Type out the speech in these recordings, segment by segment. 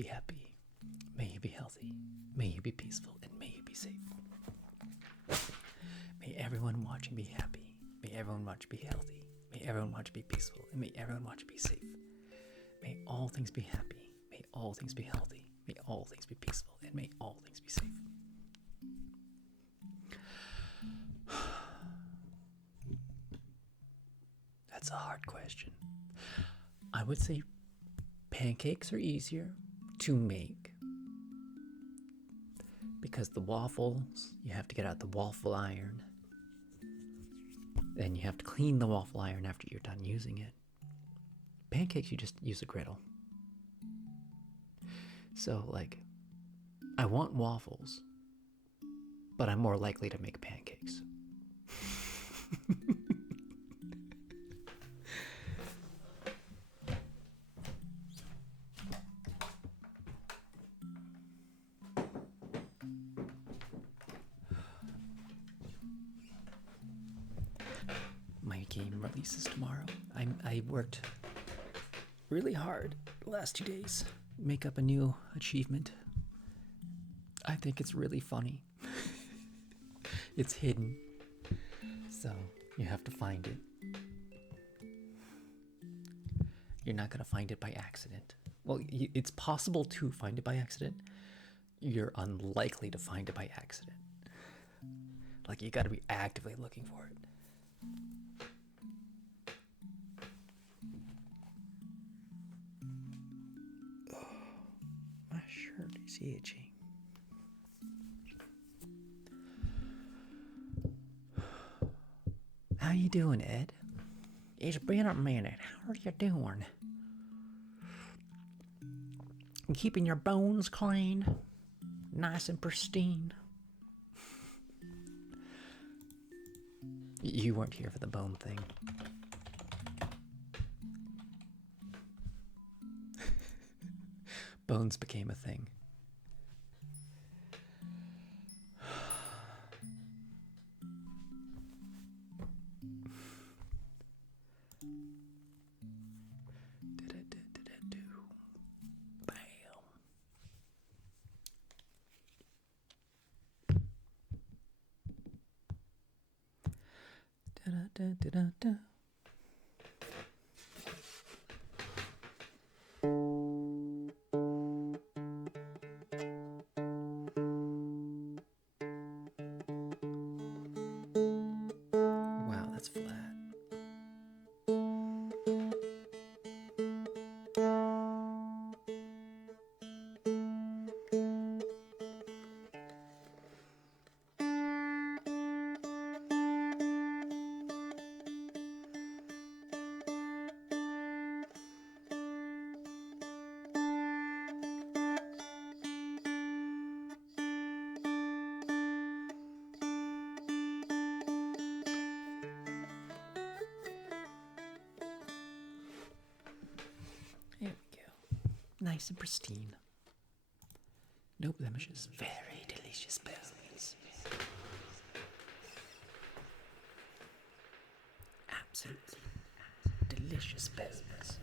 be happy. May you be healthy. May you be peaceful. And may you be safe. May everyone watching be happy. May everyone watch be healthy. May everyone watch be peaceful. And may everyone watch be safe. May all things be happy. May all things be healthy. May all things be peaceful. And may all things be safe. That's a hard question. I would say pancakes are easier to make because the waffles, you have to get out the waffle iron. Then you have to clean the waffle iron after you're done using it. Pancakes, you just use a griddle. So, like, I want waffles, but I'm more likely to make pancakes. My game releases tomorrow. I worked really hard the last 2 days. Make up a new achievement. I think it's really funny. It's hidden. So you have to find it. You're not gonna find it by accident. Well, it's possible to find it by accident. You're unlikely to find it by accident. Like, you gotta be actively looking for it. My shirt is itchy. How you doing, Ed? It's been a minute. How are you doing? Keeping your bones clean? Nice and pristine? You weren't here for the bone thing. Bones became a thing. Bam. Da-da-da-da-da. Wow, that's flat. There we go. Nice and pristine. No blemishes. Very delicious bones. Absolutely delicious bones.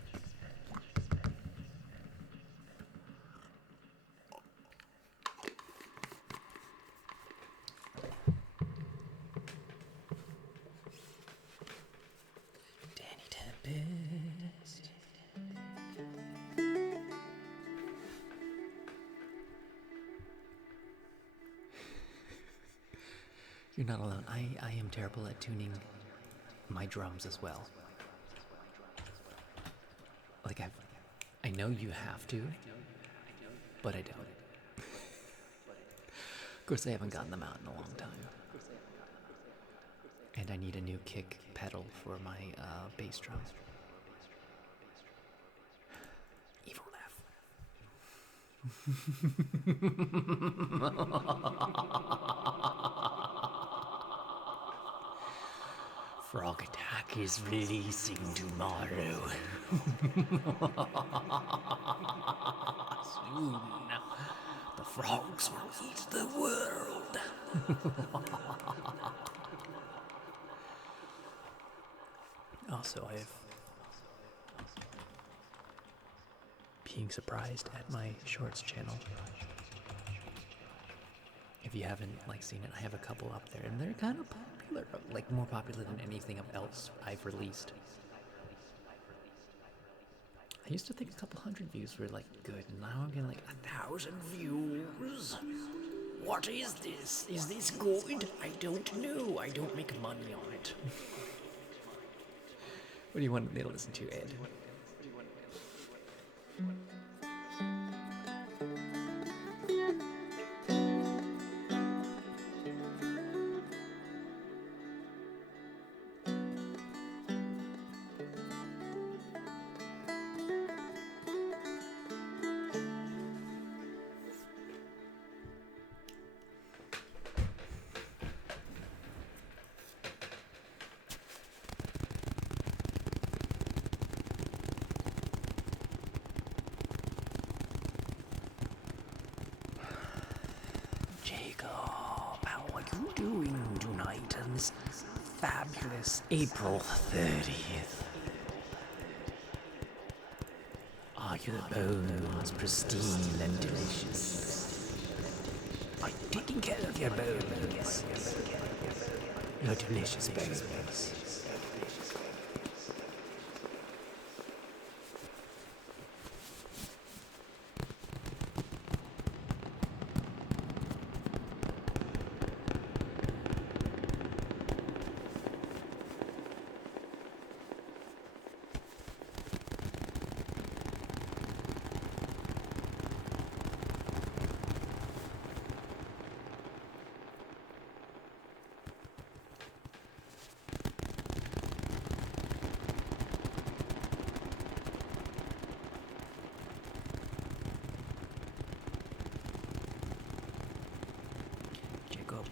Danny Tempest. You're not alone. I am terrible at tuning my drums as well. Like, I know you have to, but I don't. Of course, I haven't gotten them out in a long time. And I need a new kick pedal for my bass drum. Evil laugh. Frog Attack is releasing tomorrow. Soon, the frogs will eat the world. Also, I have being surprised at my shorts channel. If you haven't seen it, I have a couple up there, and they're kind of popular, like more popular than anything else I've released. I used to think a couple hundred views were good, and now I'm getting 1,000 views. What is this? Is this good? I don't know. I don't make money on it. What do you want me to listen to, Ed? Doing tonight on this fabulous April 30th? Are your bones pristine and delicious? Are you taking care of your bones? Your delicious bones.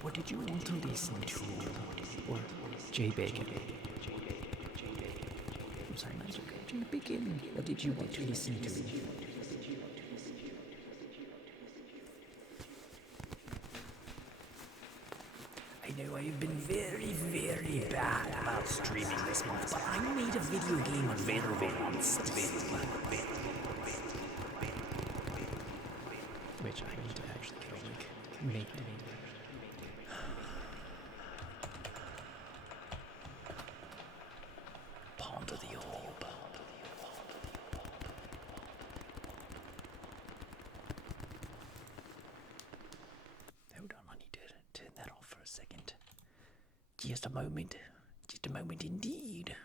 What did you want to listen to? Or J Bacon? I'm sorry, not J Bacon. What did you want to listen to? I know I've been very, very bad about streaming this month, but I made a video game available on Steam. Which I need to actually make. Ponder the orb. Hold on, I need to turn that off for a second. Just a moment. Just a moment indeed.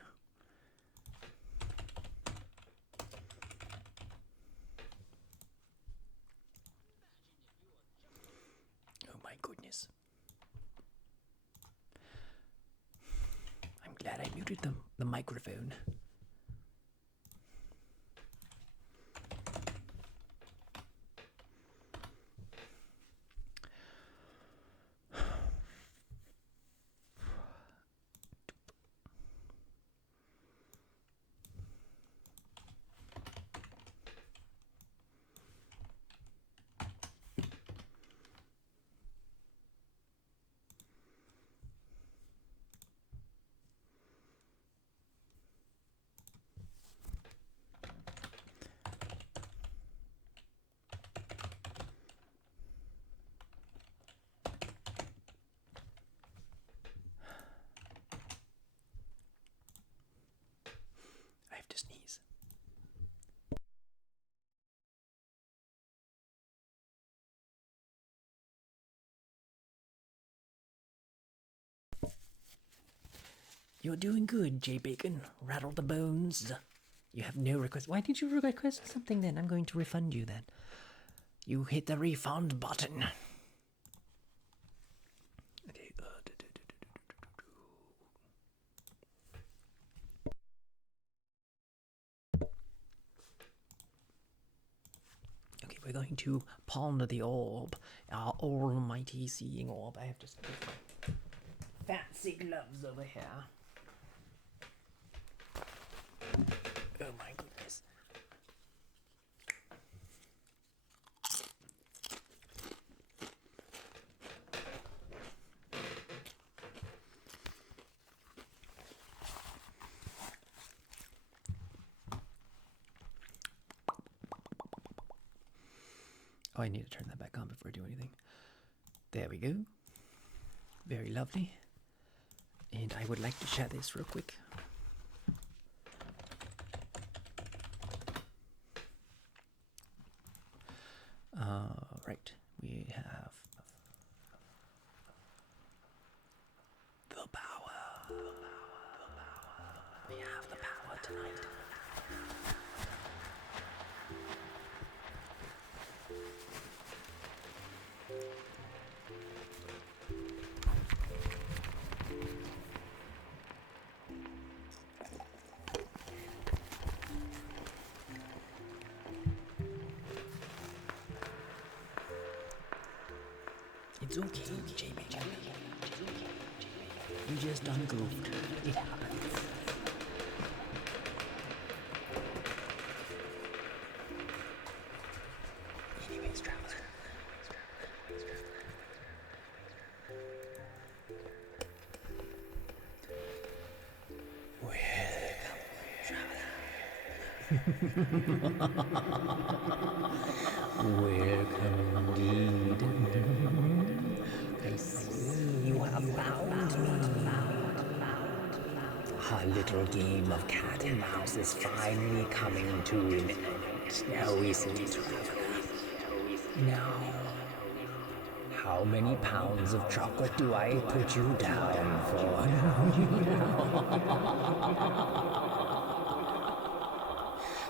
Oh my goodness. I'm glad I muted the microphone. I have to sneeze. You're doing good, J Bacon. Rattle the bones. You have no request. Why did you request something then? I'm going to refund you then. You hit the refund button. Okay. Okay, we're going to ponder the orb. Our almighty seeing orb. I have to put my fancy gloves over here. Oh my goodness. Oh, I need to turn that back on before I do anything. There we go. Very lovely. And I would like to share this real quick. Right, we have the power. We have the power tonight. It's okay, Jamie. You just done goofed. It happens. Anyways, traveler. Welcome indeed. I see you have found me. Our little game of cat and mouse is finally coming to an end. Now isn't it, traveler? Now, how many pounds of chocolate do I put you down for?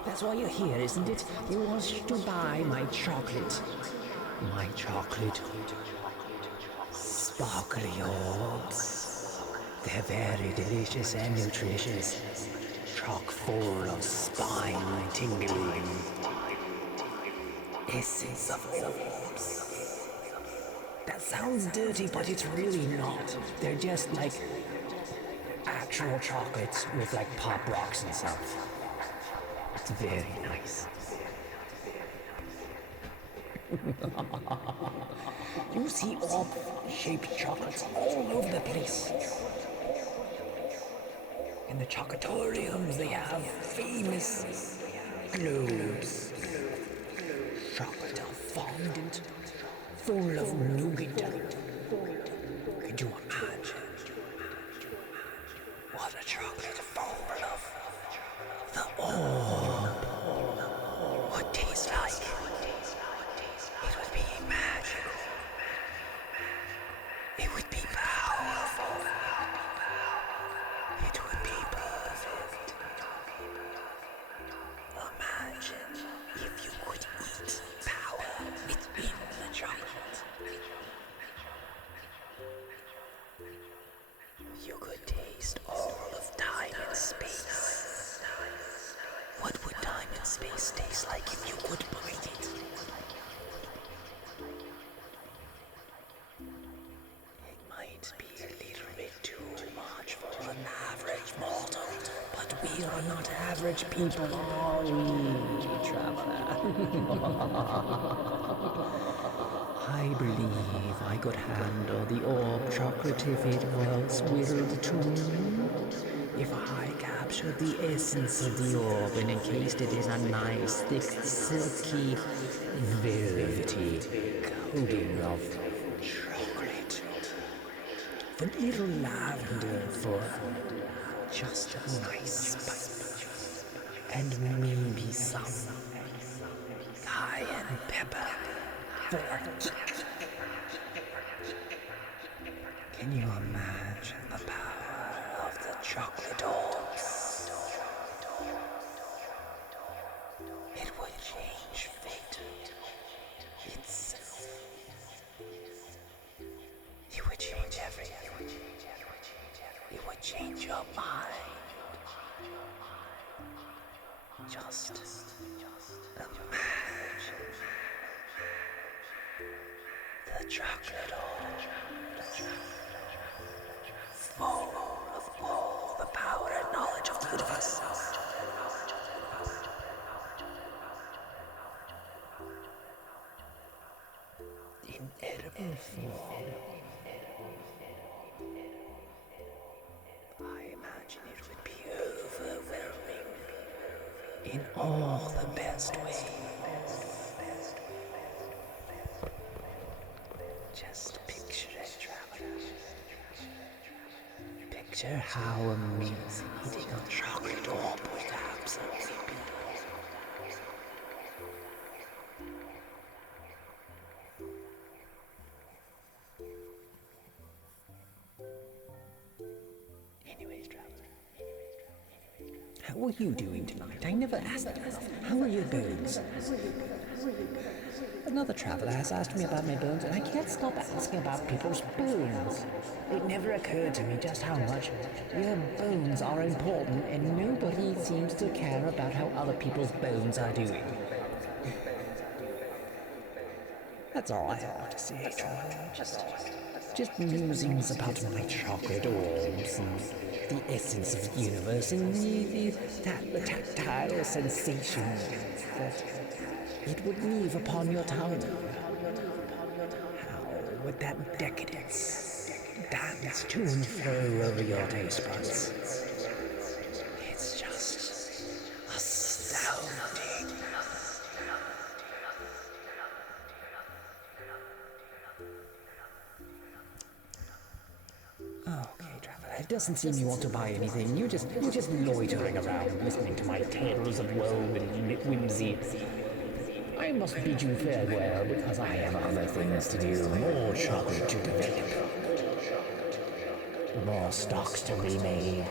That's why you're here, isn't it? You want to buy my chocolate. My chocolate. Sparkly orbs. They're very delicious and nutritious. Chock full of spine-tingling essence of orbs. That sounds dirty, but it's really not. They're just like actual chocolates with like pop rocks and stuff. It's very nice. You see orb-shaped chocolates all over the place. In the chocolatoriums, they have famous globes. Chocolate fondant, full of nougat. Could you imagine what a chocolate full of the orb would taste like? It would be magical. It would be powerful. It would be perfect. Imagine if you could eat power within the chocolate. You could taste all of time and space. What would time and space taste like if you could bite it? It might be a little bit too much for an average mortal, but we are not average people, are we, traveler? I believe I could handle the orb chocolate if it was willed to me. If I captured the essence of the orb and encased it in a nice, thick, silky, velvety coating of chocolate. Vanilla lavender for just a nice spice. And maybe some cayenne pepper for kick. Can you imagine the power of the chocolate orbs? It would change fate itself. It would change everything. It would change your mind. Just imagine the chocolate orb. Full of all the power and knowledge of the universe. In edible form. I imagine it would be overwhelming in all the best ways. picture how amazing eating a chocolate orb would absolutely be. Anyways, Traveler, how are you doing tonight? I never asked you. How are your bones? Another traveler has asked me about my bones, and I can't stop asking about people's bones. It never occurred to me just how much your bones are important, and nobody seems to care about how other people's bones are doing. That's all I have to say, traveler. Just musings about my chocolate orbs and the essence of the universe and the tactile sensations that it would leave upon your tongue. How would that decadence dance to and fro over your taste buds? It's just astounding. Okay, Traveler, it doesn't seem you want to buy anything. You're just loitering around, listening to my tales of woe and whimsy. I must bid you farewell because I have other things to do, more chocolate to develop, more stocks to be made,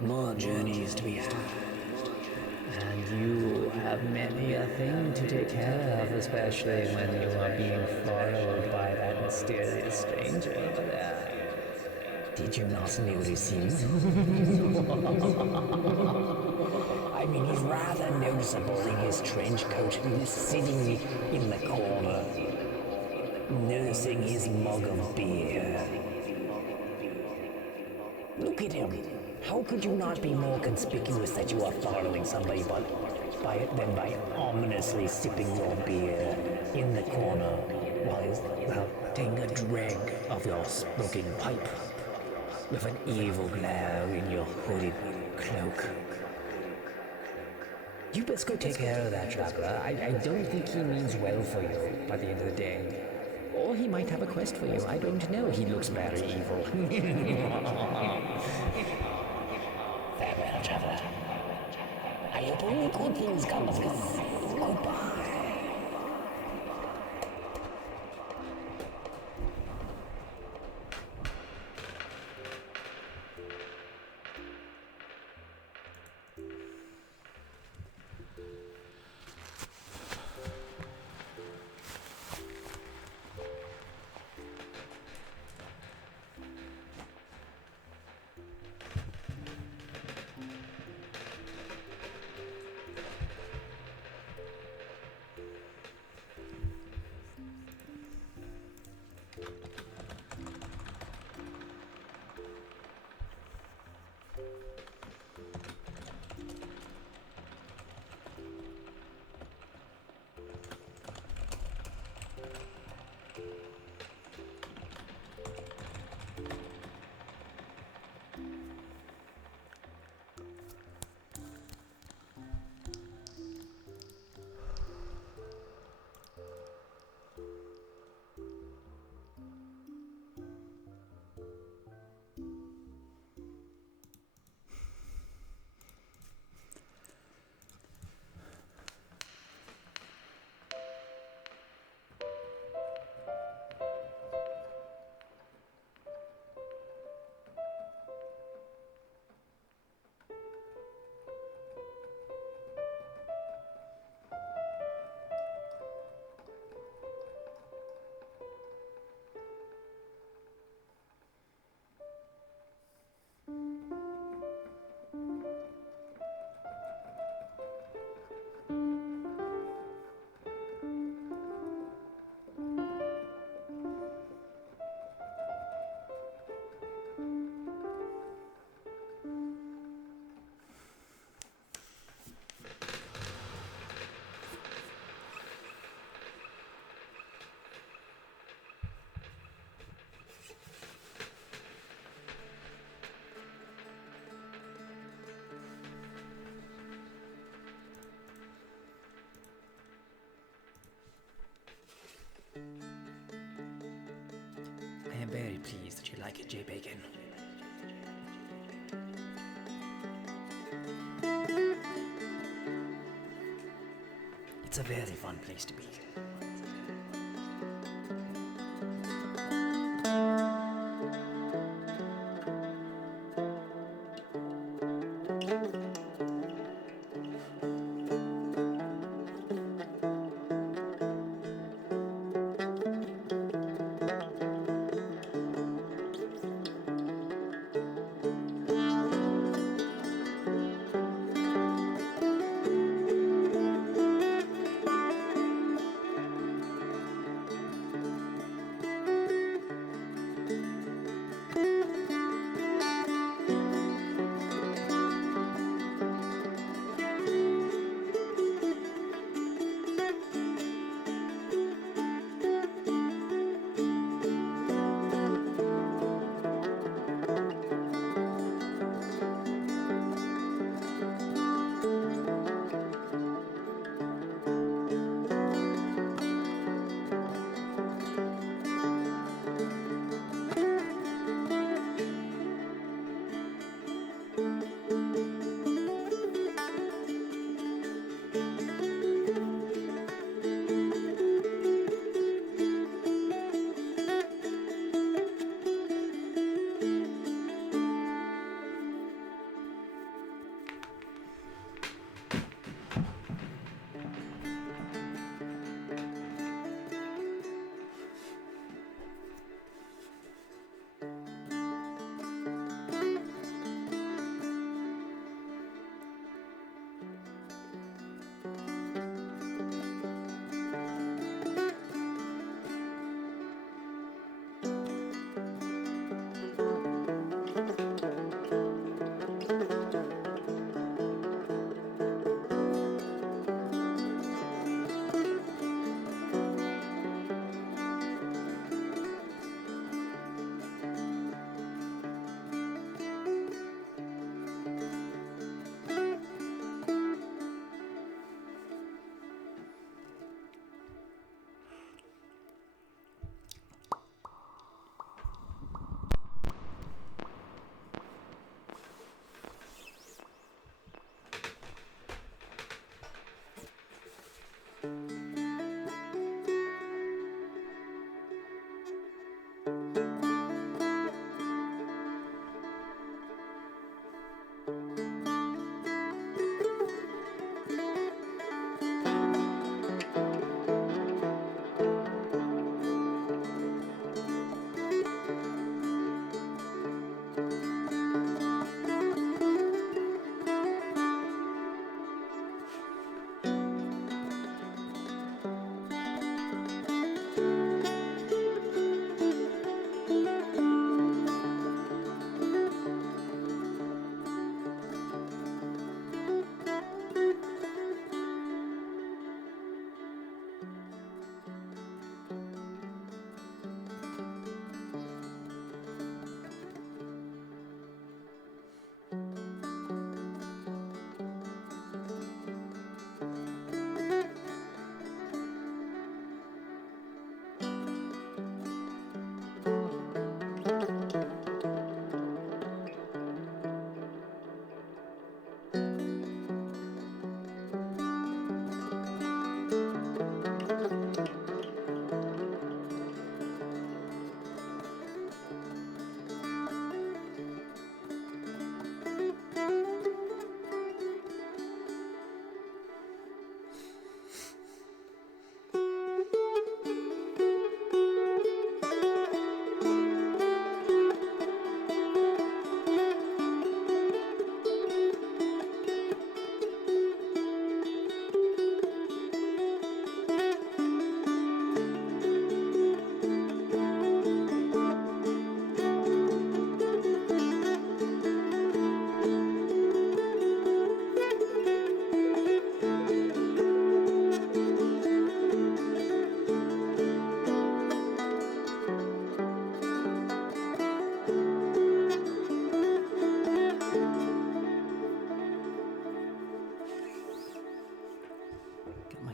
more journeys to be had. And you have many a thing to take care of, especially when you are being followed by that mysterious stranger over there. Did you not notice him? I mean, he's rather noticeable in his trench coat, sitting in the corner, nursing his mug of beer. Look at him. How could you not be more conspicuous that you are following somebody than by ominously sipping your beer in the corner while taking a drag of your smoking pipe with an evil glare in your hooded cloak? You best go take care of that, traveler. I don't think he means well for you by the end of the day. Or he might have a quest for you. I don't know. He looks very evil. Farewell, traveler. I hope only good things come of this. Goodbye. like it, J Bacon? It's a very fun place to be.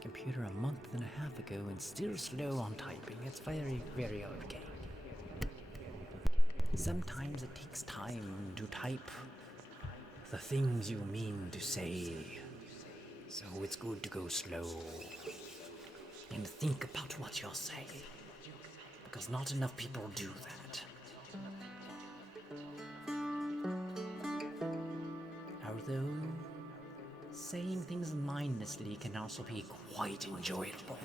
Computer a month and a half ago and still slow on typing. It's very, very arcane. Sometimes it takes time to type the things you mean to say. So it's good to go slow and think about what you're saying. Because not enough people do that. Although, saying things mindlessly can also be quite enjoyable.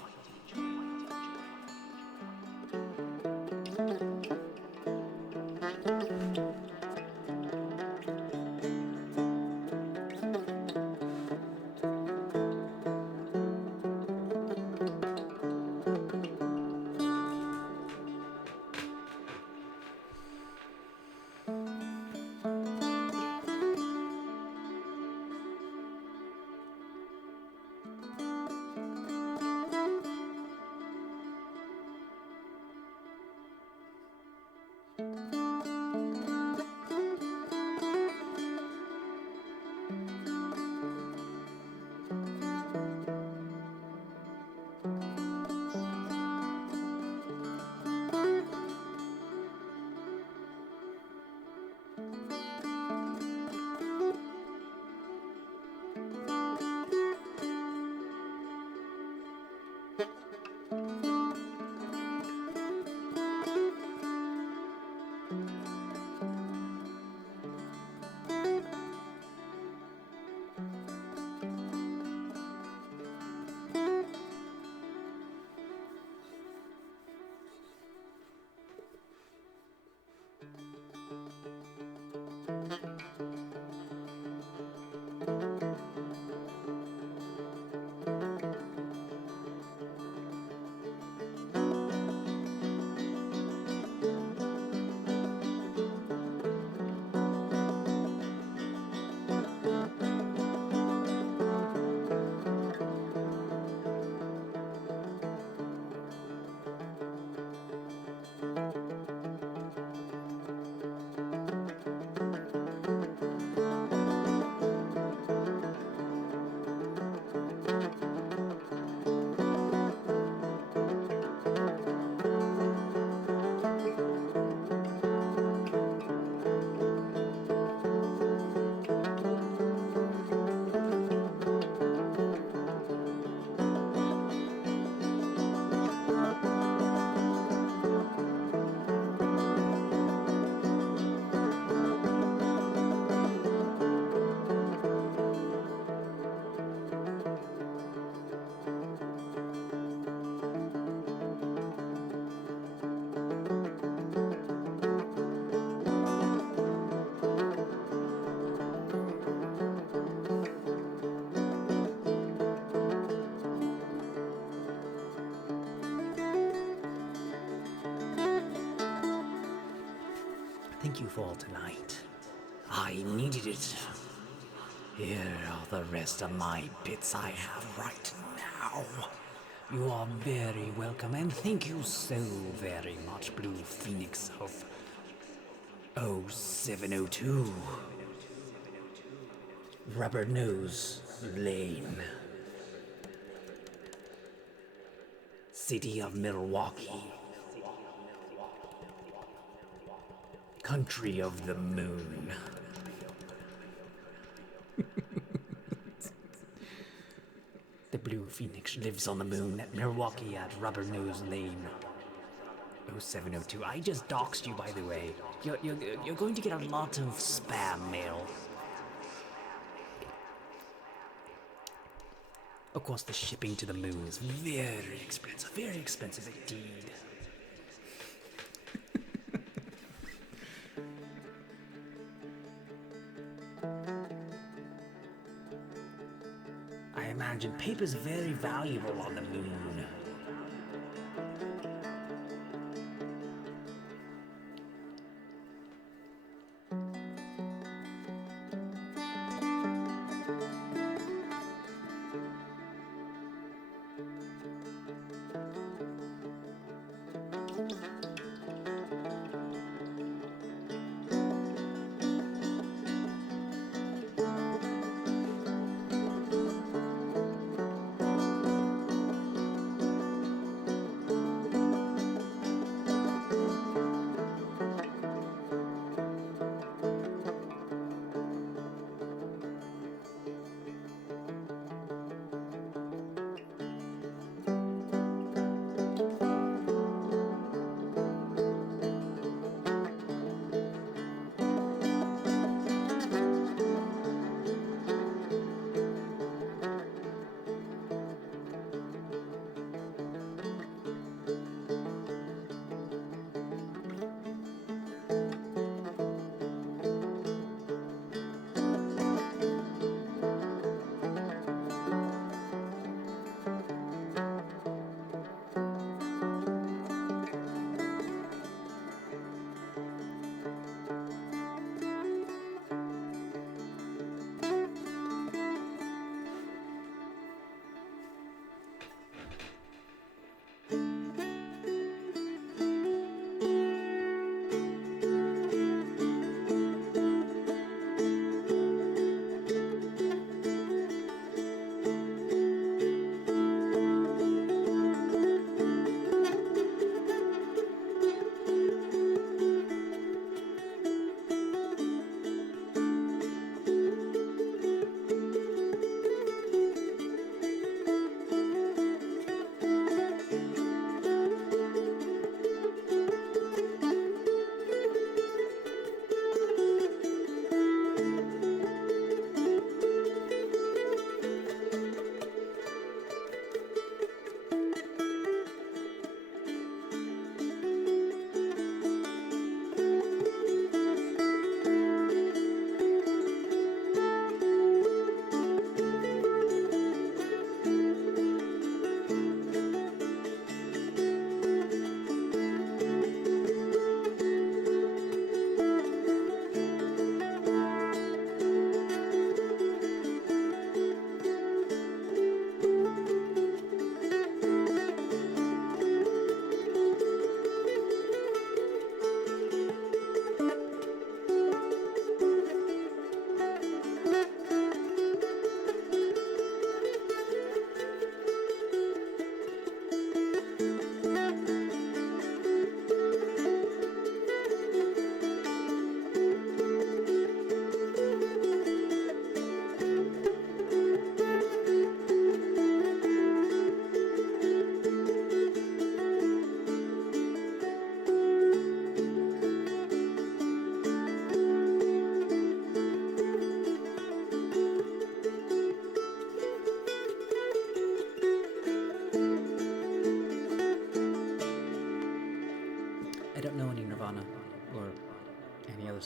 Thank you for tonight. I needed it. Here are the rest of my bits I have right now. You are very welcome, and thank you so very much, Blue Phoenix of 0702. Rubber Nose Lane. City of Milwaukee. Country of the Moon. The Blue Phoenix lives on the moon at Milwaukee at Rubber Nose Lane. 0702. I just doxed you, by the way. You're going to get a lot of spam mail. Of course, the shipping to the moon is very expensive indeed. I imagine paper's very valuable on the moon.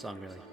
song, really.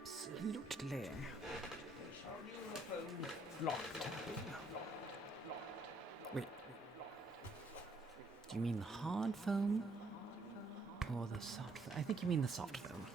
Absolutely. Lock tapping. Wait. Do you mean the hard foam? Or the soft foam? I think you mean the soft foam.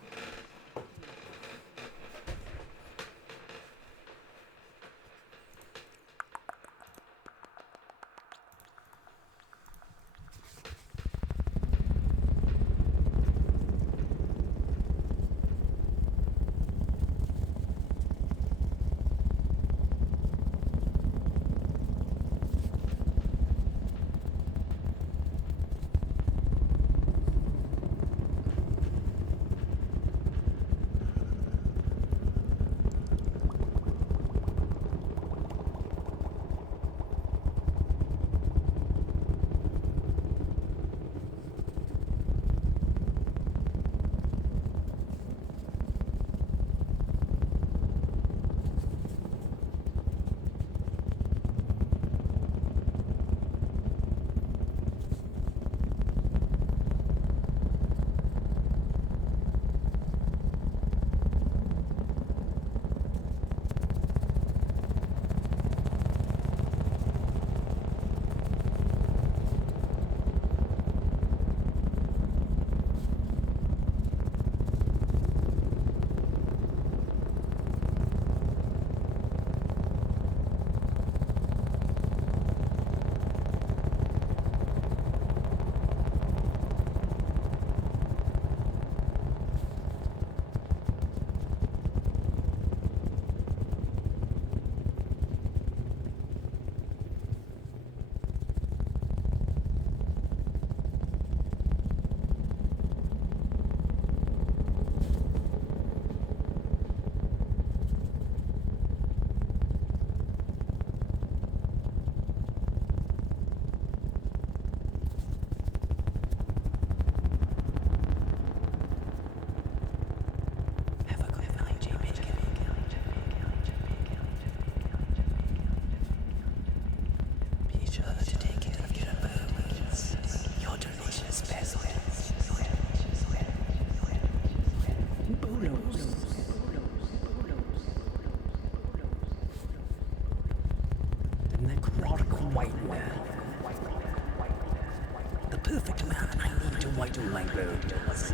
my road does.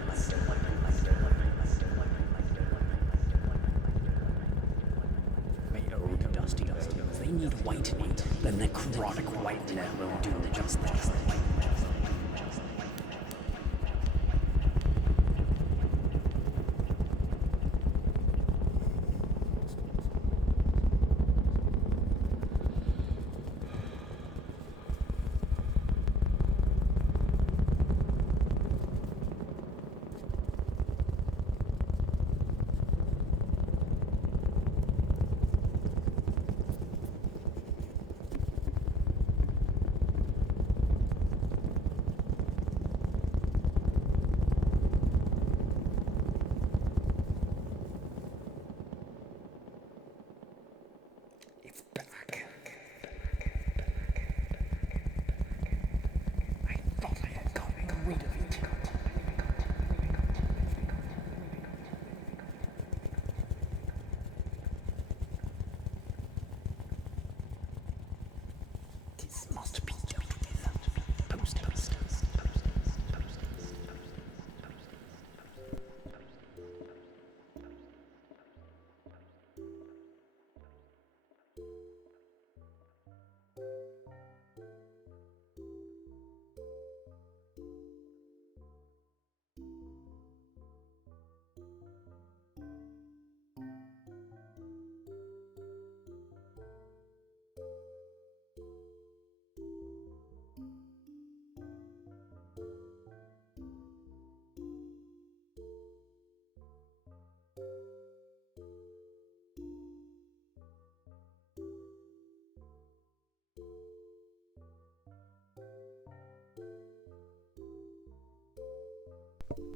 My old dusty roads, they need whitening. The necrotic whitener will do just that. It's back. I thought I had gotten rid of it. This must be dealt with. Post.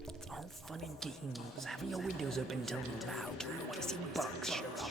It's all fun and games, having your windows open until loud noisy bugs show up.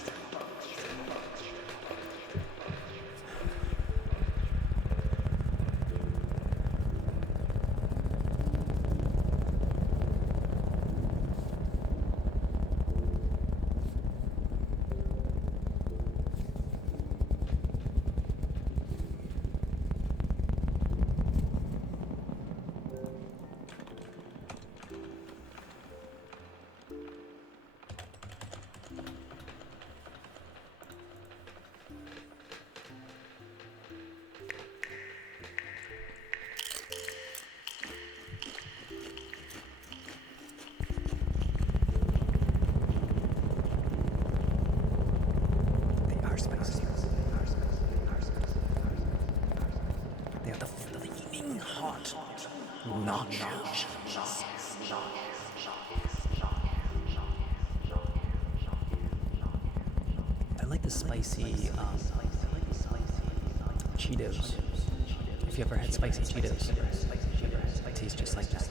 They are the flaming hot nachos. I like the spicy Cheetos. If you ever had spicy Cheetos, it tastes just like that.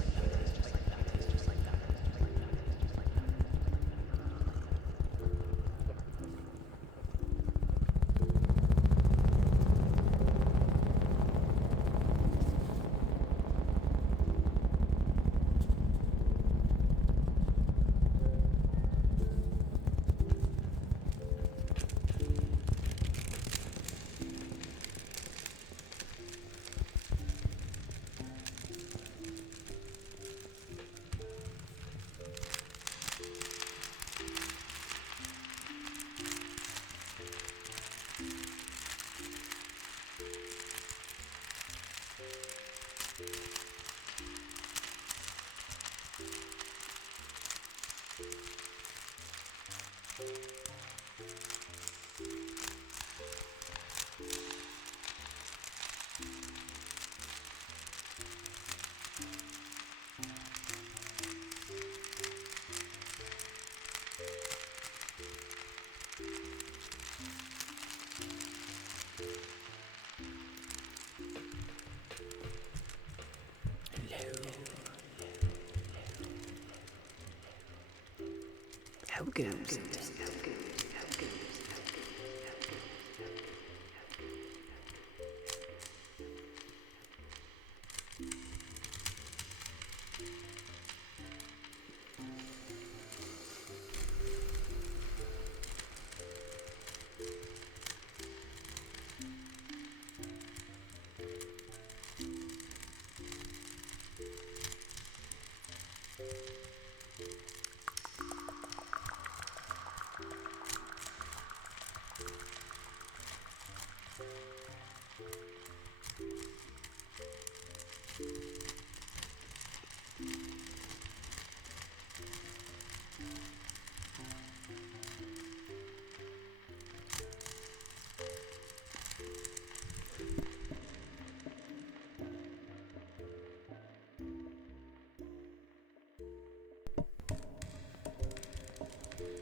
How goes?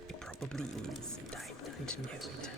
It probably is time to note.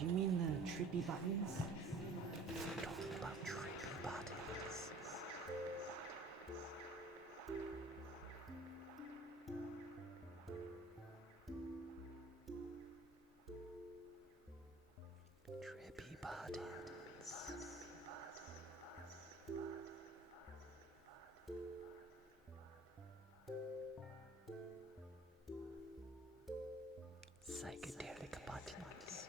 Do you mean the trippy buttons? I'm talking about trippy buttons. Trippy buttons. Psychedelic buttons.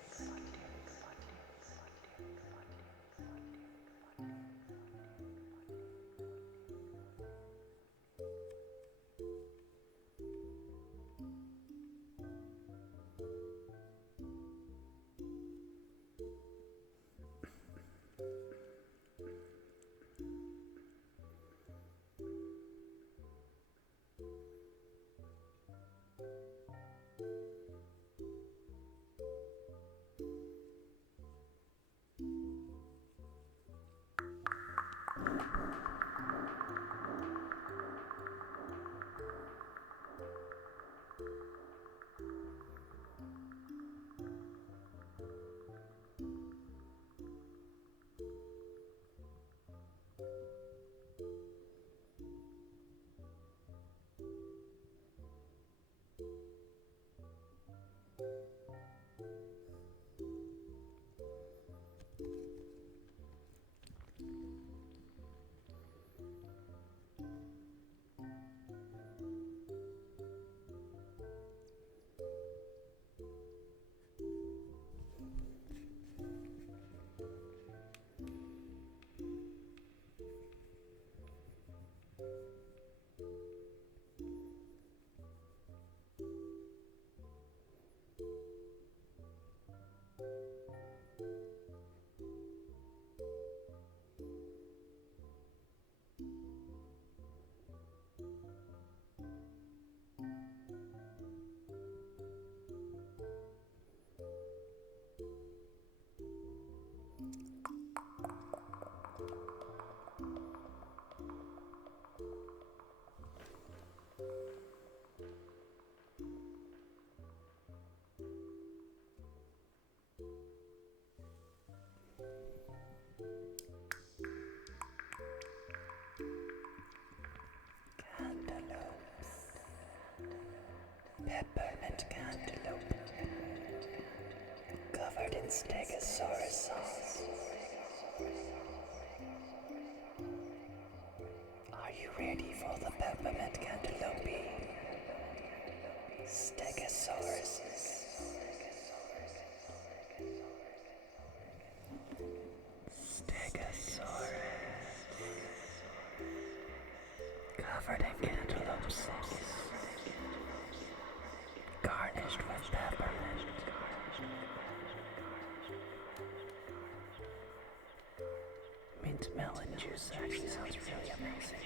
mint melon juice actually sounds really amazing.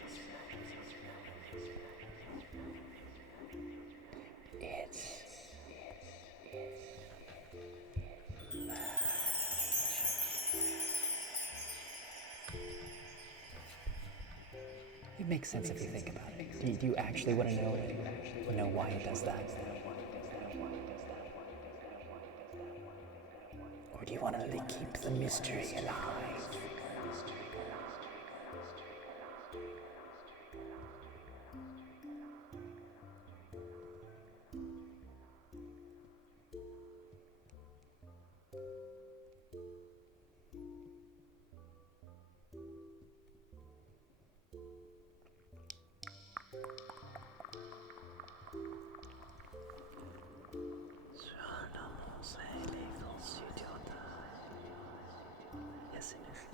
It's It makes sense if you think about it. Do you actually want to know why it does that? Or do you want to keep the mystery alive?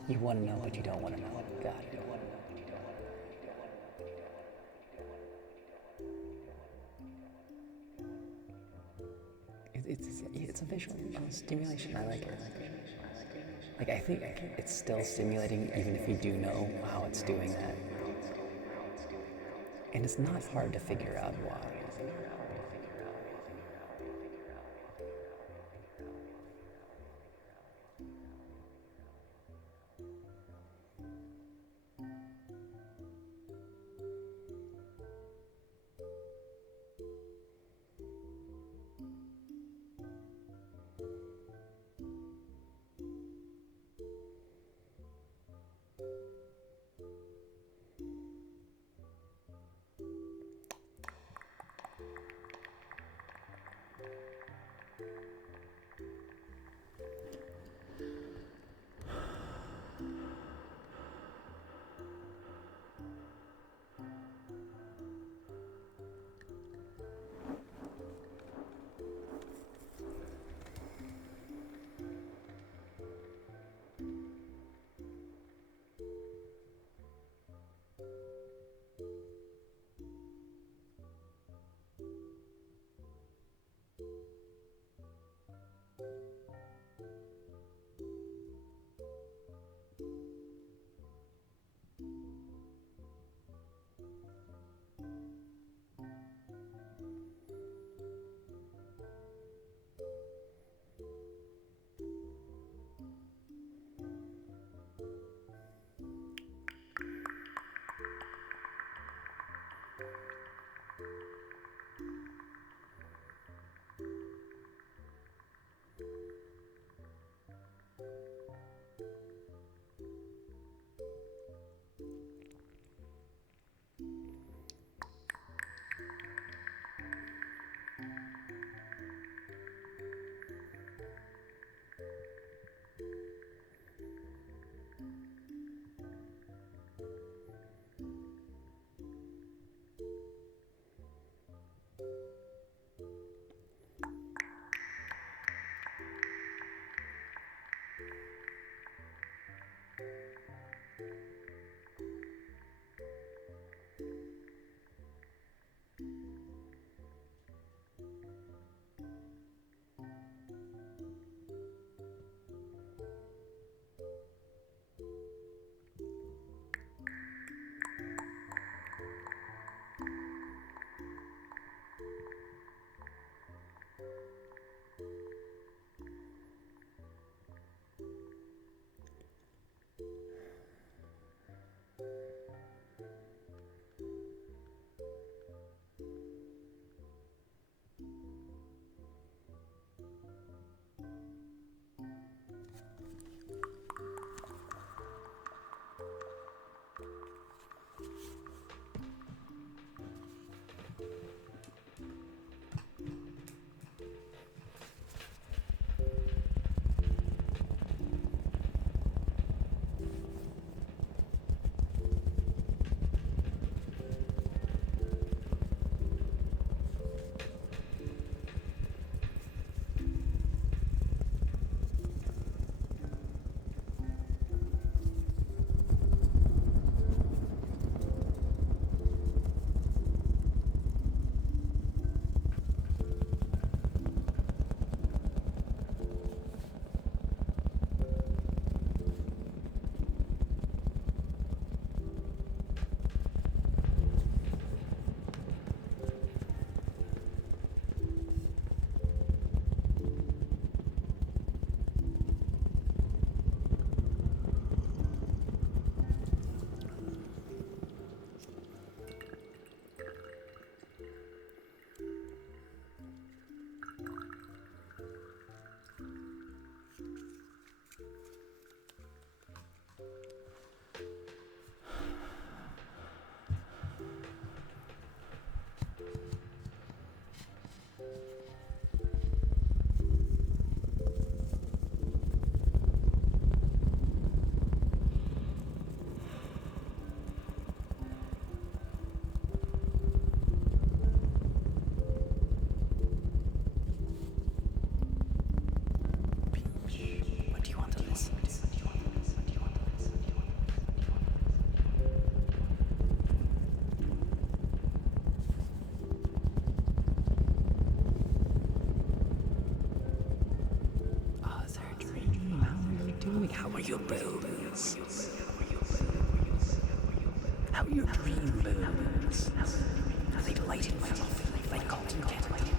You want to know, but you don't want to know. Got it. It's a visual stimulation. I like it. Like I think it's still stimulating even if you do know how it's doing that. And it's not hard to figure out why. How are your bones? How are your dream bones? Are they lighted by love, like cotton candy?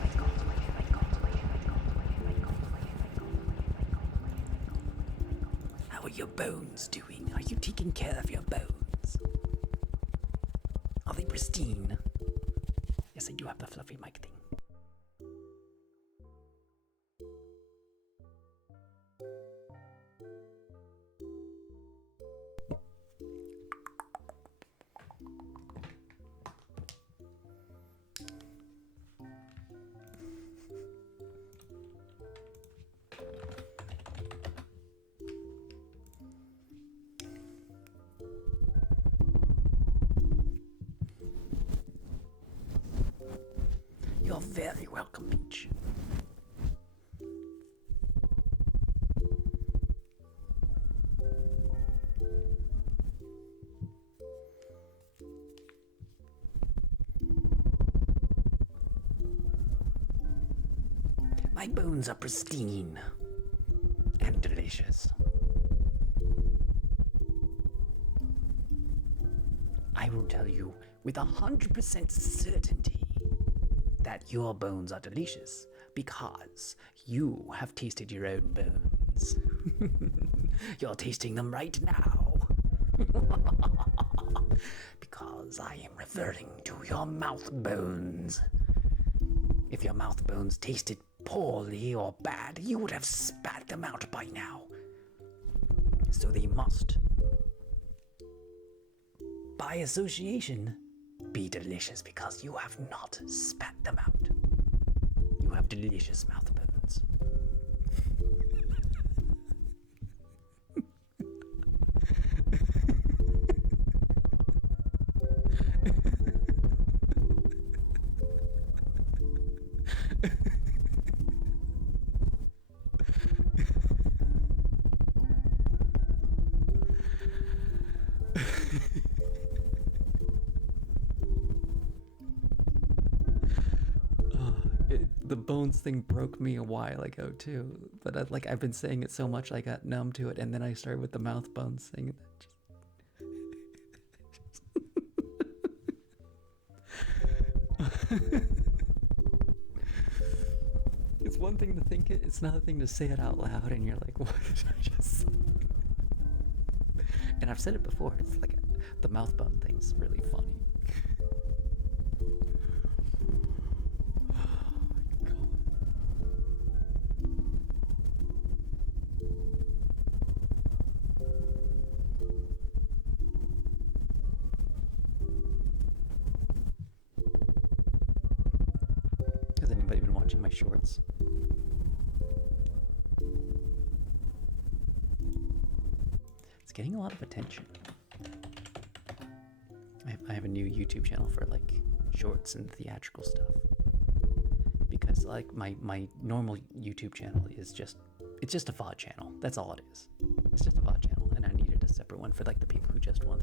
How are your bones doing? Are you taking care of your bones? Are they pristine? Yes, I do have the fluffy mic thing. You're very welcome, Peach. My bones are pristine and delicious. I will tell you with 100% certainty that your bones are delicious because you have tasted your own bones. You're tasting them right now. Because I am referring to your mouth bones. If your mouth bones tasted poorly or bad, you would have spat them out by now. So they must, by association, be delicious because you have not spat them out. You have delicious mouth bones. The bones thing broke me a while ago too, but I've been saying it so much I got numb to it, and then I started with the mouth bones thing. It's one thing to think it; it's another thing to say it out loud, and you're like, "What did I just say?" And I've said it before. It's like the mouth bone thing's really funny. Has anybody been watching my shorts? It's getting a lot of attention. I have a new YouTube channel for like shorts and theatrical stuff. Because like my normal YouTube channel is it's just a VOD channel. That's all it is. It's just a VOD channel, and I needed a separate one for like the people who just want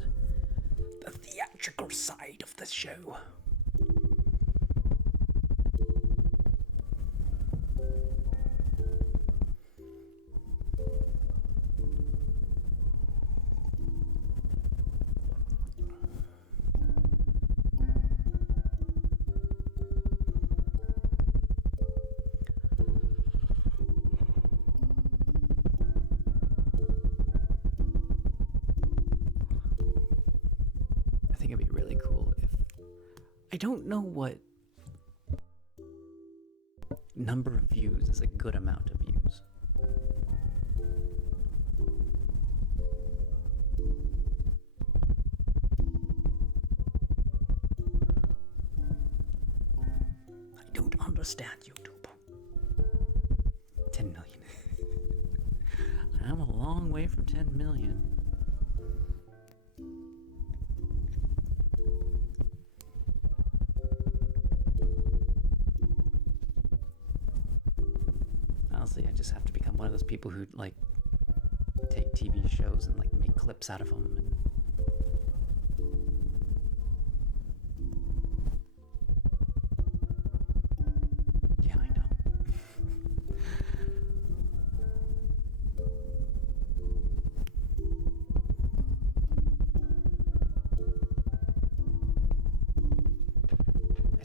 the theatrical side of the show. I don't know what number of views is a good amount of views. I don't understand YouTube. 10 million. I'm a long way from 10 million. Honestly, I just have to become one of those people who like take TV shows and like make clips out of them. And yeah, I know.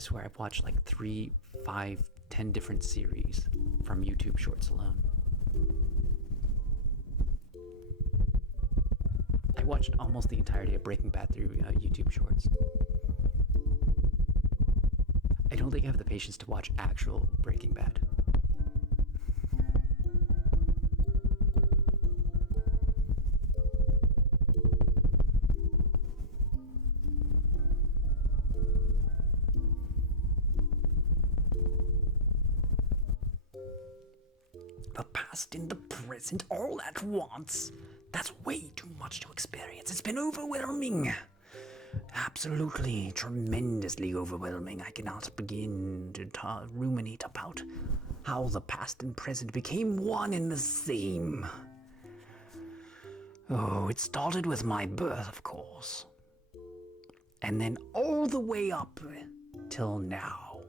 swear I've watched like 3, 5, 10 different series from YouTube Shorts alone. I watched almost the entirety of Breaking Bad through YouTube Shorts. I don't think I have the patience to watch actual Breaking Bad. The past and the present all at once. That's way too much to experience. It's been overwhelming. Absolutely, tremendously overwhelming. I cannot begin to ruminate about how the past and present became one and the same. Oh, it started with my birth, of course. And then all the way up till now.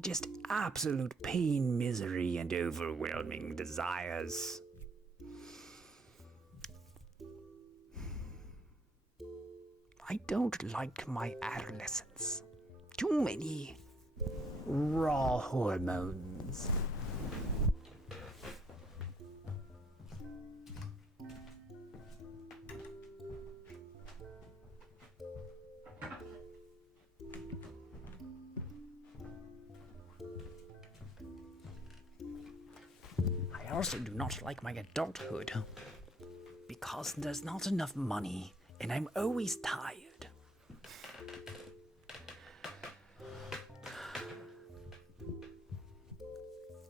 Just absolute pain, misery, and overwhelming desires. I don't like my adolescence. Too many raw hormones. I also do not like my adulthood because there's not enough money and I'm always tired.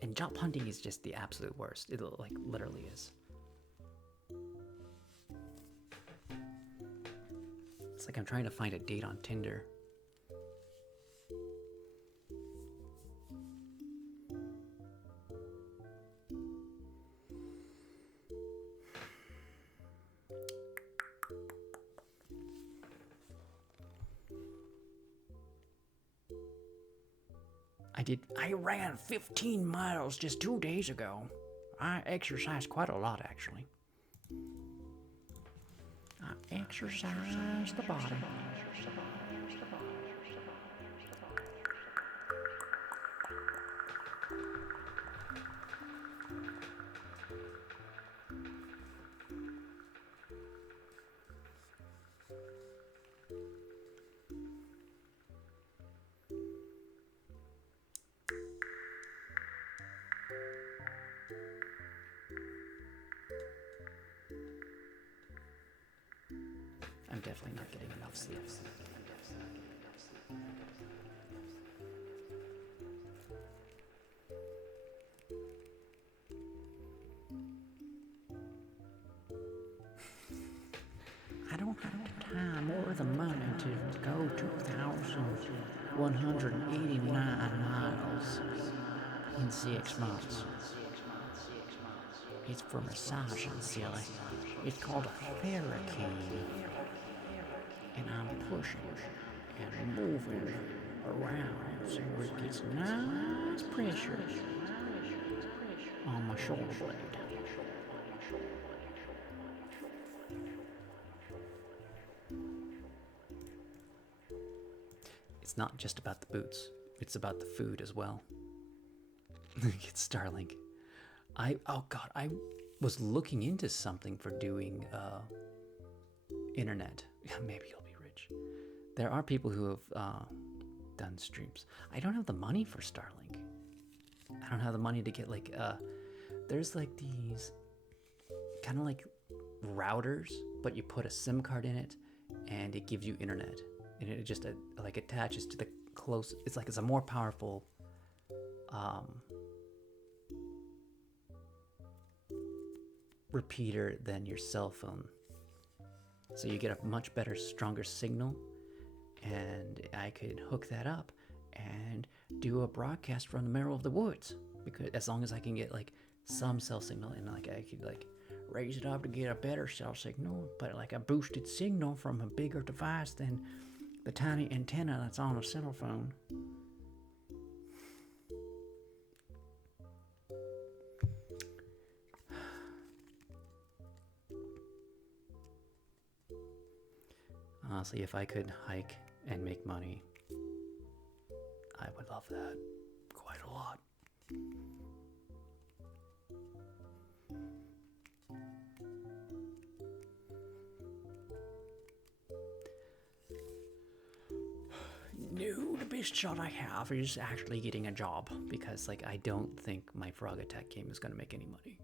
And job hunting is just the absolute worst. It like literally is. It's like I'm trying to find a date on Tinder. I ran 15 miles just 2 days ago. I exercised quite a lot, actually. I exercised the body. I'm definitely not getting enough sleep. I don't have the time or the money to go 2,189 miles in 6 months. It's for massaging, silly. It's called a hurricane. And I'm pushing and moving around so it gets nice pressure on my shoulder blade. It's not just about the boots, it's about the food as well. It's Starlink. I was looking into something for doing internet. Maybe you'll be rich. There are people who have done streams. I don't have the money for Starlink. I don't have the money to get like there's like these kind of like routers, but you put a SIM card in it and it gives you internet. And it just like attaches to the close. It's like it's a more powerful repeater than your cell phone. So you get a much better, stronger signal. And I could hook that up and do a broadcast from the middle of the woods. Because as long as I can get like some cell signal and like I could like raise it up to get a better cell signal, but like a boosted signal from a bigger device than the tiny antenna that's on a cell phone. Honestly, if I could hike and make money, I would love that quite a lot. No, the best shot I have is actually getting a job because, like, I don't think my Frog Attack game is gonna make any money.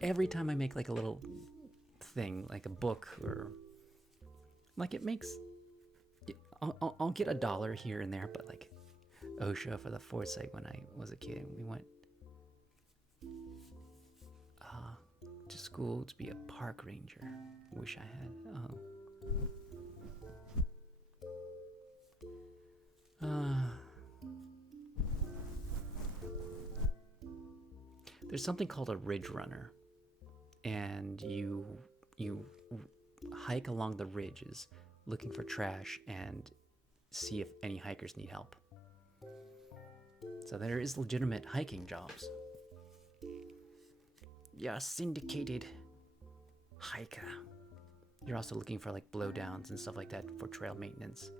Every time I make like a little thing, like a book or like it makes, I'll get $1 here and there, but like OSHA for the foresight when I was a kid, we went to school to be a park ranger. Wish I had. There's something called a ridge runner, and you hike along the ridges looking for trash and see if any hikers need help. So there is legitimate hiking jobs. You're a syndicated hiker. You're also looking for like blowdowns and stuff like that for trail maintenance.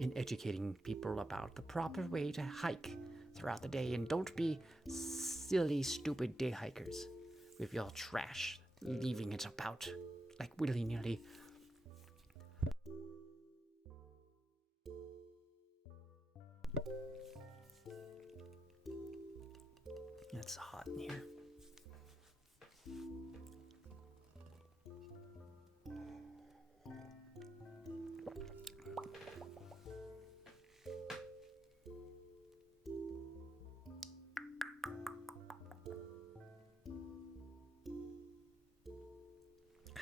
And educating people about the proper way to hike throughout the day, and don't be silly, stupid day hikers with your trash, leaving it about like willy-nilly. It's hot in here.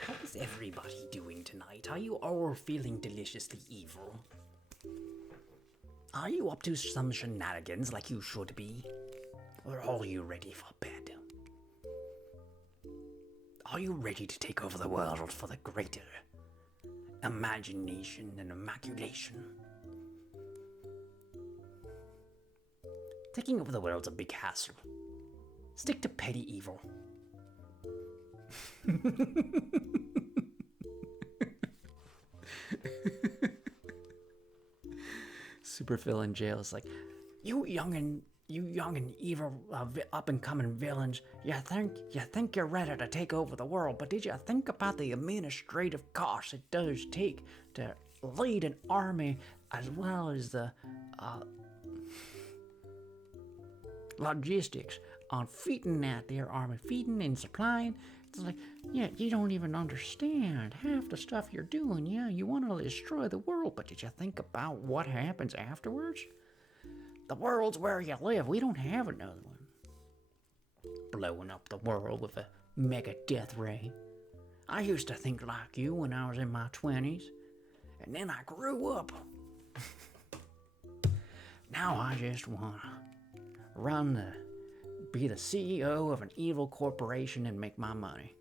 How is everybody doing tonight? Are you all feeling deliciously evil? Are you up to some shenanigans like you should be? Or are you ready for bed? Are you ready to take over the world for the greater imagination and immaculation? Taking over the world's a big hassle. Stick to petty evil. Super Phil in jail is like, you young and evil up and coming villains. You think you're ready to take over the world, but did you think about the administrative costs it does take to lead an army, as well as the logistics on feeding that there army, feeding and supplying? It's like, yeah, you don't even understand half the stuff you're doing. Yeah, you want to destroy the world, but did you think about what happens afterwards? The world's where you live. We don't have another one. Blowing up the world with a mega death ray. I used to think like you when I was in my 20s, and then I grew up. Now I just want to be the CEO of an evil corporation and make my money.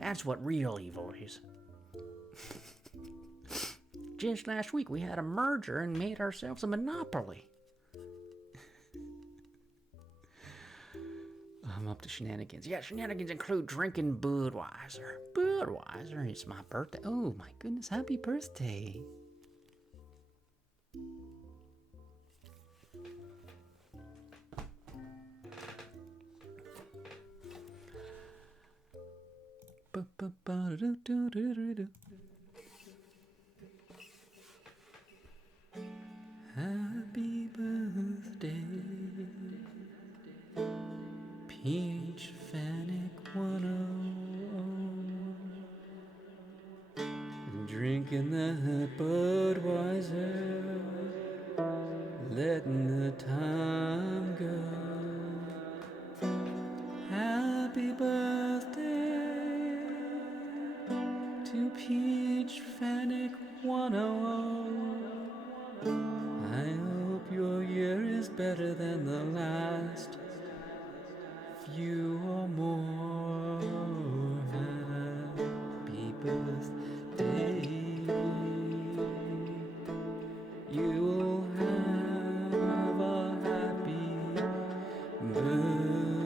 That's what real evil is. Just last week we had a merger and made ourselves a monopoly. I'm up to shenanigans. Yeah, shenanigans include drinking Budweiser. Budweiser, it's my birthday. Oh my goodness, happy birthday. Happy birthday, Peach Fanic 100. Drinking that Budweiser, letting the time go. Happy birthday to Peach Fanic 100. I hope your year is better than the last few or more. Happy birthday. You will have a happy birthday.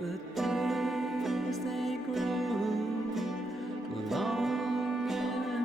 The days they grow long and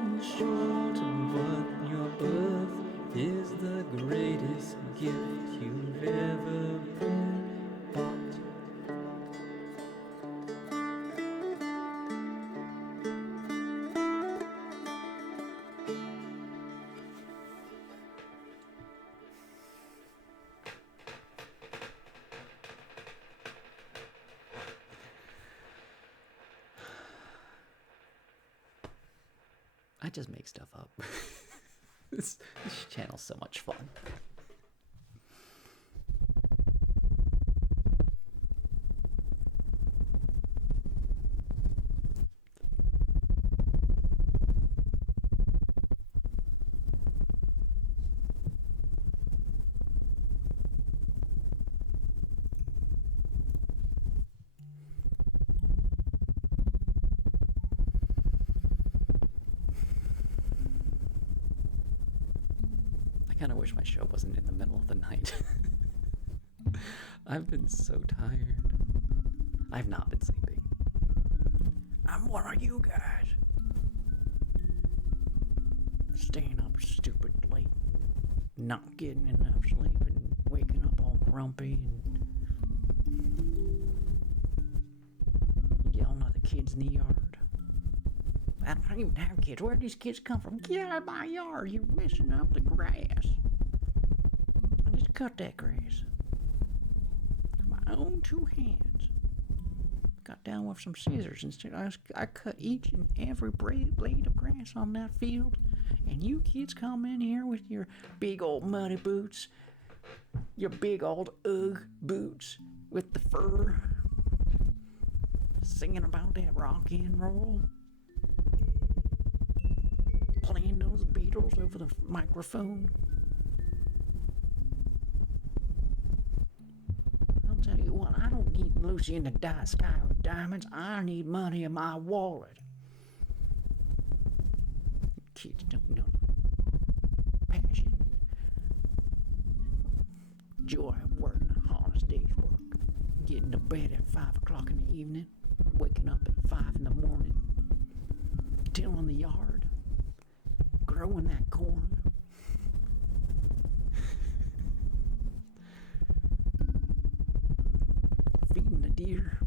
I just make stuff up. This channel's so much fun. I kind of wish my show wasn't in the middle of the night. I've been so tired. I've not been sleeping. I'm one of you guys. Staying up stupid late, not getting enough sleep, and waking up all grumpy and yelling at the kids in the yard. I don't even have kids. Where do these kids come from? Get out of my yard. You're messing up the grass. I just cut that grass. With my own two hands. Got down with some scissors. Instead, I cut each and every blade of grass on that field. And you kids come in here with your big old muddy boots. Your big old Ugg boots with the fur. Singing about that rock and roll. Playing those Beatles over the microphone. I'll tell you what, I don't need Lucy in the sky with diamonds. I need money in my wallet. Kids don't know passion, joy of working a honest day's work. Getting to bed at 5 o'clock in the evening. Waking up at 5 in the morning. Tilling the yard. Growing that corn. Feeding the deer.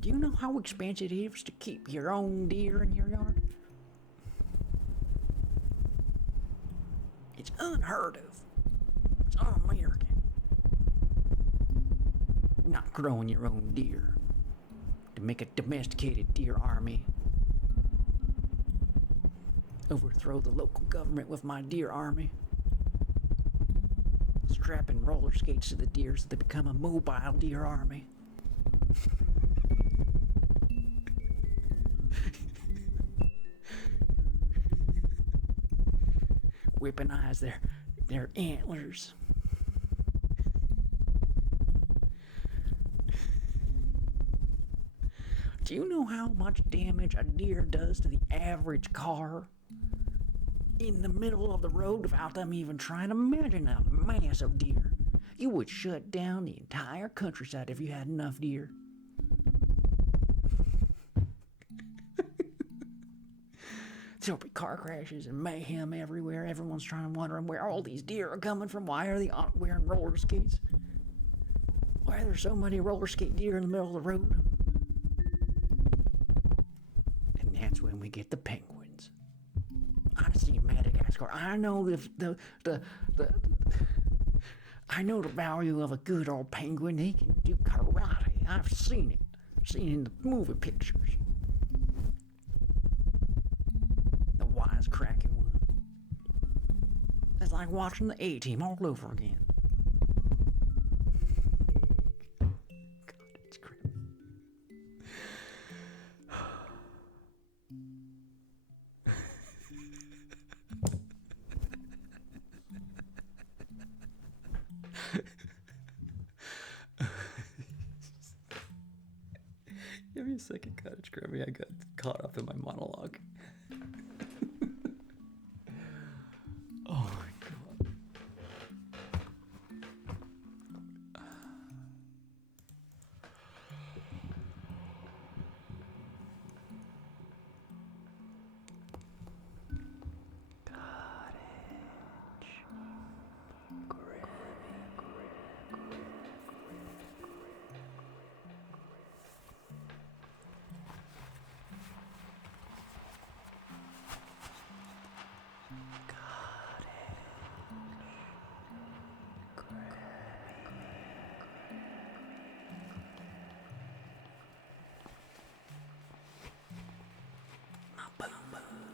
Do you know how expensive it is to keep your own deer in your yard? It's unheard of. It's un-American. Not growing your own deer. To make a domesticated deer army. Overthrow the local government with my deer army. Strapping roller skates to the deer so they become a mobile deer army. Weaponize their antlers. Do you know how much damage a deer does to the average car? In the middle of the road without them even trying to imagine a massive deer. You would shut down the entire countryside if you had enough deer. There'll be car crashes and mayhem everywhere. Everyone's trying to wondering where all these deer are coming from. Why are they wearing roller skates? Why are there so many roller skate deer in the middle of the road? And that's when we get the penguins. I've seen Madagascar. I know I know the value of a good old penguin. He can do karate. I've seen it. Seen it in the movie pictures. The wisecracking one. It's like watching the A-Team all over again. God, it's crazy. Give me a second, Cottage Grammy. I got caught up in my monologue. Oh my god.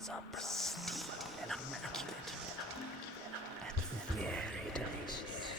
meals are pristine and immaculate and very delicious.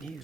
You.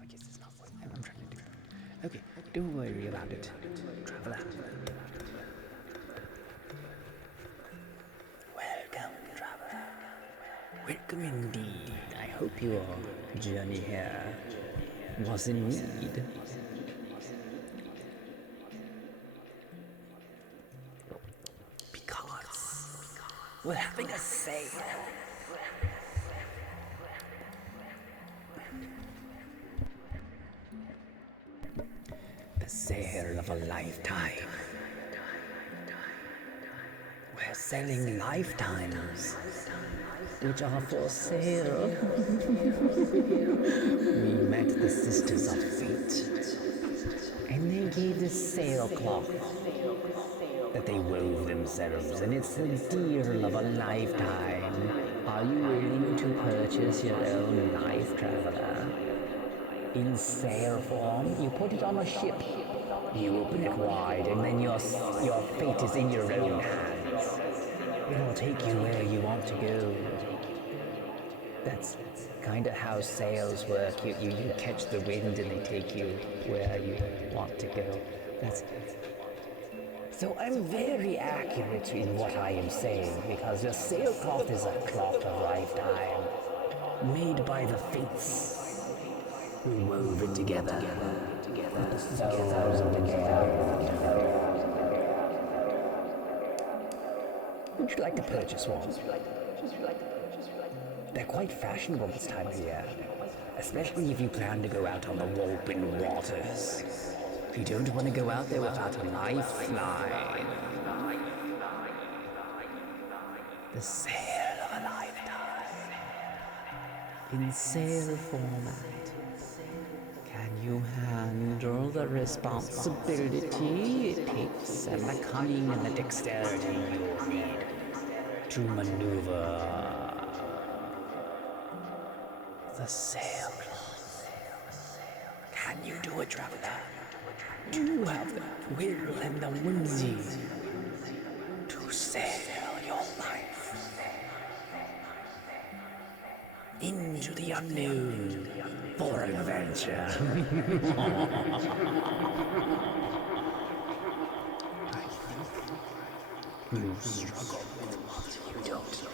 I guess it's not what I'm trying to do. Okay, don't worry about it. Traveler. Welcome, traveler. Welcome indeed. I hope your journey here was in need. Because we're having a sale. The sale of a lifetime. We're selling lifetimes, which are for sale. We met the Sisters of Fate, and they gave this sailcloth that they wove themselves, and it's the deal of a lifetime. Are you willing to purchase your own life, traveler? In sail form, you put it on a ship, you open it wide, and then your fate is in your own hands. It will take you where you want to go. That's kind of how sails work. You catch the wind and they take you where you want to go. That's So I'm very accurate in what I am saying because the sailcloth is a cloth of lifetime, made by the fates who wove it together with the souls of the damned. Would you like to purchase one? They're quite fashionable this time of year, especially if you plan to go out on the open waters. You don't want to go out there without a lifeline. The sail of a lifetime. In sail format. Can you handle the responsibility it takes and the cunning and the dexterity you'll need to maneuver the sailcloth? Can you do it, traveler? Do you have the will and the whimsy to sail your life into the unknown for adventure? I think you struggle with what you don't know.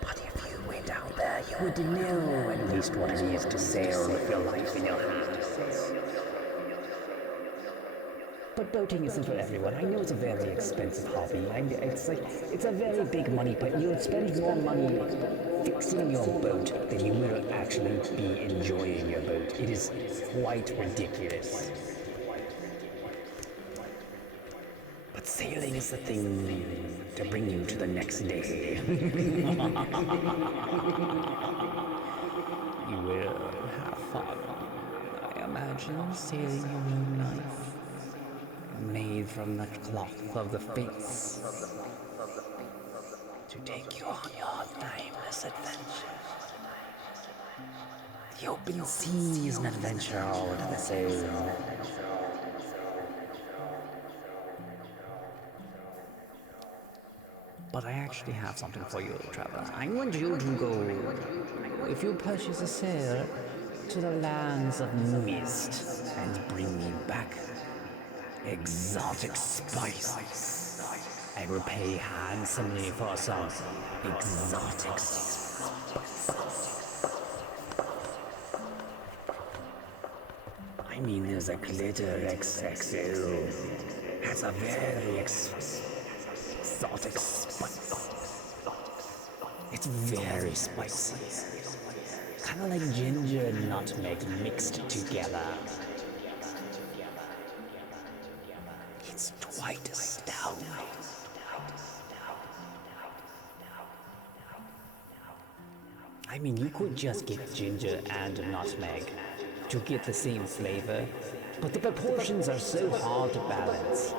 But if you went out there, you would know at least what it is to sail with your life in your hands. But boating isn't for everyone. I know it's a very expensive hobby. It's a very big money, but you would spend more money fixing your boat than you will actually be enjoying your boat. It is quite ridiculous. But sailing is the thing to bring you to the next day. You will have fun, I imagine, sailing your own life. Made from the cloth of the fates to take you on your timeless adventure. The open sea is an adventure all to the same. But I actually have something for you, traveler. I want you to go, if you purchase a sail, to the lands of mist and bring me back exotic spices. I will pay handsomely for some exotic spices. I mean, there's a glitter XXL. Has a very exotic spice. It's very spicy. Kind of like ginger and nutmeg mixed together. It's quite astounding. I mean, you could just get ginger and nutmeg to get the same flavor, but the proportions are so hard to balance.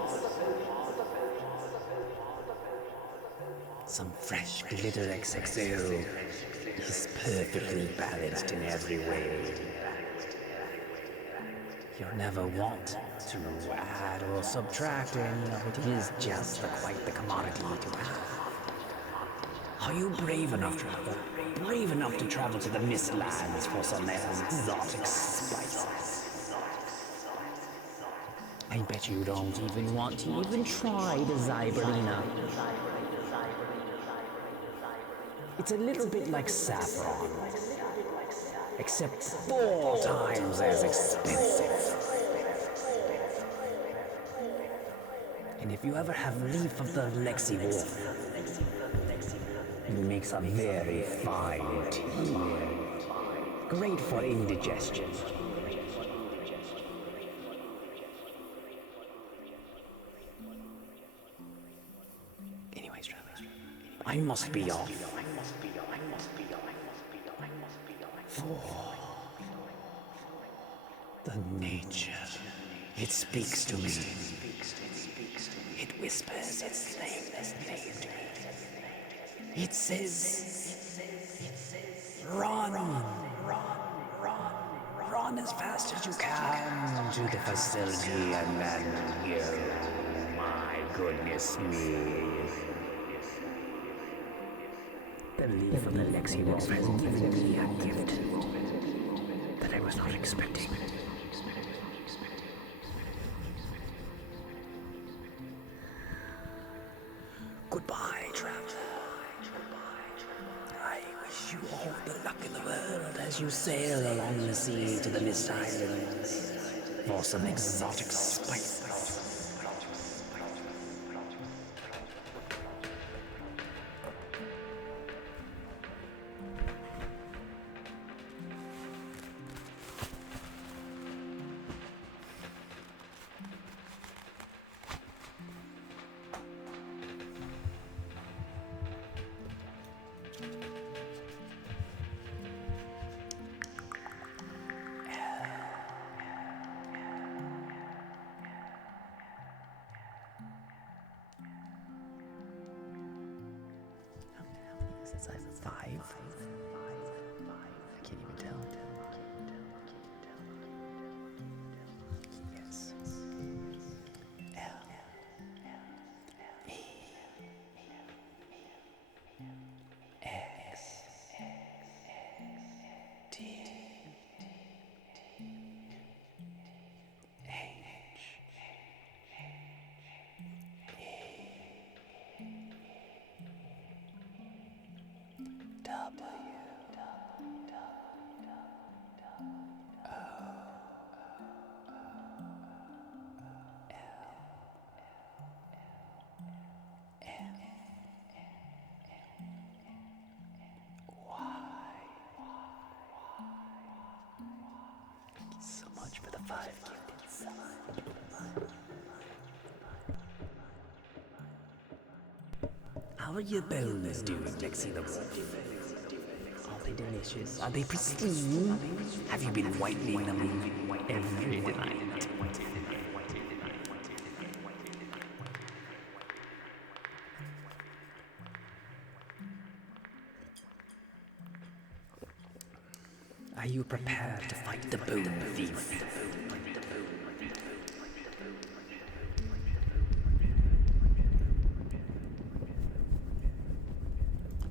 Some fresh glitter XXL is perfectly balanced in every way. You'll never want to add or subtract any of it. It is just quite the commodity to have. Are you brave enough, traveler? Brave enough to travel to the Mistlands for some exotic spices? I bet you don't even want to even try the Zyberina. It's a little bit like saffron, except 4 times as expensive. And if you ever have leaf of the Lexi Wolf, it makes a very fine tea. Great for indigestion. Anyways, travelers, I must be off. For the nature, it speaks to me. It whispers its nameless name to me. It says, run, run as fast as you can to the facility and then you, my goodness me. The leaf of the Lexi Wolf has given me a gift that I was not expecting. as you sail along the sea to the Mist Islands for some exotic spice. Is it size? It's 5? I can't even tell. Yes. L E X T H W so much for the 5 gifted. How are your bones doing, Lexi the Wolf? Are they delicious? Are they pristine? Have you been whitening them every night? Are you prepared to fight the bone thief?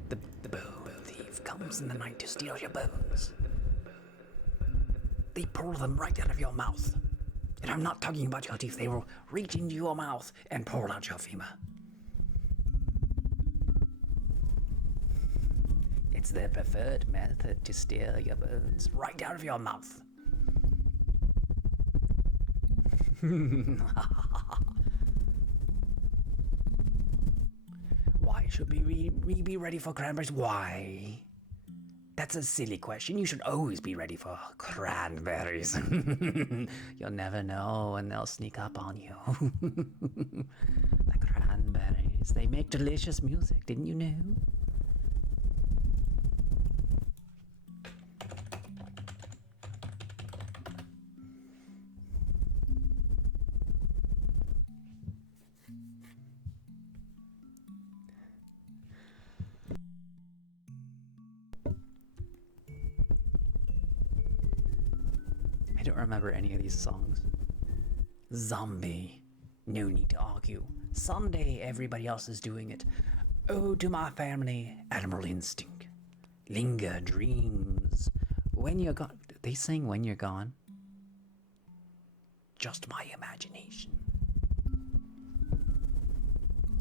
The bone thief comes in the night to steal your bones. They pull them right out of your mouth. And I'm not talking about your teeth. They will reach into your mouth and pull out your femur. It's their preferred method to steal your bones right out of your mouth. Why should we be ready for cranberries? Why? That's a silly question. You should always be ready for cranberries. You'll never know when they'll sneak up on you. The cranberries, they make delicious music, didn't you know? I don't remember any of these songs. Zombie. No need to argue. Someday everybody else is doing it. Oh, to my family, animal instinct. Linger dreams. When you're gone. They sing When You're Gone. Just my imagination.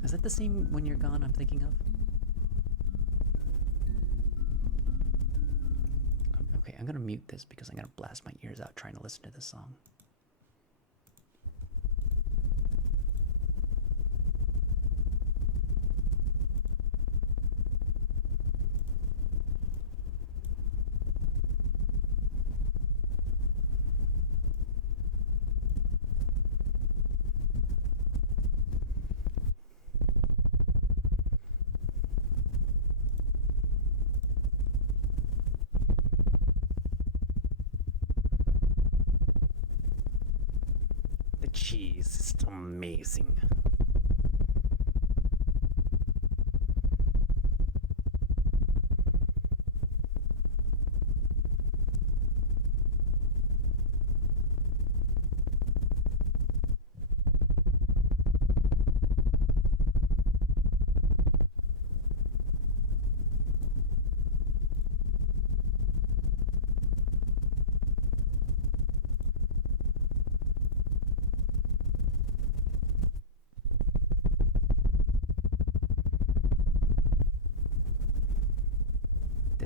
Is that the same When You're Gone I'm thinking of? Okay, I'm gonna mute this because I'm gonna blast my ears out trying to listen to this song. The cheese is amazing.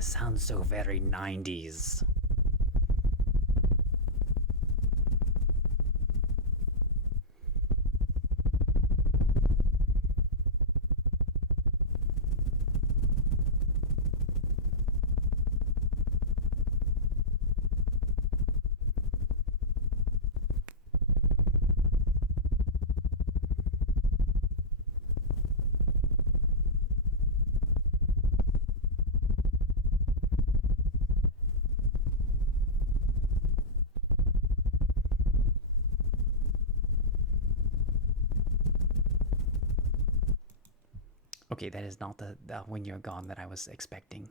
This sounds so very 90s. Okay, that is not the When You're Gone that I was expecting.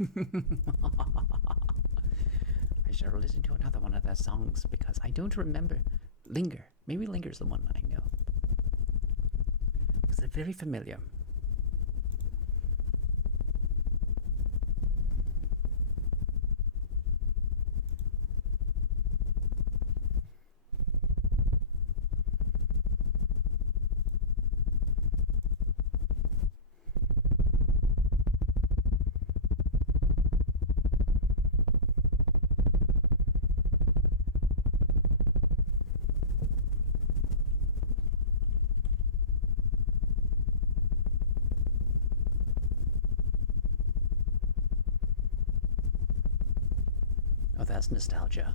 I should listen to another one of their songs because I don't remember. Linger. Maybe Linger's the one I know. Because they're very familiar. Oh, that's nostalgia.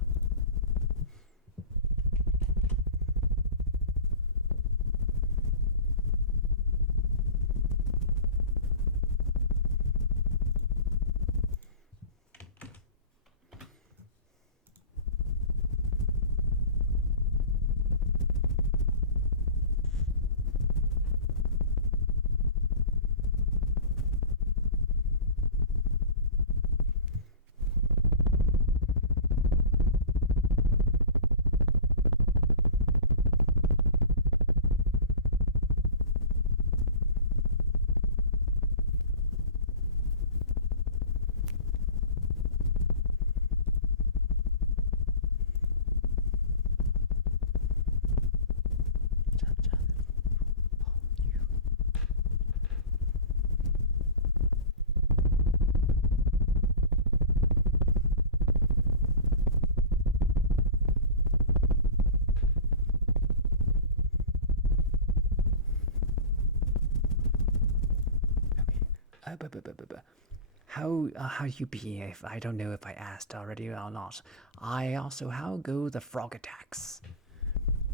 How you be? If I don't know if I asked already or not. I also how go the frog attacks.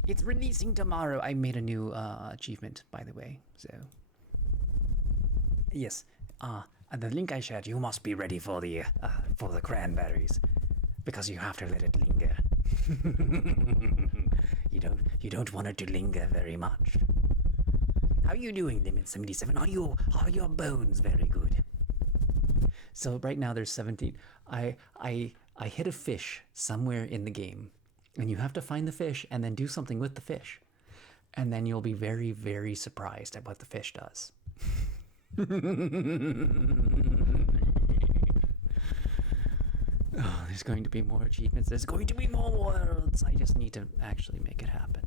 It's releasing tomorrow. I made a new achievement, by the way. So yes, the link I shared. You must be ready for the cranberries, because you have to let it linger. you don't want it to linger very much. How are you doing, Limit 77? Are your bones very good? So right now there's 17. I hit a fish somewhere in the game, and you have to find the fish and then do something with the fish, and then you'll be very, very surprised at what the fish does. Oh, there's going to be more achievements. There's going to be more worlds. I just need to actually make it happen.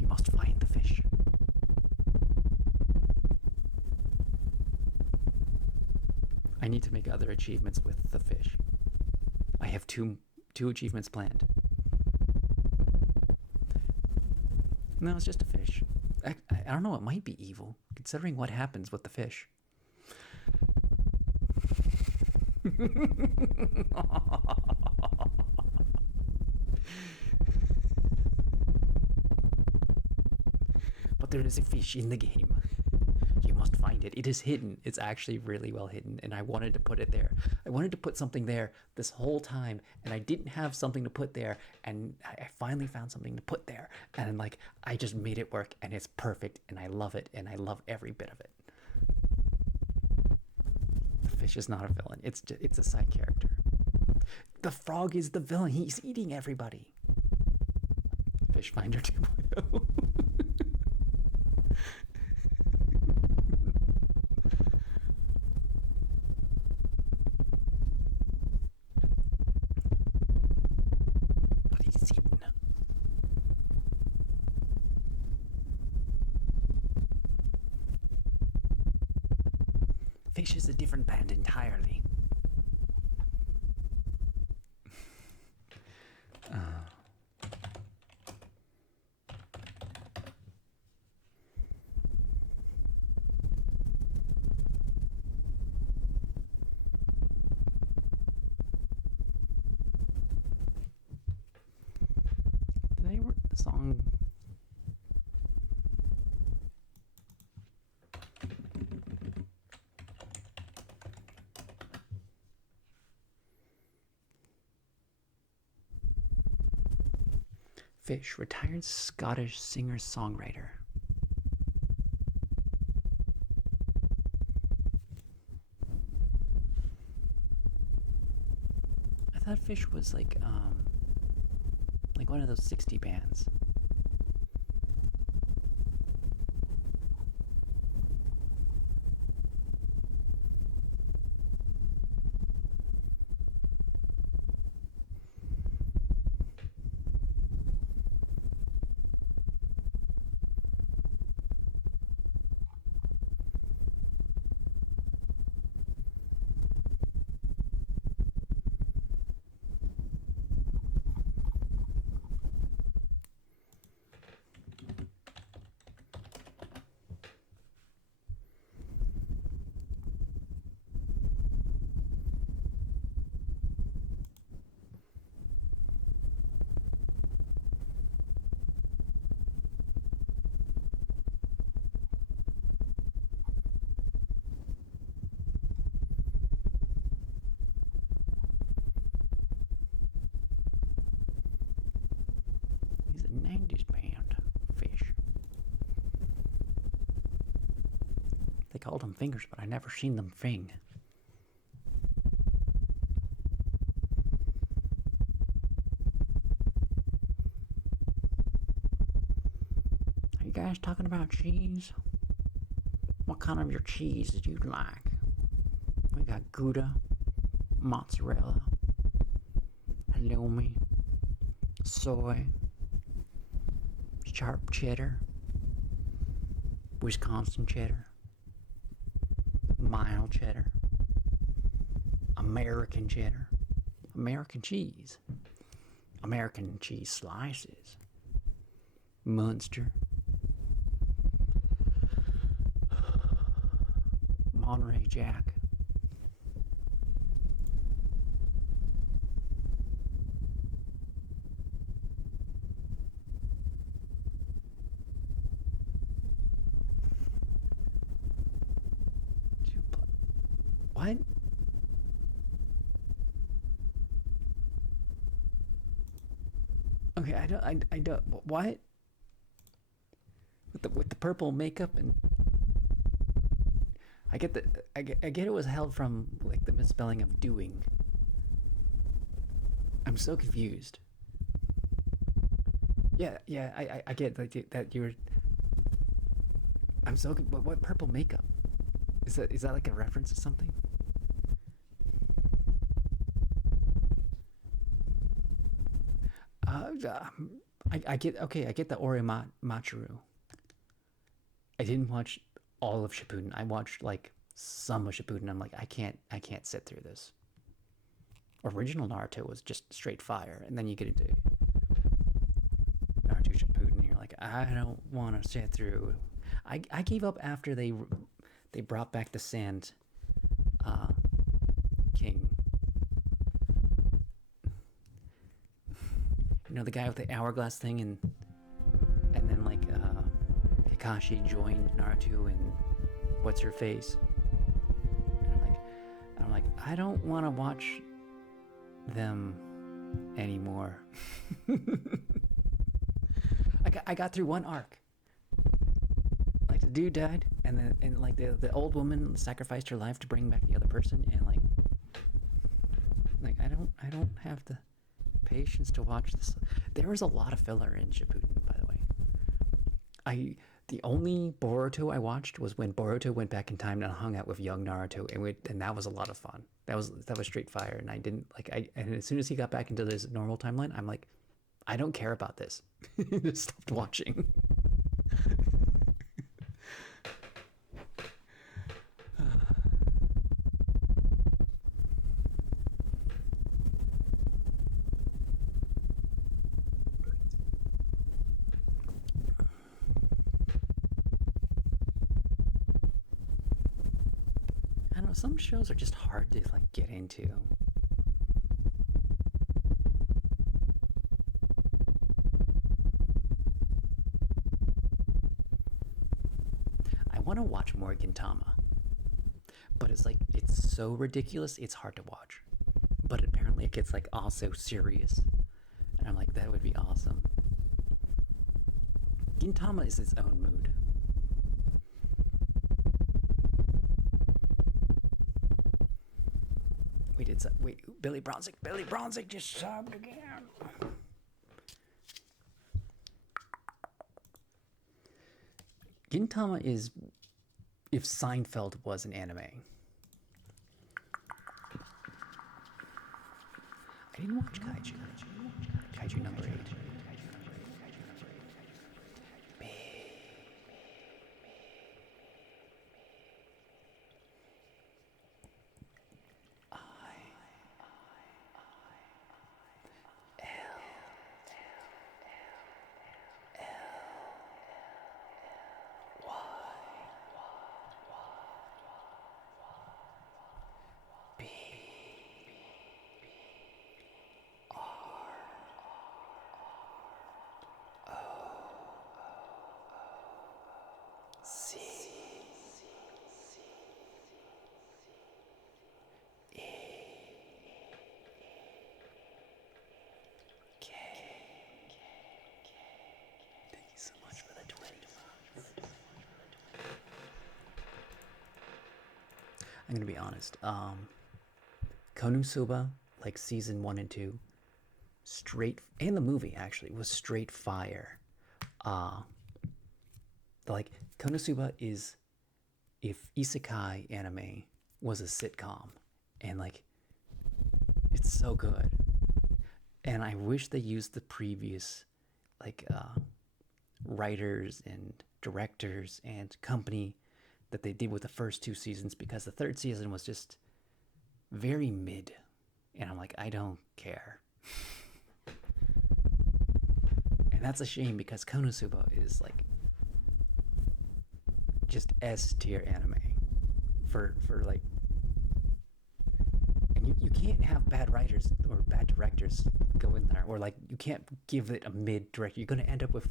You must find the fish. I need to make other achievements with the fish. I have two achievements planned. No, it's just a fish. I don't know, it might be evil, considering what happens with the fish. But there is a fish in the game. You must find it. It is hidden. It's actually really well hidden, and I wanted to put it there. I wanted to put something there this whole time, and I didn't have something to put there, and I finally found something to put there, and like I just made it work, and it's perfect, and I love it, and I love every bit of it. The fish is not a villain. It's a side character. The frog is the villain. He's eating everybody. Fish Finder 2.0. Fish is a different band entirely. They were the song. Fish, retired Scottish singer-songwriter. I thought Fish was like one of those 60 bands. He's a 90s band, Fish. They called them fingers, but I never seen them fing. Are you guys talking about cheese? What kind of your cheese did you like? We got Gouda, mozzarella, halloumi, soy, sharp cheddar, Wisconsin cheddar, mild cheddar, American cheddar, American cheese, American cheese slices, Munster, Monterey Jack. What? Okay, I don't. What? With the purple makeup and I get it was held from like the misspelling of doing. I'm so confused. Yeah, I get like that you're. I'm so. But what purple makeup? Is that like a reference to something? I get okay. I get the Ore Machiru. I didn't watch all of Shippuden. I watched like some of Shippuden. I'm like, I can't sit through this. Original Naruto was just straight fire, and then you get into Naruto Shippuden, and you're like, I don't want to sit through. I gave up after they brought back the Sand King. You know, the guy with the hourglass thing, and then like Kakashi joined Naruto and what's her face, and I'm like I don't want to watch them anymore. I got through one arc. Like the dude died, and like the old woman sacrificed her life to bring back the other person, and like I don't have the patience to watch this. There was a lot of filler in Shippuden, by the way. The only Boruto I watched was when Boruto went back in time and hung out with young Naruto, and that was a lot of fun. That was straight fire, and I didn't like and as soon as he got back into this normal timeline, I'm like, I don't care about this. Just stopped watching. some shows are just hard to like get into. I want to watch more Gintama, but it's like it's so ridiculous, it's hard to watch. But apparently, it gets like also serious, and I'm like, that would be awesome. Gintama is its own mood. Wait, Billy Bronzik just subbed again. Gintama is if Seinfeld was an anime. I didn't watch Kaiju. Kaiju number 8. I'm gonna be honest. Konosuba, like season 1 and 2, straight, and the movie actually was straight fire. Like Konosuba is if isekai anime was a sitcom, and like it's so good. And I wish they used the previous like writers and directors and company that they did with the first 2 seasons, because the 3rd season was just very mid, and I'm like, I don't care. And that's a shame, because Konosuba is like just S tier anime for like, and you can't have bad writers or bad directors go in there, or like you can't give it a mid director. You're gonna end up with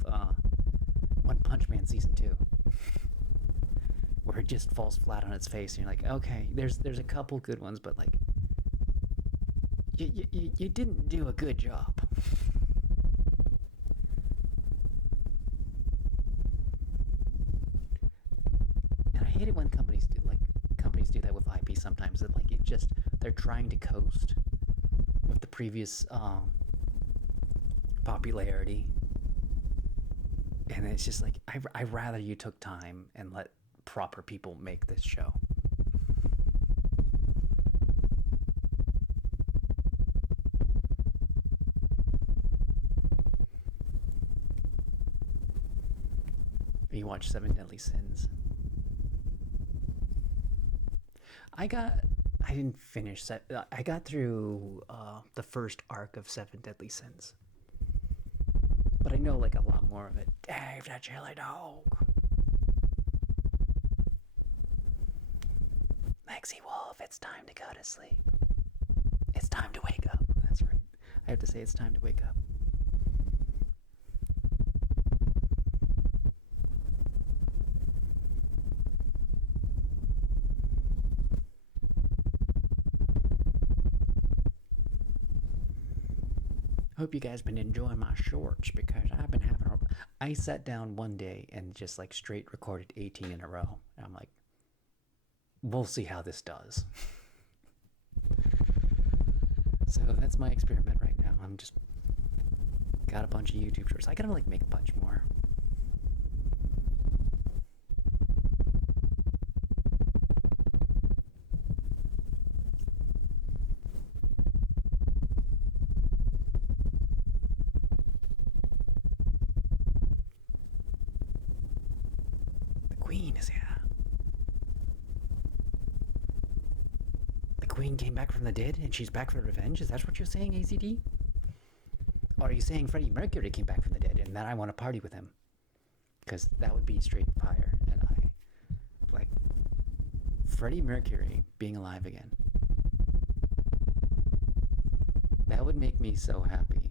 One Punch Man season 2, where it just falls flat on its face, and you're like, okay, there's a couple good ones, but like you didn't do a good job. And I hate it when companies do that with IP sometimes. That like they're trying to coast with the previous popularity, and it's just like I rather you took time and let proper people make this show. You watch 7 Deadly Sins. I didn't finish. I got through the first arc of 7 Deadly Sins, but I know like a lot more of it. Dave the Chili Dog. Lexi Wolf, it's time to go to sleep. It's time to wake up. That's right. I have to say it's time to wake up. Hope you guys been enjoying my shorts, because I've been having I sat down one day and just like straight recorded 18 in a row. And I'm like, we'll see how this does. So that's my experiment right now. I'm just got a bunch of YouTube shorts. I gotta like make a bunch more. Queen is here. The Queen came back from the dead, and she's back for revenge? Is that what you're saying, AZD? Or are you saying Freddie Mercury came back from the dead, and that I want to party with him? Because that would be straight fire, and I, like, Freddie Mercury being alive again. That would make me so happy.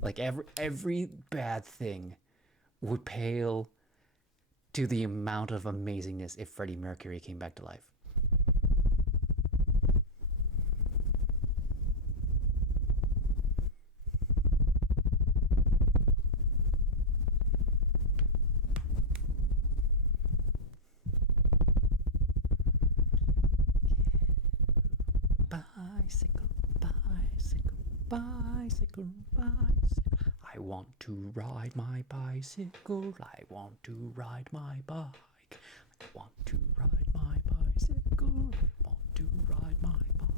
Like every bad thing would pale to the amount of amazingness if Freddie Mercury came back to life. Bicycle, bicycle, bicycle, bicycle. I want to ride my bicycle. I want to ride my bike. I want to ride my bicycle. I want to ride my bike.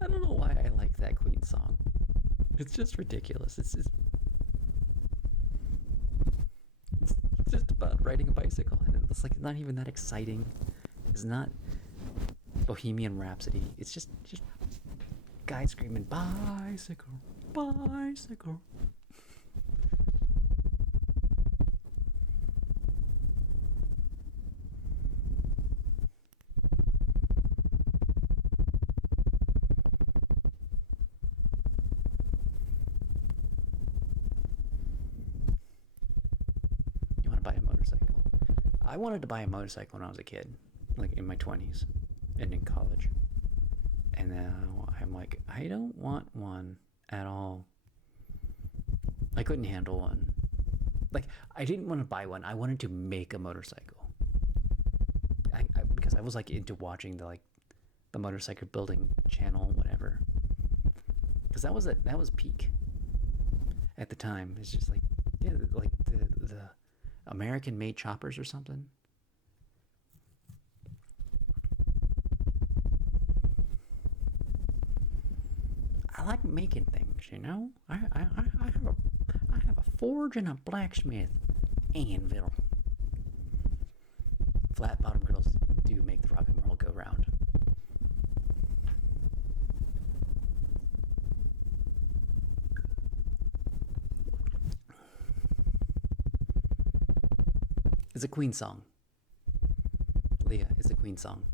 I don't know why I like that Queen song. It's just ridiculous. It's just about riding a bicycle, and it's like not even that exciting. It's not Bohemian Rhapsody. It's just guy screaming bicycle, bicycle. You want to buy a motorcycle? I wanted to buy a motorcycle when I was a kid, like in my 20s and in college. And now I'm like, I don't want one at all. I couldn't handle one. Like, I didn't want to buy one. I wanted to make a motorcycle. Because I was like into watching the motorcycle building channel, whatever. Because that was peak at the time. It's just like, yeah, like the American made choppers or something. I like making things, you know. I have a forge and a blacksmith anvil. Flat bottom girls do make the rock and roll go round. It's a Queen song. Leah, it's a Queen song.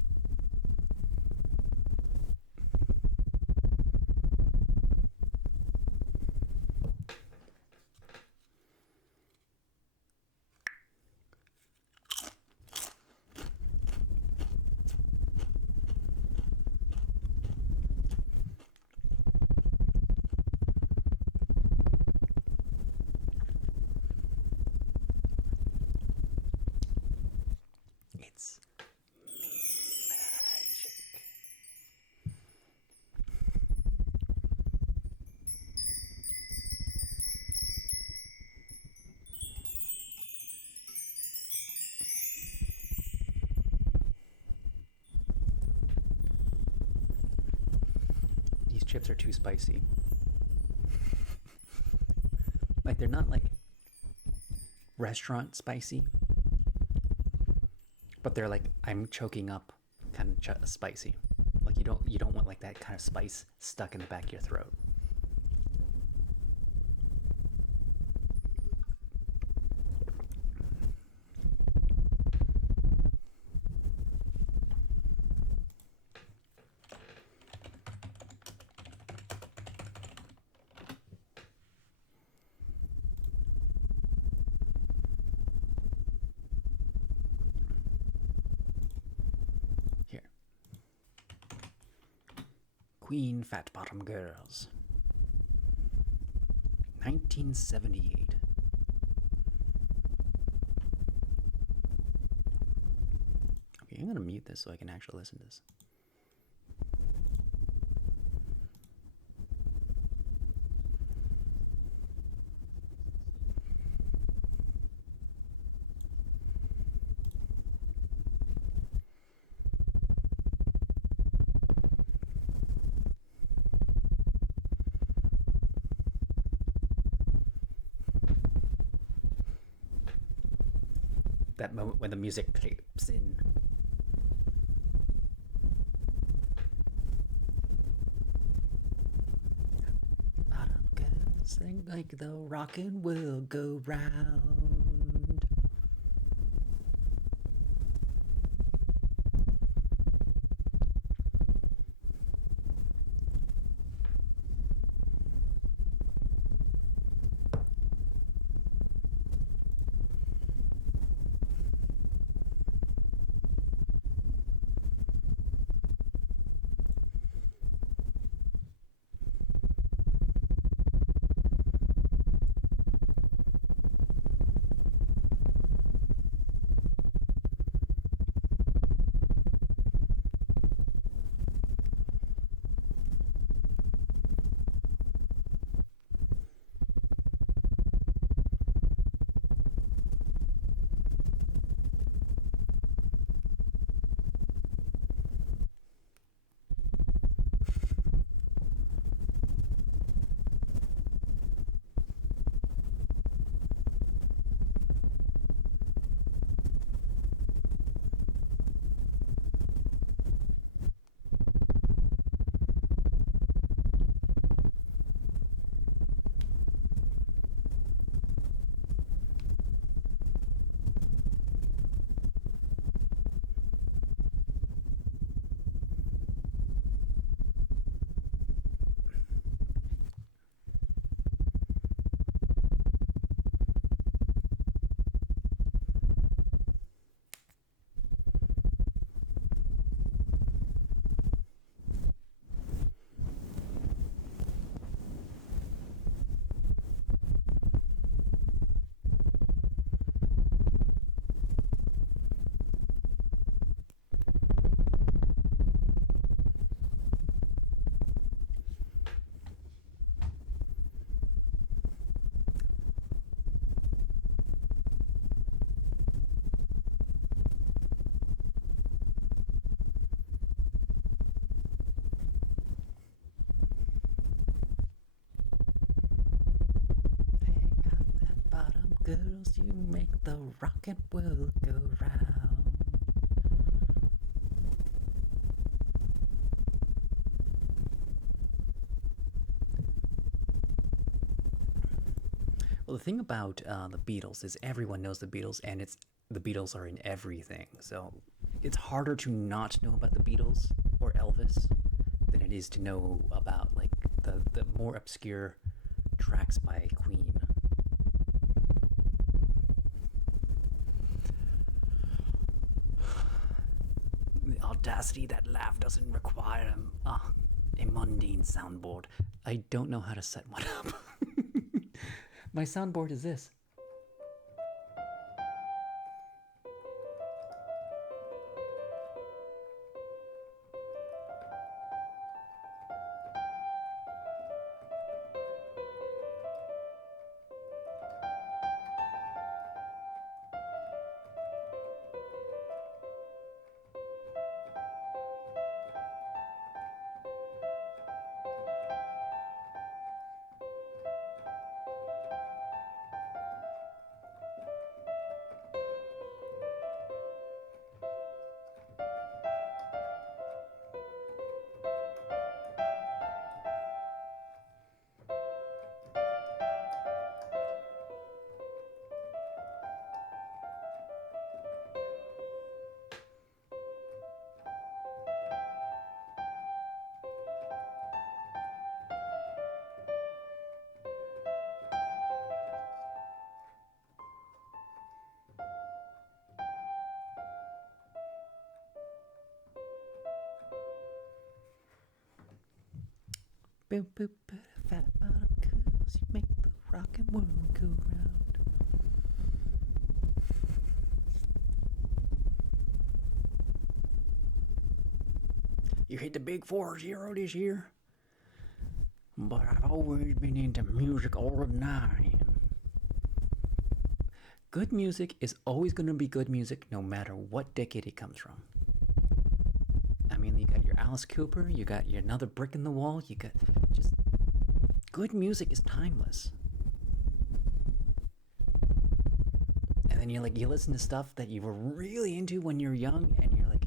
It's magic. These chips are too spicy. Like, they're not like restaurant spicy, but they're like, I'm choking up kind of spicy. Like, you don't want like that kind of spice stuck in the back of your throat. Here. Queen Fat Bottom Girls. 1978. Okay, I'm gonna mute this so I can actually listen to this. That moment when the music creeps in. Bottom girls sing like the rockin' will go round. girls, you make the rockin' world go round. Well, the thing about the Beatles is everyone knows the Beatles, and the Beatles are in everything. So it's harder to not know about the Beatles or Elvis than it is to know about like the more obscure tracks by Queen. The audacity that laugh doesn't require a mundane soundboard. I don't know how to set one up. My soundboard is this. Boop, boop, boop, fat bottom curls, you make the rockin' world go round. You hit the big 4-0 this year? But I've always been into music all the time. Good music is always going to be good music no matter what decade it comes from. I mean, you got your Alice Cooper, you got your Another Brick in the Wall, you got just... Good music is timeless. And then you listen to stuff that you were really into when you're young, and you're like,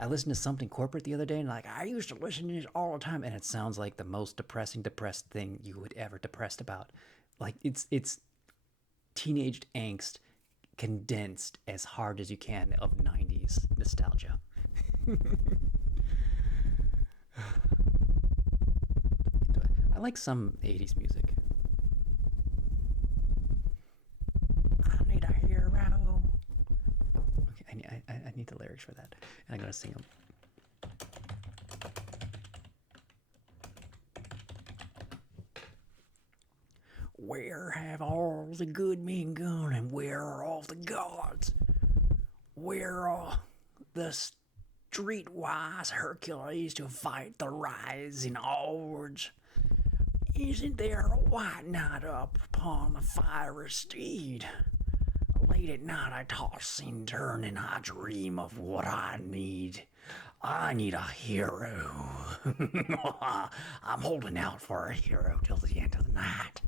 I listened to something corporate the other day, and like, I used to listen to this all the time, and it sounds like the most depressed thing you would ever depressed about. Like, it's teenage angst condensed as hard as you can of 90s nostalgia. I like some 80s music. I need a hero. Okay, I need the lyrics for that. And I'm going to sing them. Where have all the good men gone, and where are all the gods? Where are the streetwise Hercules to fight the rising odds? Isn't there a white knight up upon a fiery steed? Late at night I toss and turn and I dream of what I need. I need a hero. I'm holding out for a hero till the end of the night.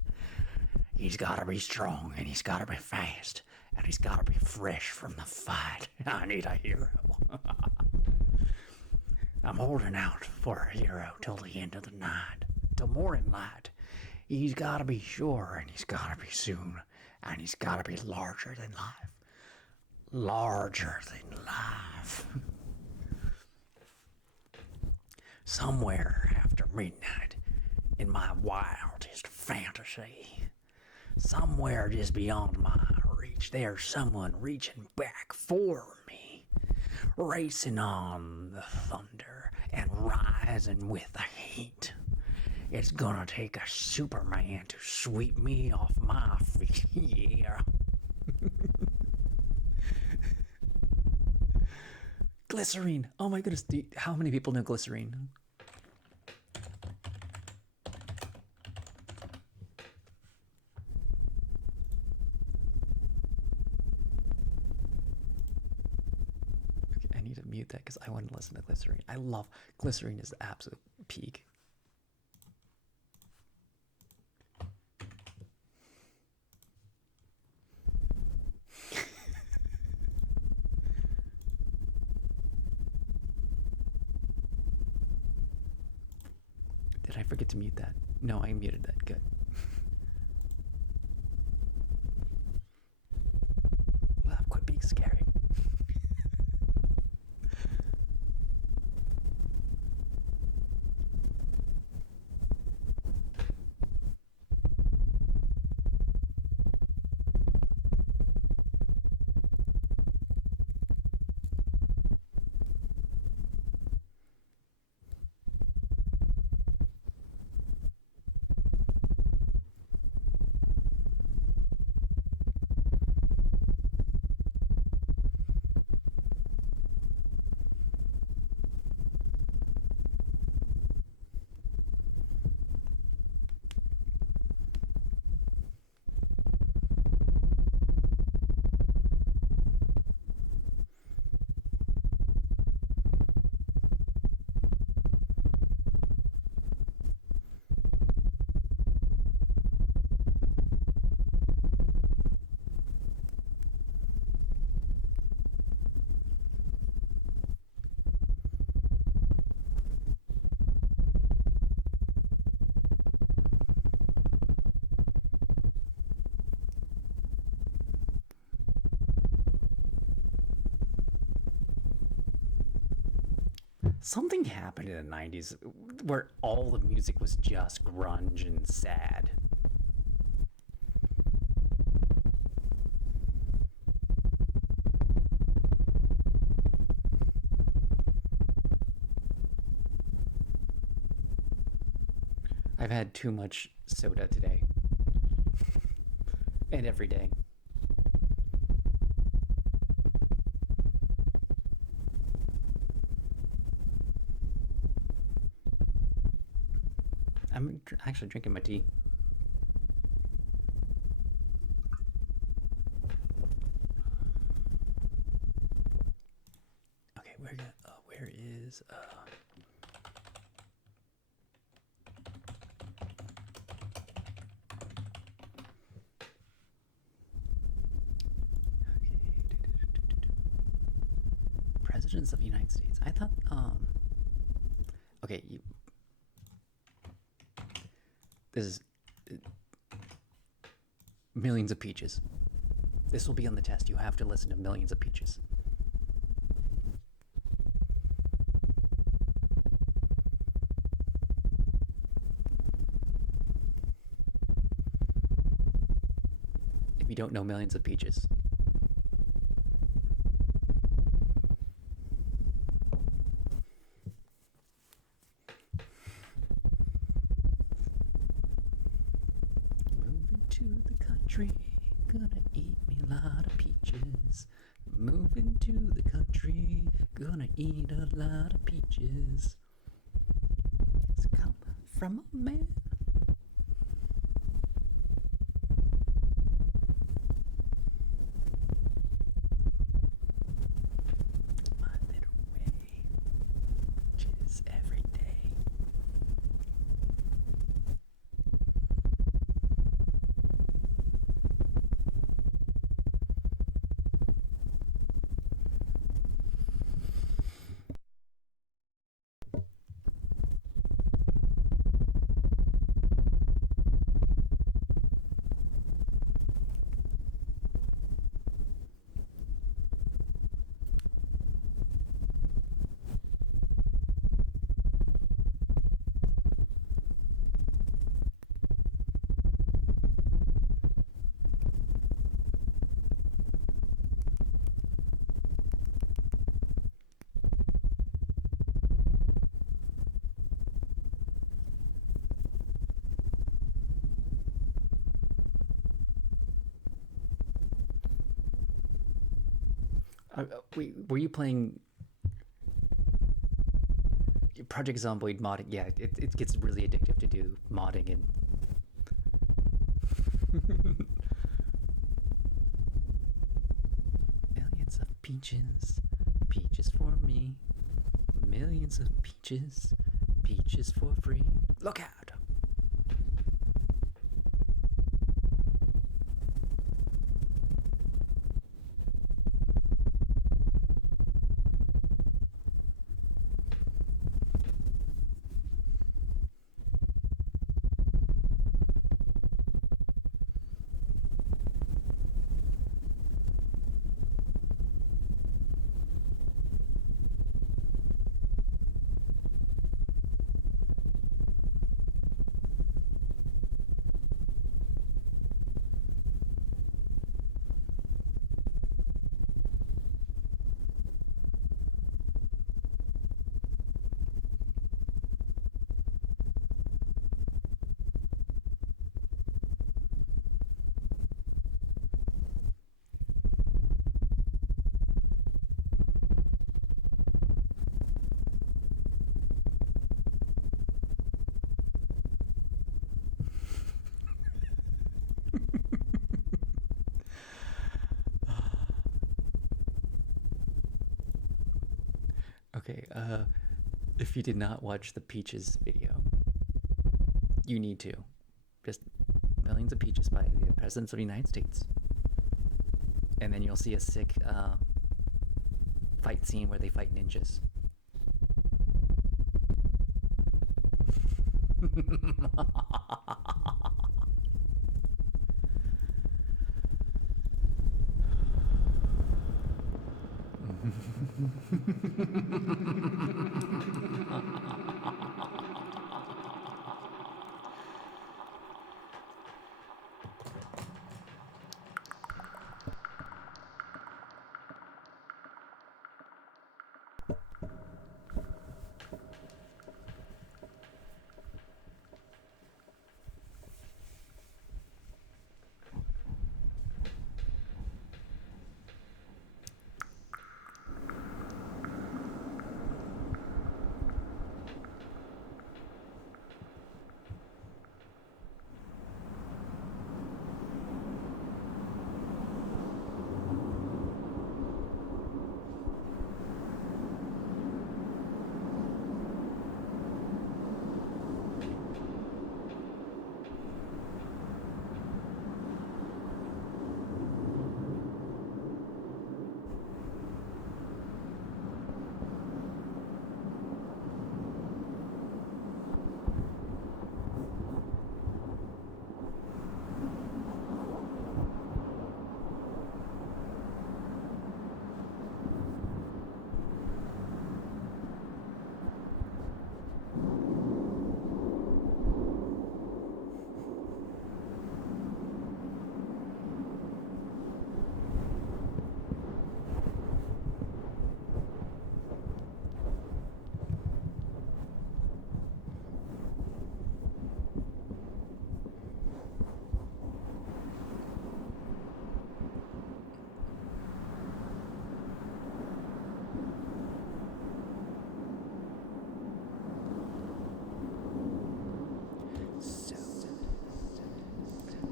He's gotta be strong, and he's gotta be fast, and he's gotta be fresh from the fight. I need a hero. I'm holding out for a hero till the end of the night, till morning light. He's gotta be sure, and he's gotta be soon, and he's gotta be larger than life. Larger than life. Somewhere after midnight, in my wildest fantasy, somewhere just beyond my reach, there's someone reaching back for me, racing on the thunder and rising with the heat. It's gonna take a Superman to sweep me off my feet, yeah. Glycerine! Oh my goodness, how many people know glycerine? Okay, I need to mute that because I want to listen to glycerine. I love glycerine is the absolute peak. Did I forget to mute that? No, I muted that. Good. Well, quit being scary. Something happened in the 90s where all the music was just grunge and sad. I've had too much soda today. And every day. I'm actually drinking my tea. Okay, where is presidents of the United States? I thought okay, this is Millions of Peaches. This will be on the test. You have to listen to Millions of Peaches. If you don't know Millions of Peaches. Moving to the country, gonna eat me a lot of peaches. Moving to the country, gonna eat a lot of peaches. It's come from a man. My little way, peaches every day. Were you playing Project Zomboid modding? Yeah, it gets really addictive to do modding and millions of peaches, peaches for me. Millions of peaches, peaches for free. Look out! Okay, if you did not watch the Peaches video, you need to. Just Millions of Peaches by the Presidents of the United States. And then you'll see a sick fight scene where they fight ninjas.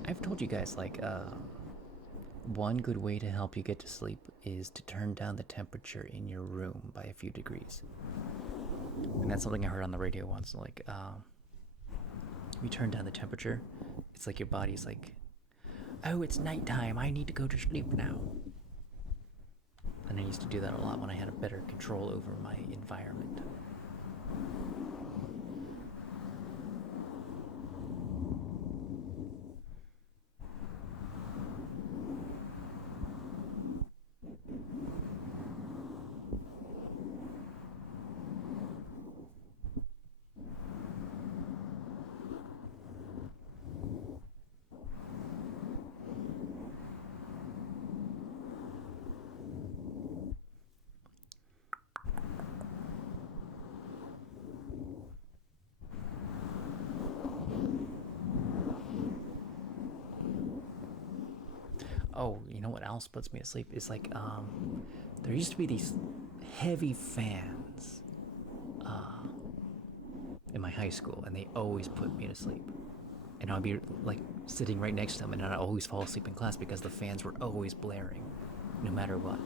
I've told you guys, like, one good way to help you get to sleep is to turn down the temperature in your room by a few degrees. And that's something I heard on the radio once. Like, you turn down the temperature, it's like your body's like, oh, it's nighttime, I need to go to sleep now. And I used to do that a lot when I had a better control over my environment. Oh, you know what else puts me to sleep? It's like, there used to be these heavy fans in my high school, and they always put me to sleep. And I'd be like sitting right next to them, and I'd always fall asleep in class because the fans were always blaring, no matter what.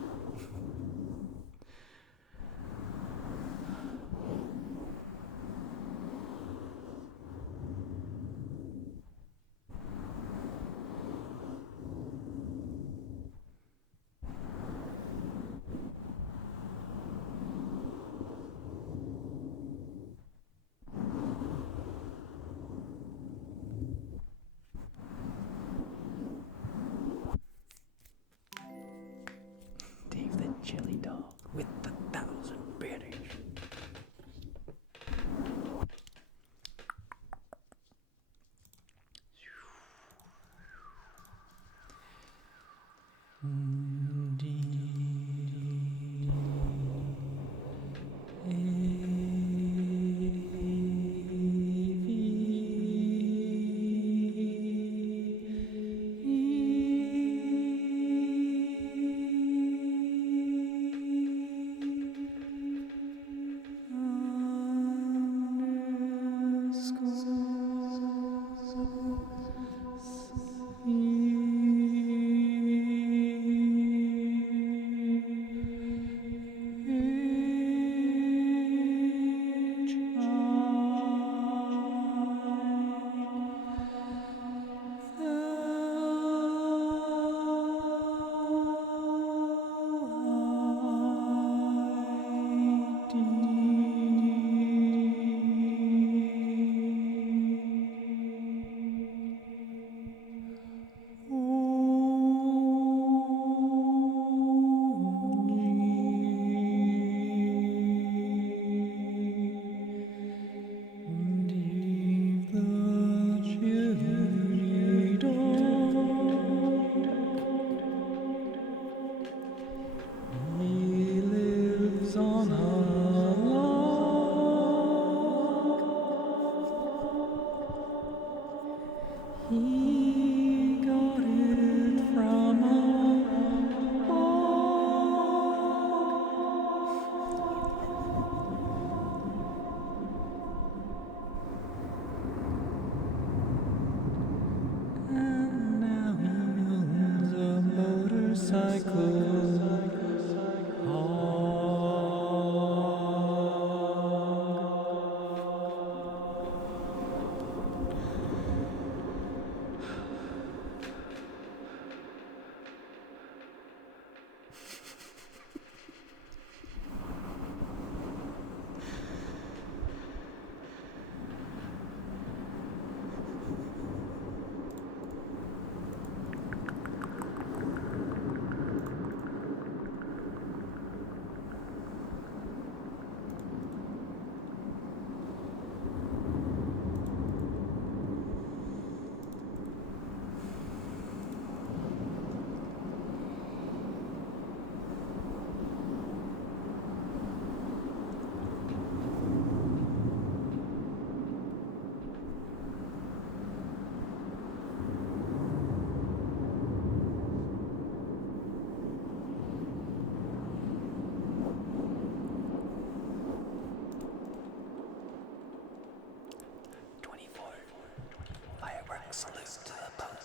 Salute to the Pope.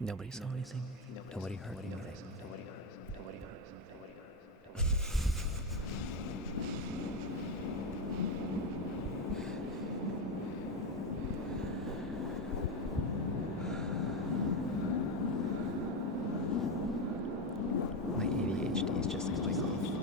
Nobody saw anything. Nobody heard anything. My ADHD is just going off.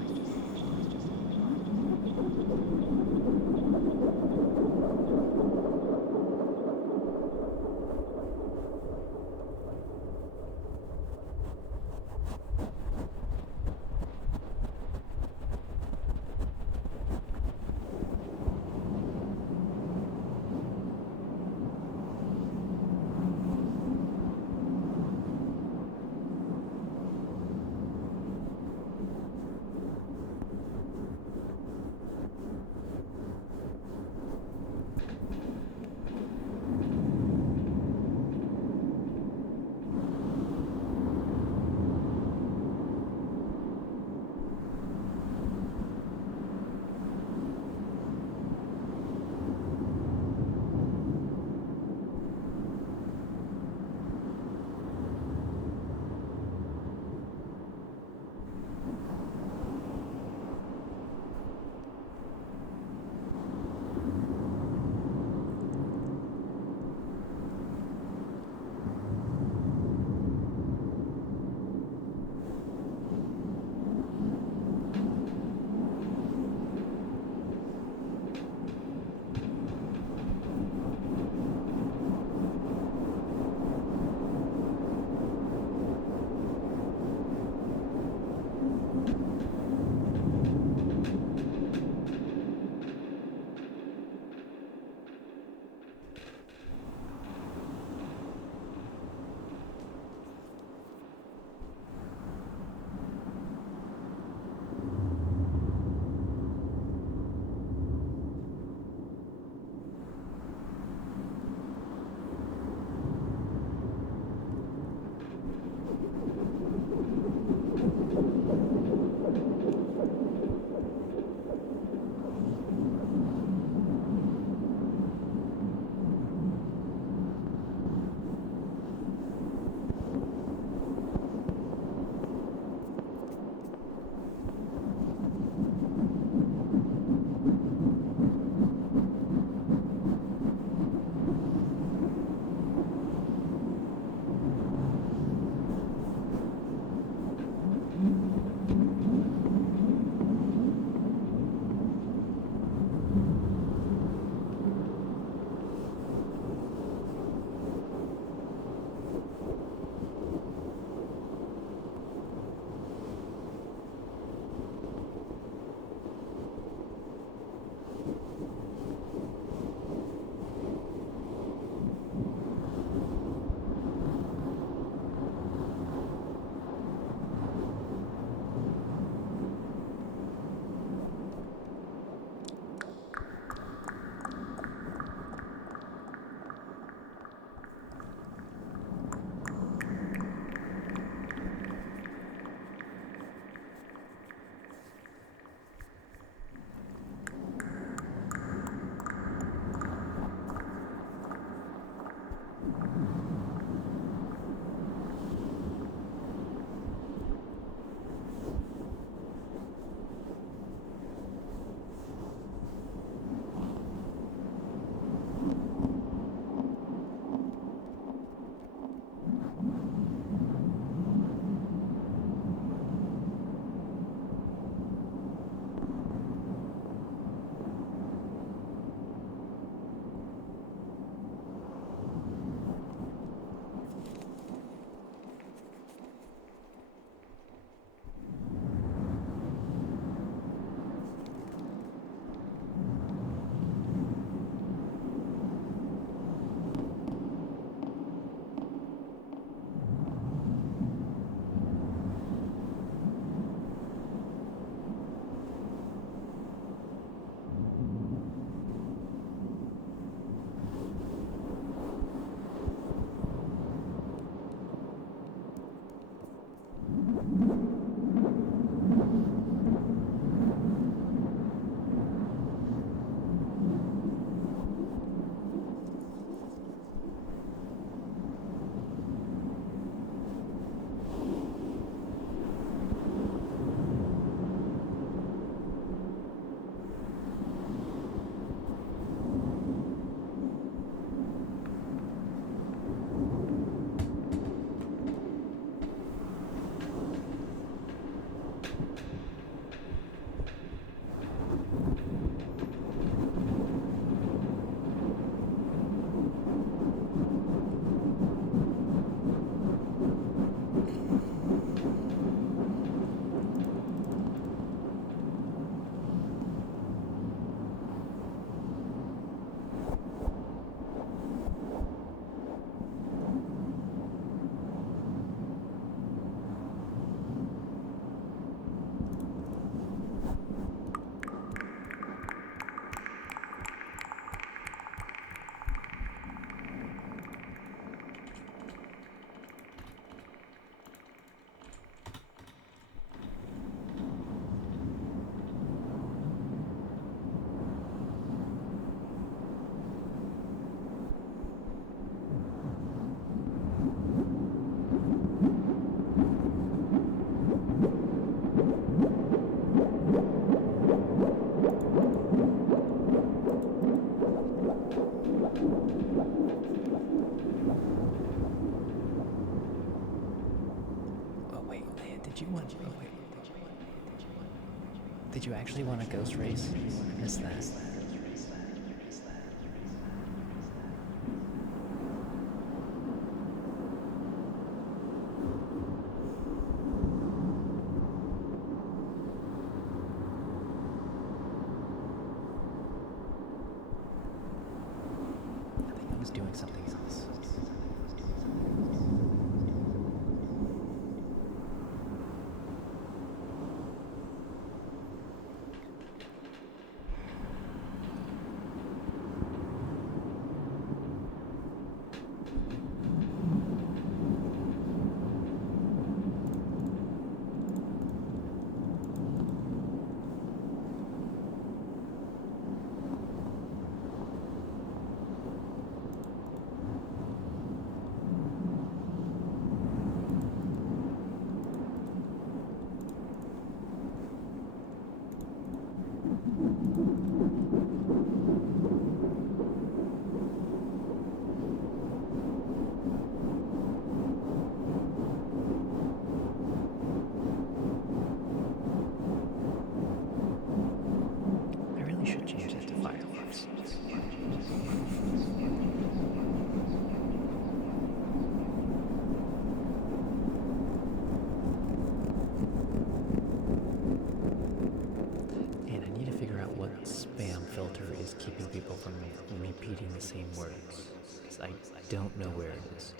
Did you actually want a ghost race? I missed that. I think I was doing something else. I really should change it to fireworks. And I need to figure out what spam filter is keeping people from repeating the same words. 'Cause I don't know where it is.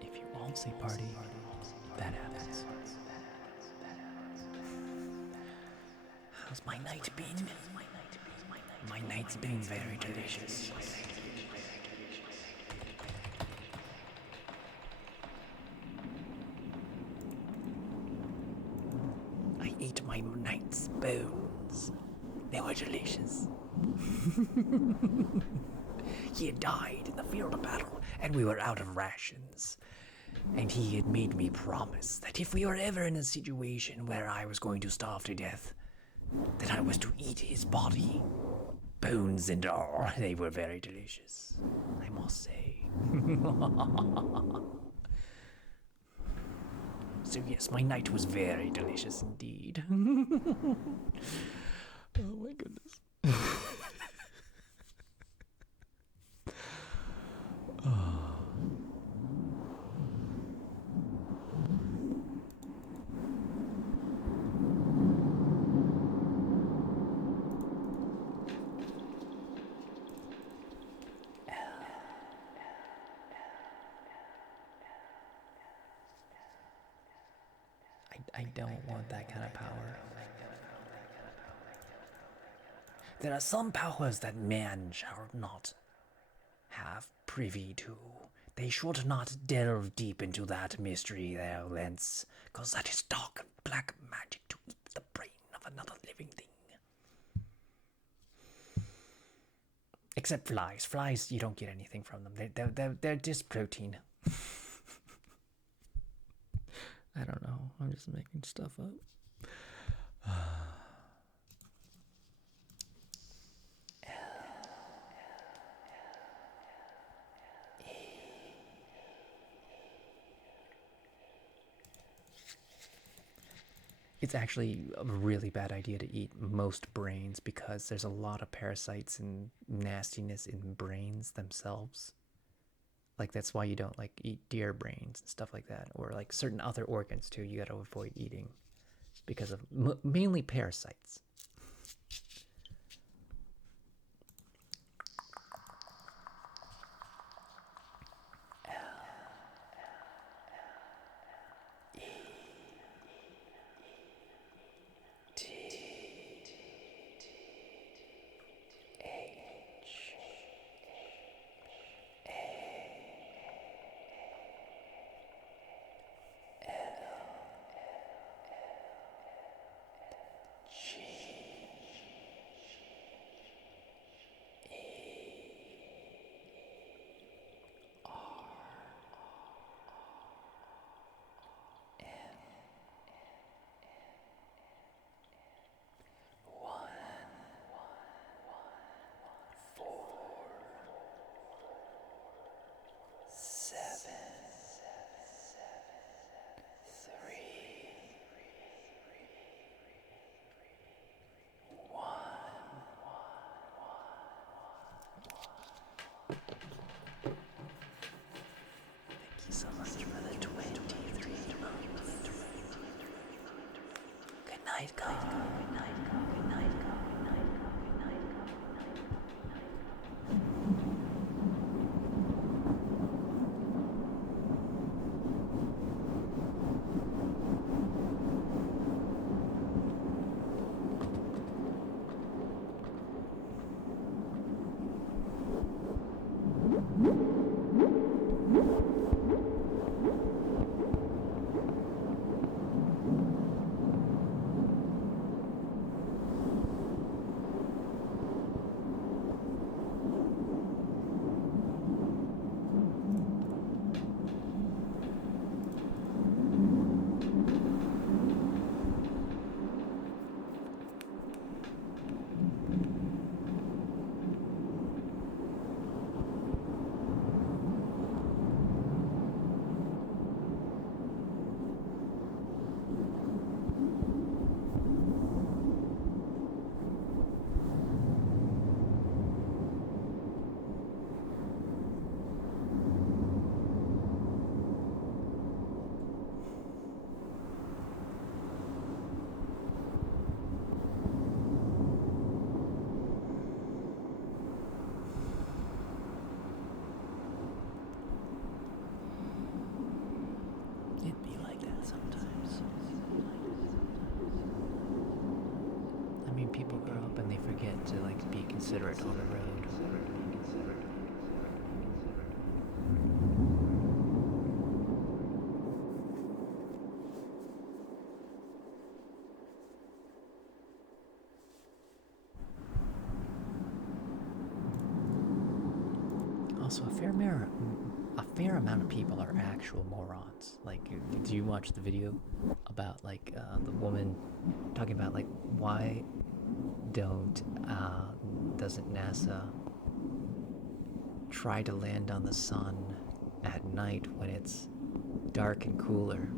If you all say party, that happens. How's my night been? My night's been very delicious. I ate my night's bones. They were delicious. He had died in the field of battle, and we were out of rations. And he had made me promise that if we were ever in a situation where I was going to starve to death, that I was to eat his body. Bones and all, they were very delicious, I must say. So yes, my night was very delicious indeed. Oh my goodness. I don't want that kind of power. There are some powers that man shall not have privy to. They should not delve deep into that mystery there, thence, 'cause that is dark and black magic to eat the brain of another living thing. Except flies. Flies, you don't get anything from them. They're just protein. I don't know. I'm just making stuff up. It's actually a really bad idea to eat most brains because there's a lot of parasites and nastiness in brains themselves. Like that's why you don't like eat deer brains and stuff like that, or like certain other organs too. You got to avoid eating because of mainly parasites. night, God. Good night, God. Good night, God. Good night, God. Good night, God. It'd be like that sometimes. I mean, people grow up and they forget to like be considerate on the road. Also, a fair amount of people are actual morons. Like, did you watch the video about like the woman talking about like why don't doesn't NASA try to land on the sun at night when it's dark and cooler?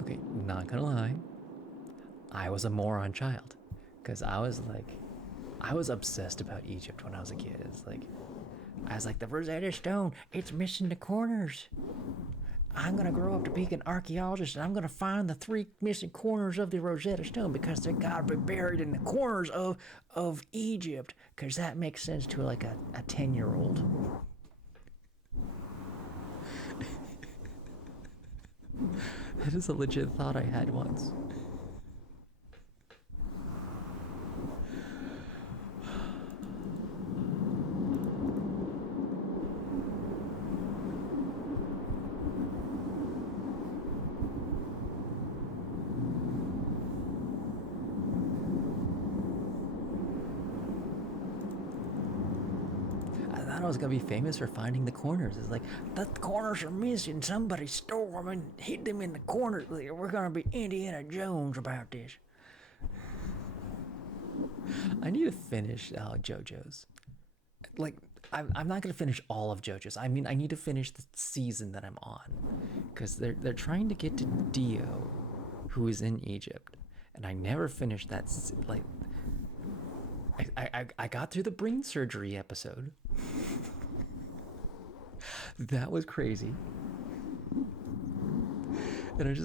Okay, not gonna lie, I was a moron child, because I was obsessed about Egypt when I was a kid. I was like, the Rosetta Stone, it's missing the corners. I'm gonna grow up to be an archaeologist, and I'm gonna find the 3 missing corners of the Rosetta Stone because they gotta be buried in the corners of Egypt, because that makes sense to like a 10-year-old. That is a legit thought I had once. I thought I was gonna be famous for finding the corners. It's like, the corners are missing. Somebody stole them and hid them in the corners. We're gonna be Indiana Jones about this. I need to finish JoJo's. Like, I'm not gonna finish all of JoJo's. I mean, I need to finish the season that I'm on, because they're trying to get to Dio, who is in Egypt, and I never finished that. Like, I got through the brain surgery episode. That was crazy. And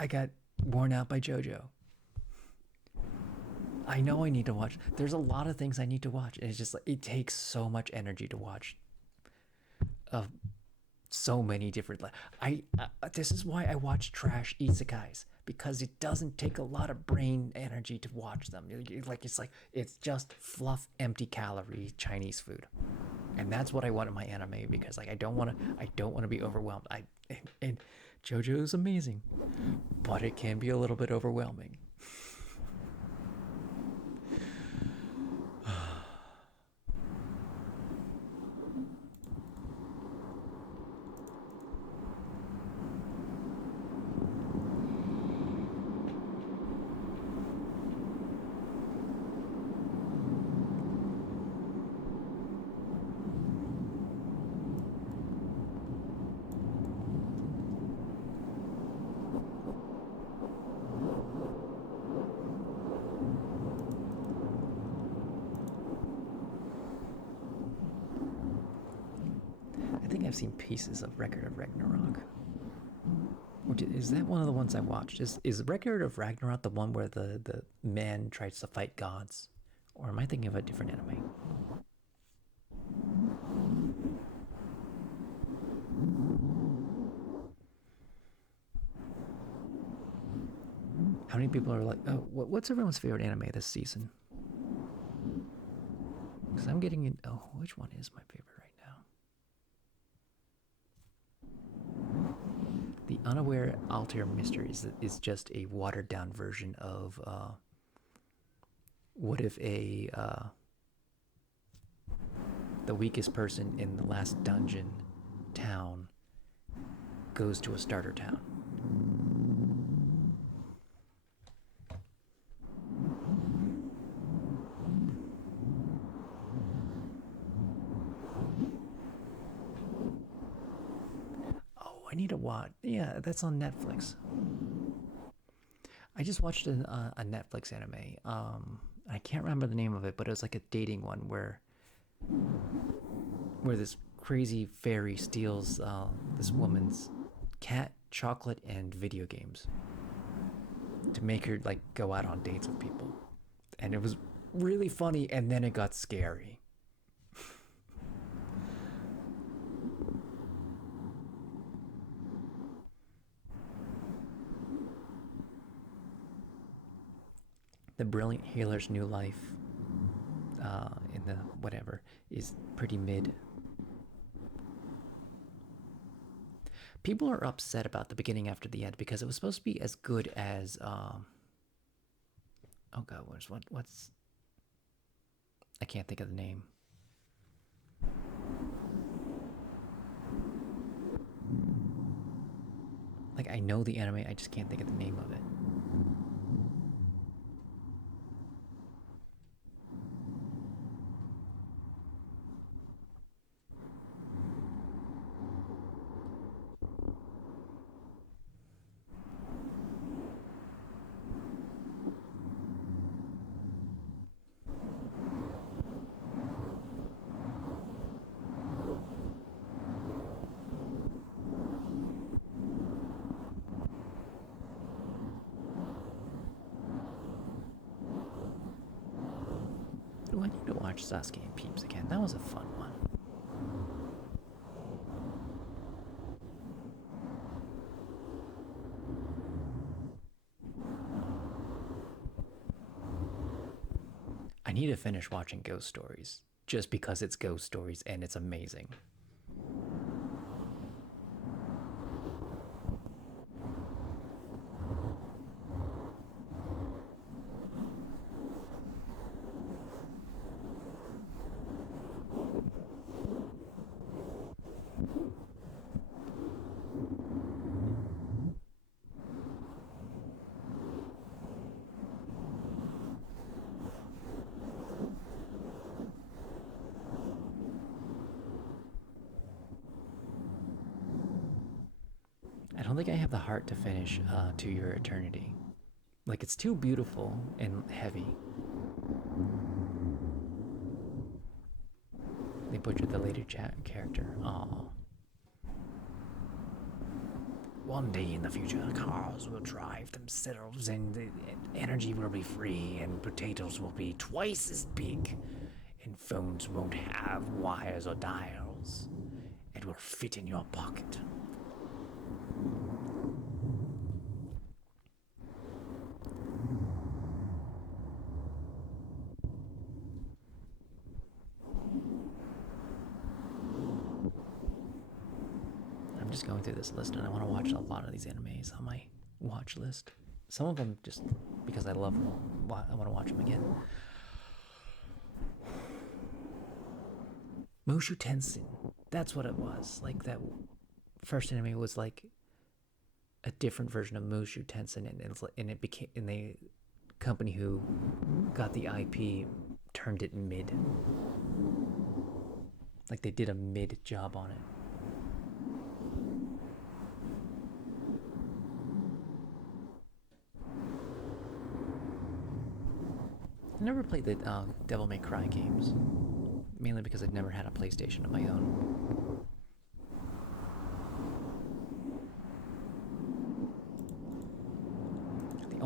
I got worn out by JoJo. I know I need to watch. There's a lot of things I need to watch, and it's just like it takes so much energy to watch. So many different. This is why I watch trash isekais, because it doesn't take a lot of brain energy to watch them. It's just fluff, empty calorie Chinese food, and that's what I want in my anime, because like I don't want to be overwhelmed. And JoJo is amazing, but it can be a little bit overwhelming. I've seen pieces of Record of Ragnarok. Is that one of the ones I watched? Is Record of Ragnarok the one where the man tries to fight gods? Or am I thinking of a different anime? How many people are like, oh, what's everyone's favorite anime this season? Because I'm getting in. Oh, which one is my favorite right now? The Unaware Altair Mysteries is just a watered down version of what if the weakest person in the last dungeon town goes to a starter town. I need to watch. Yeah, that's on Netflix. I just watched a Netflix anime. I can't remember the name of it, but it was like a dating one where this crazy fairy steals this woman's cat, chocolate, and video games to make her like go out on dates with people, and it was really funny. And then it got scary. The Brilliant Healer's New Life in the whatever is pretty mid. People are upset about the beginning after the end because it was supposed to be as good as oh god, what's I can't think of the name. Like, I know the anime, I just can't think of the name of it. Oh, I need to watch Sasuke and Peeps again. That was a fun one. I need to finish watching Ghost Stories just because it's Ghost Stories and it's amazing. I don't think I have the heart to finish To Your Eternity. Like, it's too beautiful and heavy. They butchered the later character. Aww. One day in the future, cars will drive themselves and the energy will be free and potatoes will be twice as big and phones won't have wires or dials. It will fit in your pocket. I'm just going through this list and I want to watch a lot of these animes on my watch list. Some of them just because I love them. I want to watch them again. Mushu Tensei. That's what it was. Like, that first anime was like a different version of Mushu Tensei, and it became, and the company who got the IP turned it mid. Like, they did a mid job on it. I never played the Devil May Cry games, mainly because I'd never had a PlayStation of my own.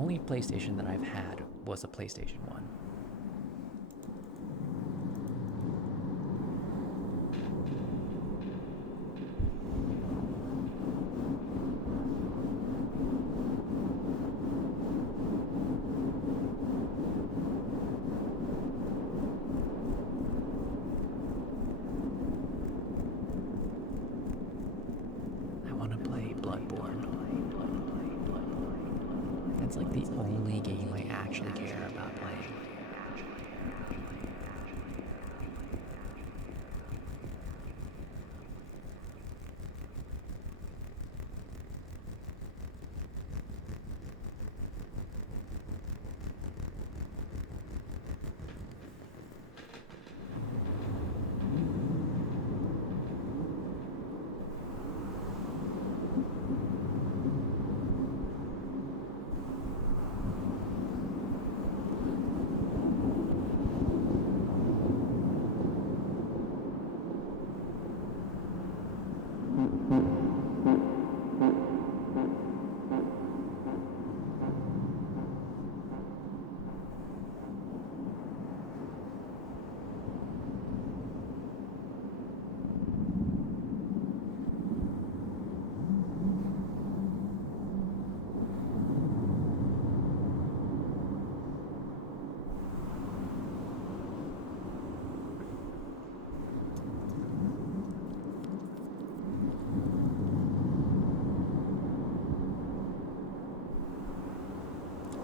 only PlayStation that I've had was a PlayStation 1. I want to play Bloodborne. That's like the only game I actually care about playing.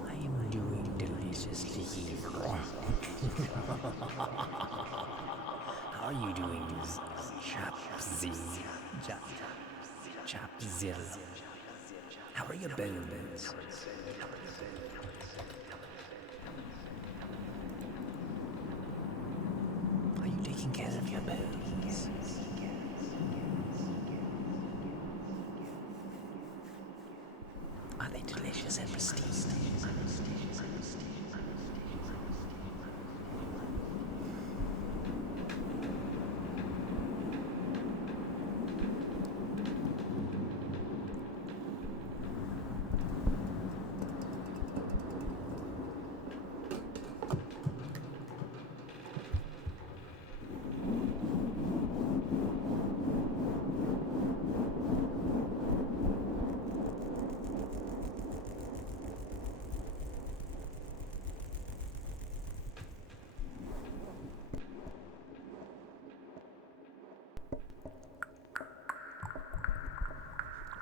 I am doing deliciously evil. How are you doing, Chapzilla? How are your bones? Are you taking care of your bones? Are they delicious and pristine?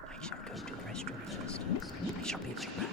I shall go to the restroom first. I shall be right back.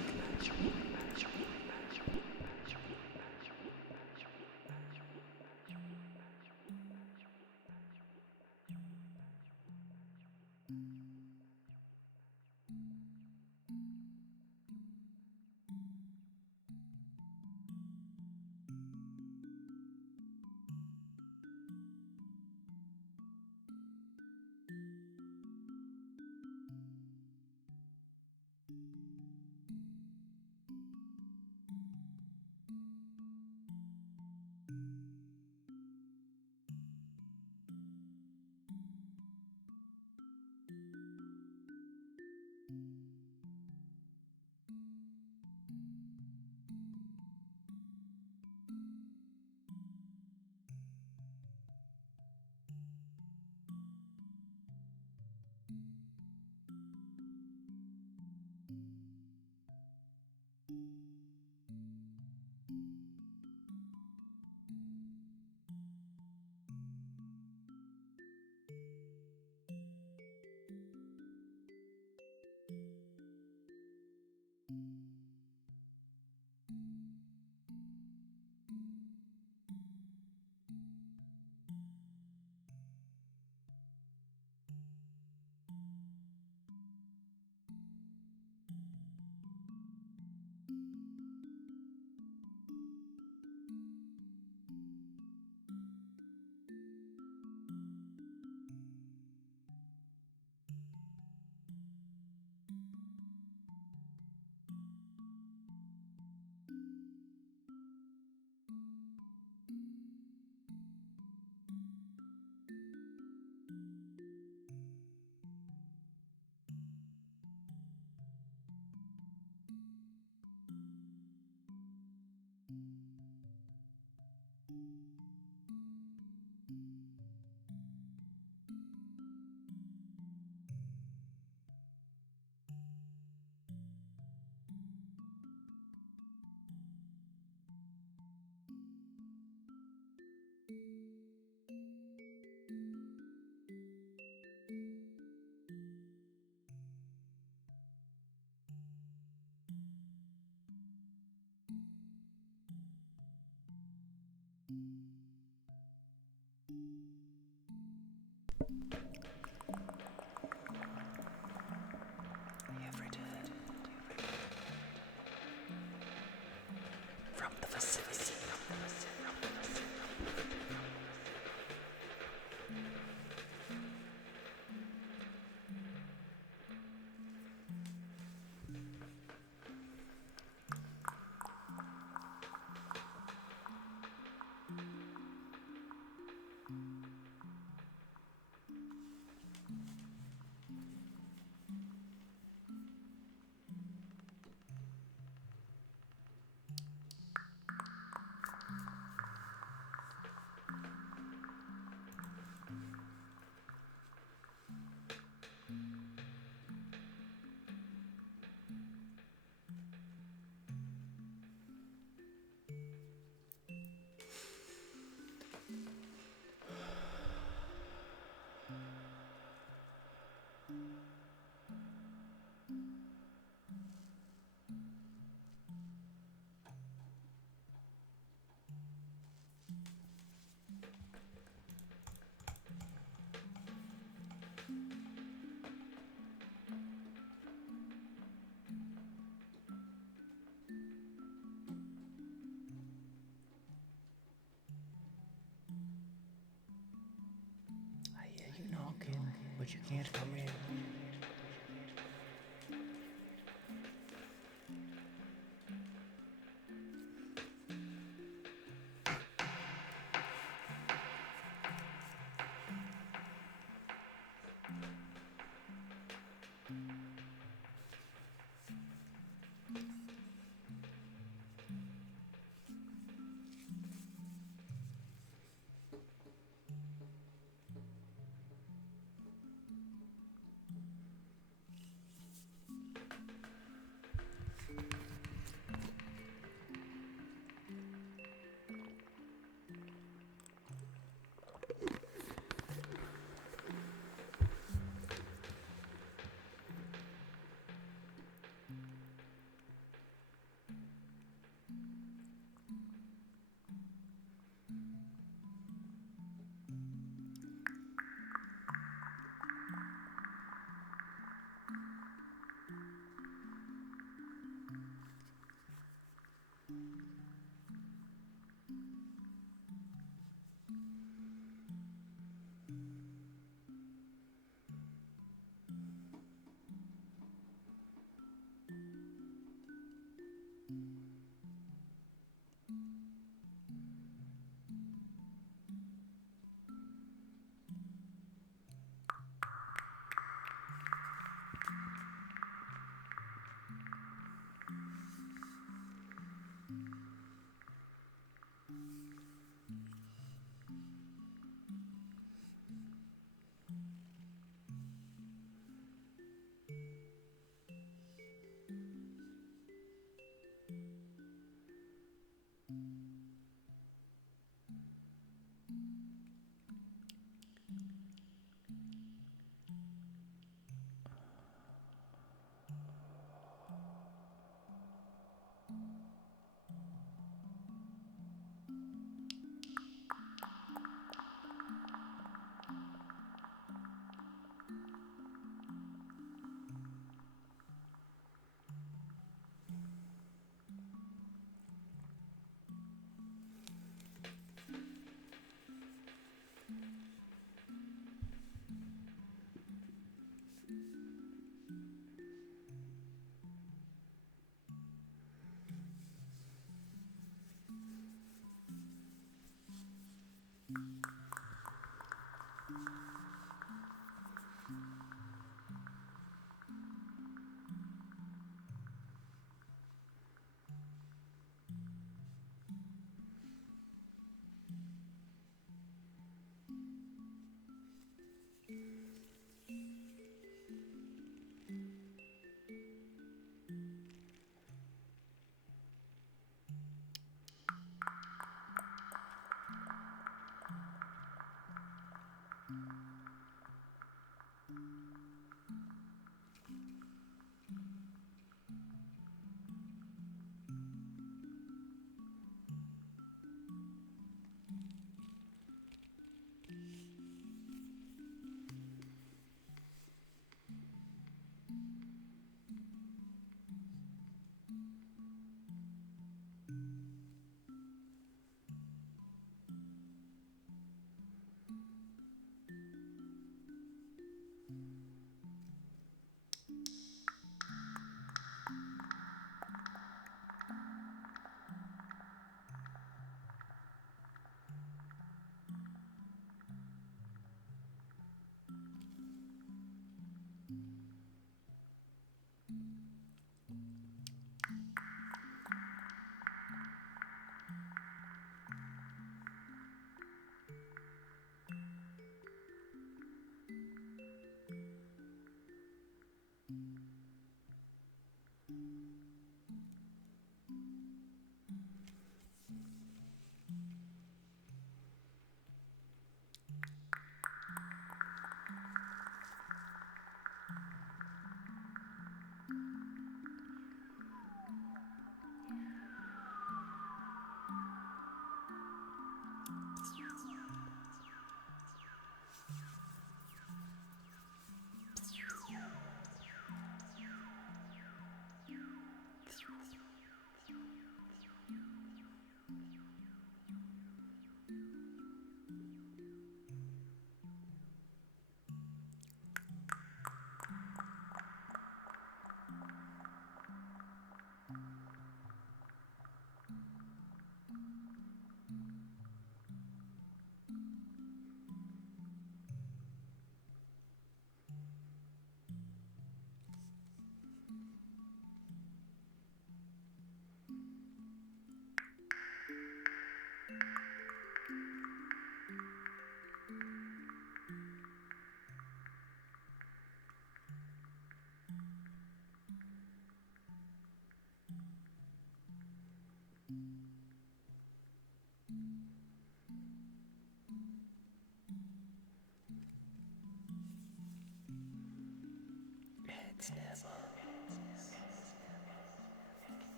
broken, but you can't come in.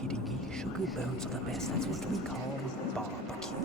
kidding me? Sugar bones are the best. That's what we call barbecue.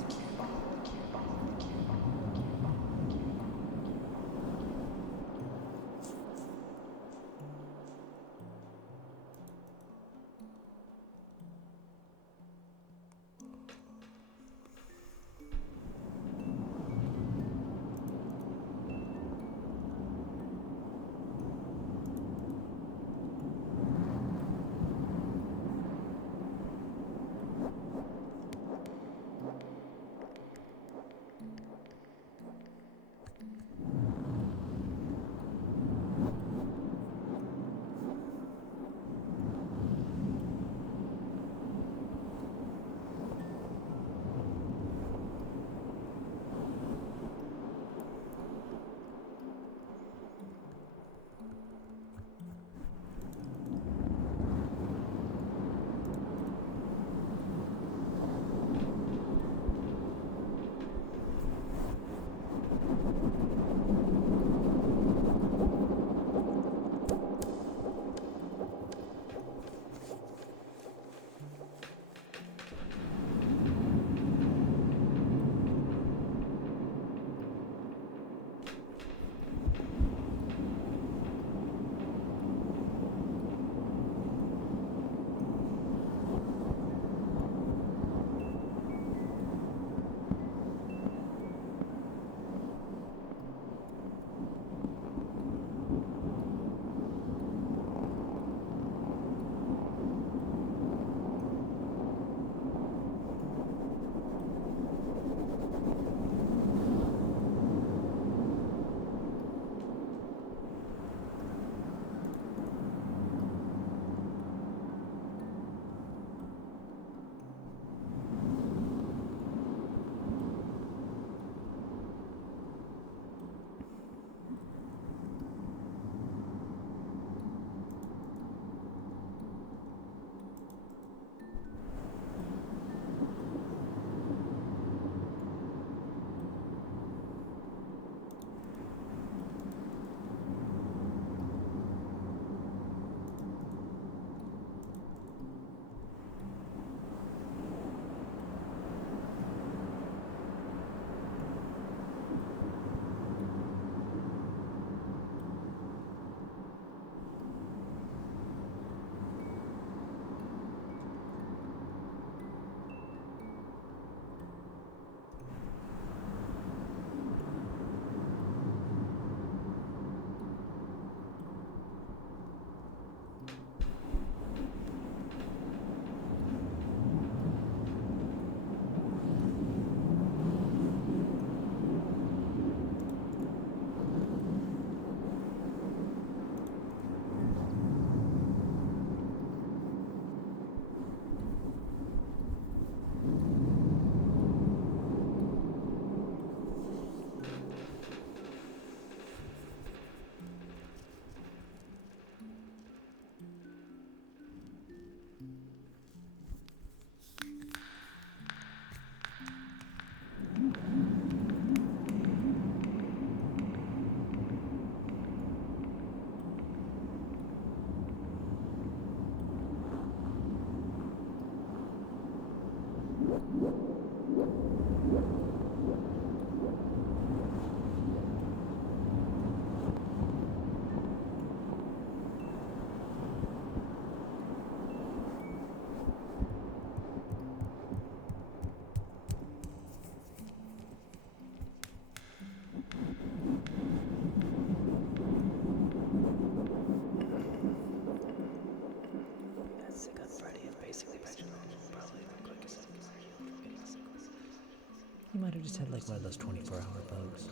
He might have just had like one of those 24-hour bugs.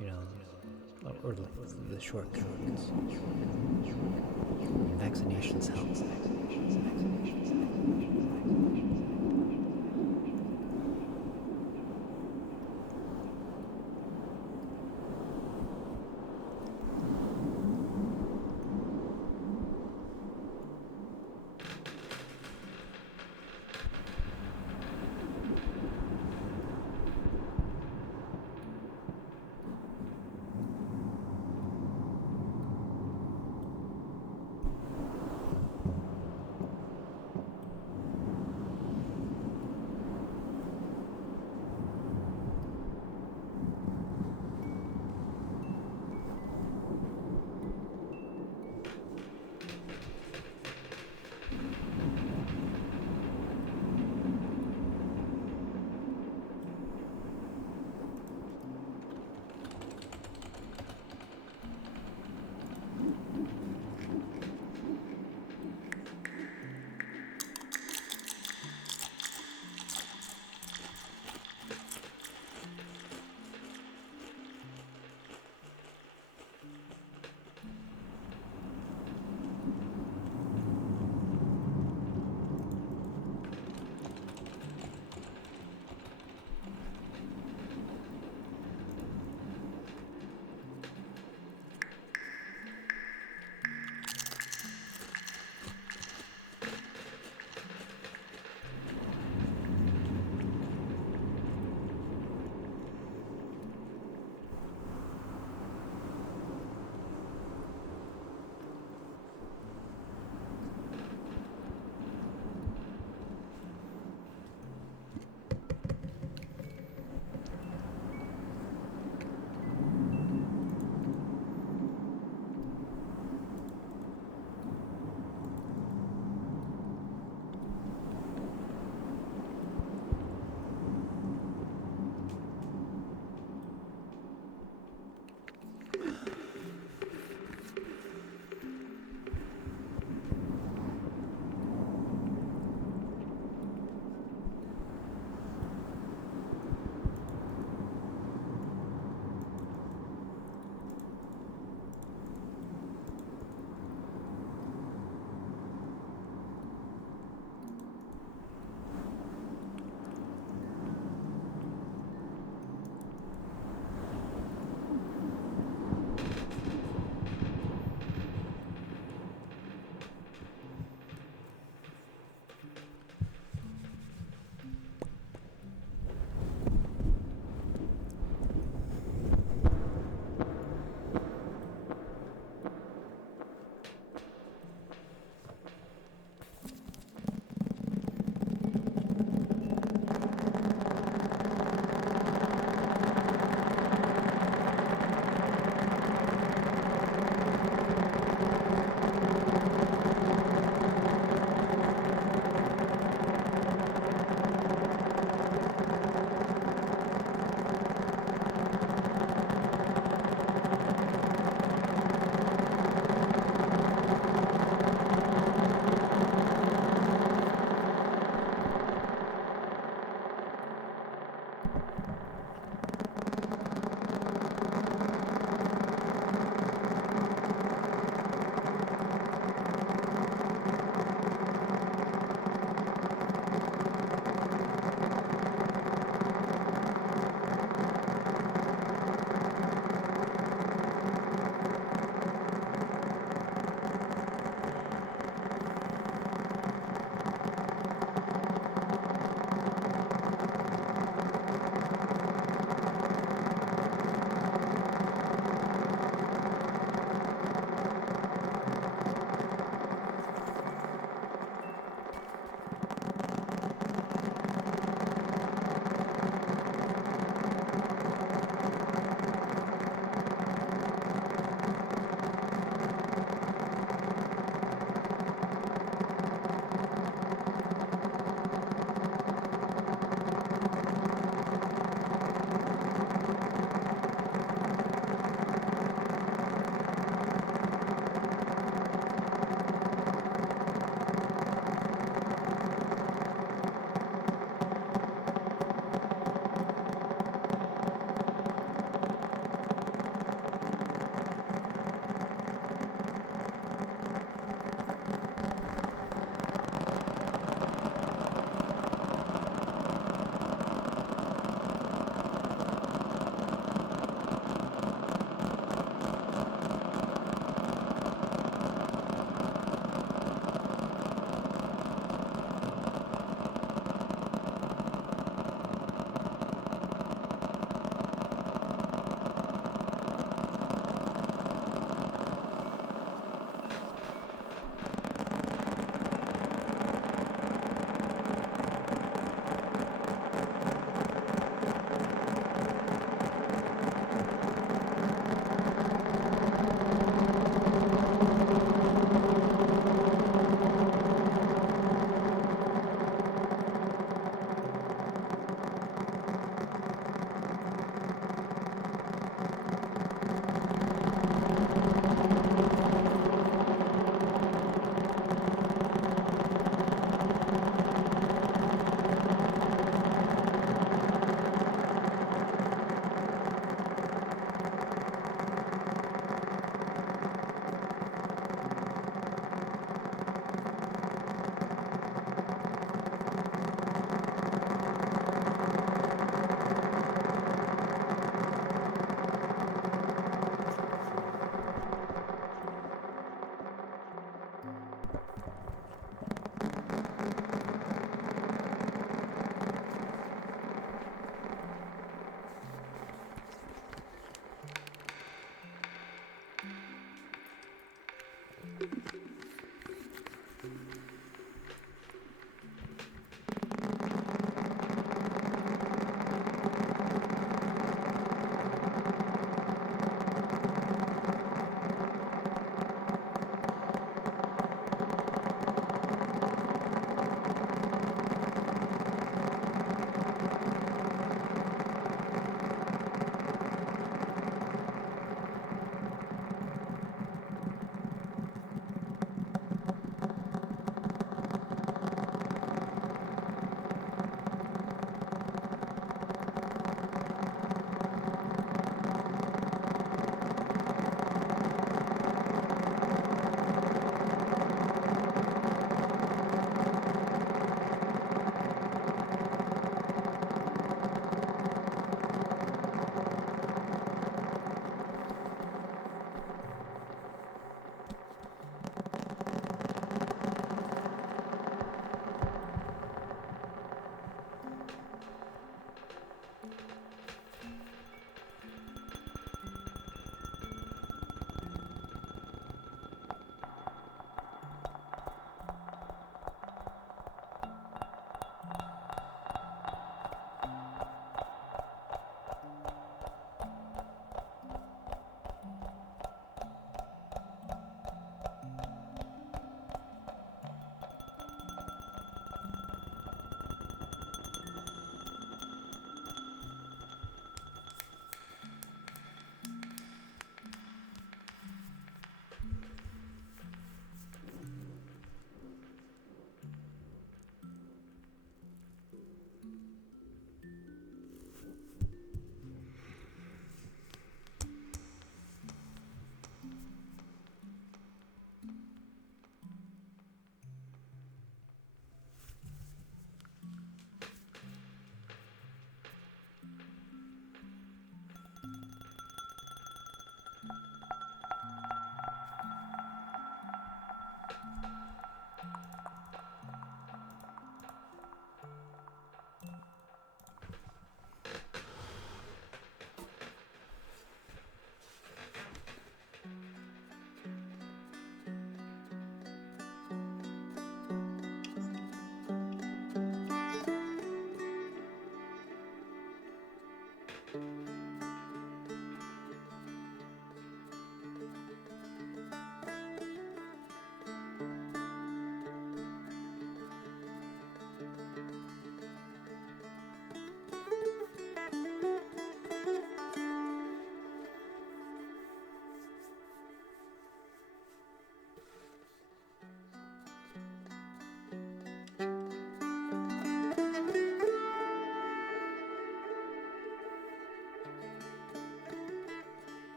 You know, or like the short codes. Vaccinations help.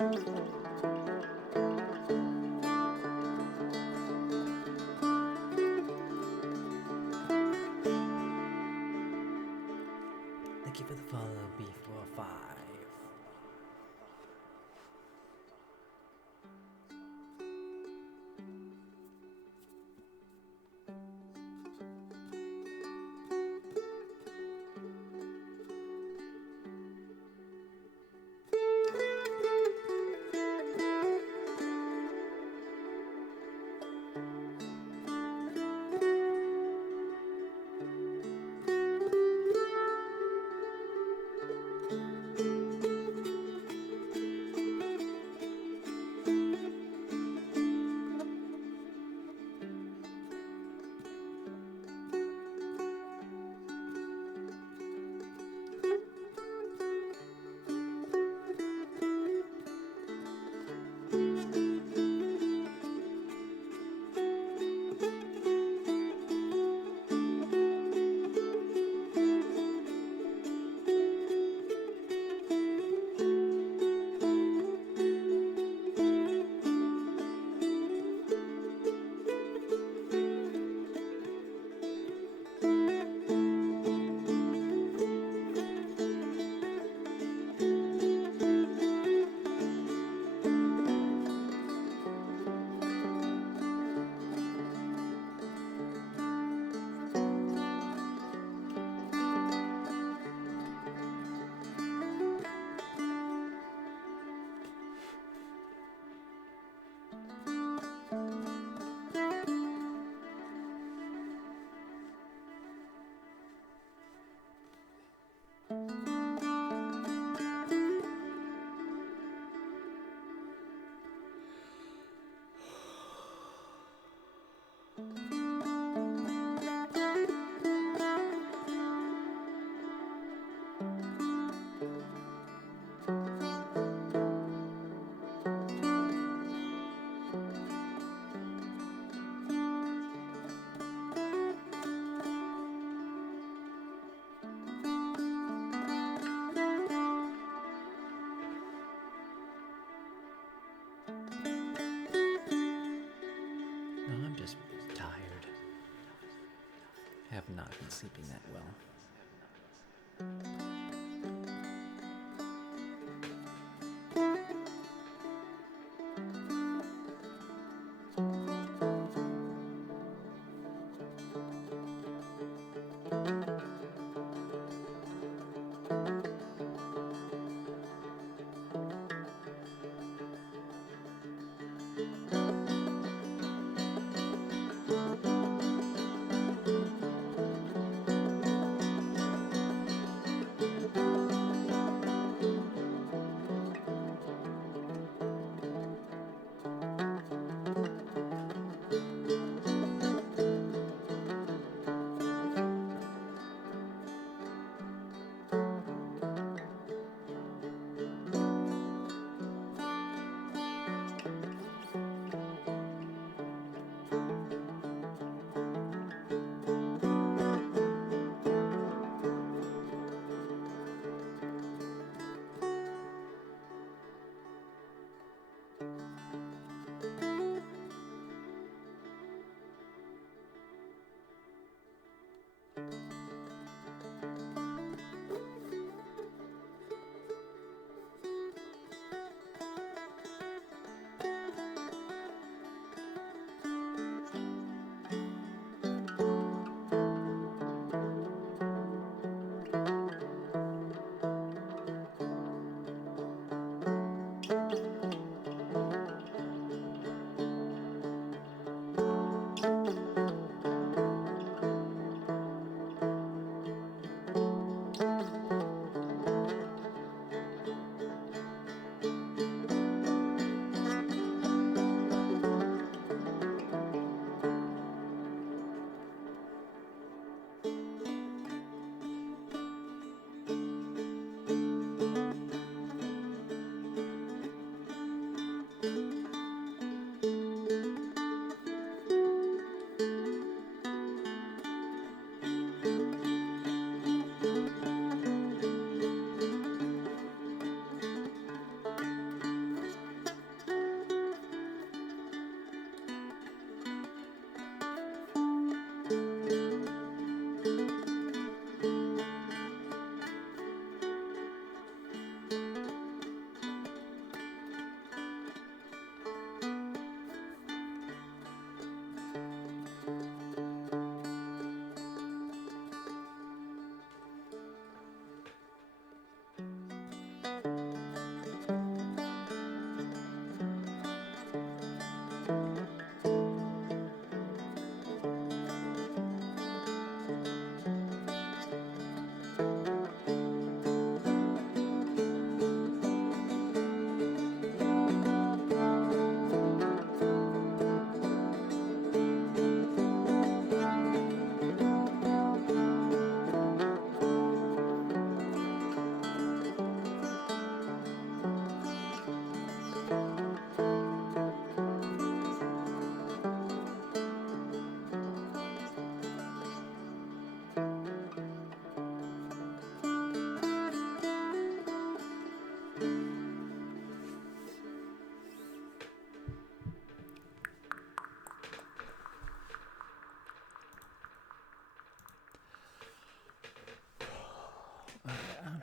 Thank you for the follow, B45. No, I'm just tired. Have not been sleeping that well.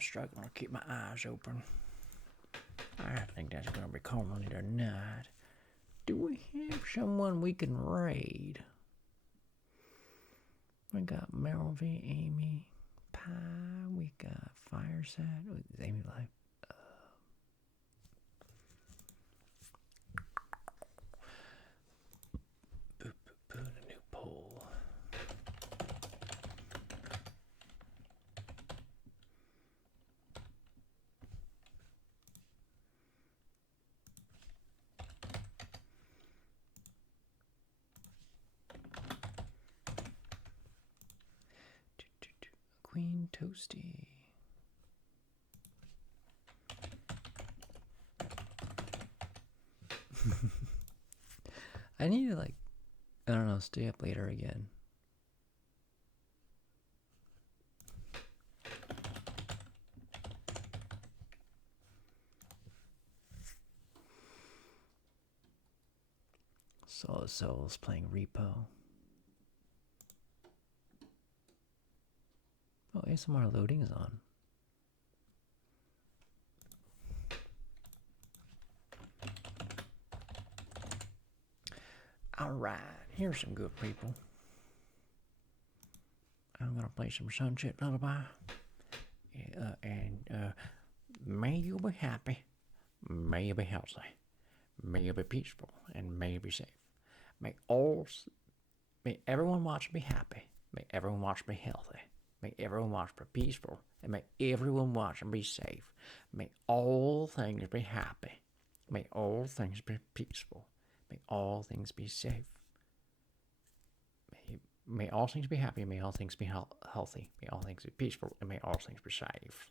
struggling to keep my eyes open. I think that's gonna be calling it a night. Do we have someone we can raid? We got Melvin, Amy, Pie. We got Fireside. Is Amy live? Put a new poll. Queen Toasty. I need to, like, I don't know, stay up later again. Soul Souls playing Repo. Oh, ASMR loading is on. Alright, here's some good people. I'm gonna play some Sunset Lullaby. May you be happy, may you be healthy, may you be peaceful, and may you be safe. May everyone watch be happy, may everyone watch be healthy, may everyone watch be peaceful, and may everyone watch and be safe. May all things be happy, may all things be peaceful, may all things be safe. May all things be happy, may all things be healthy, may all things be peaceful, and may all things be safe.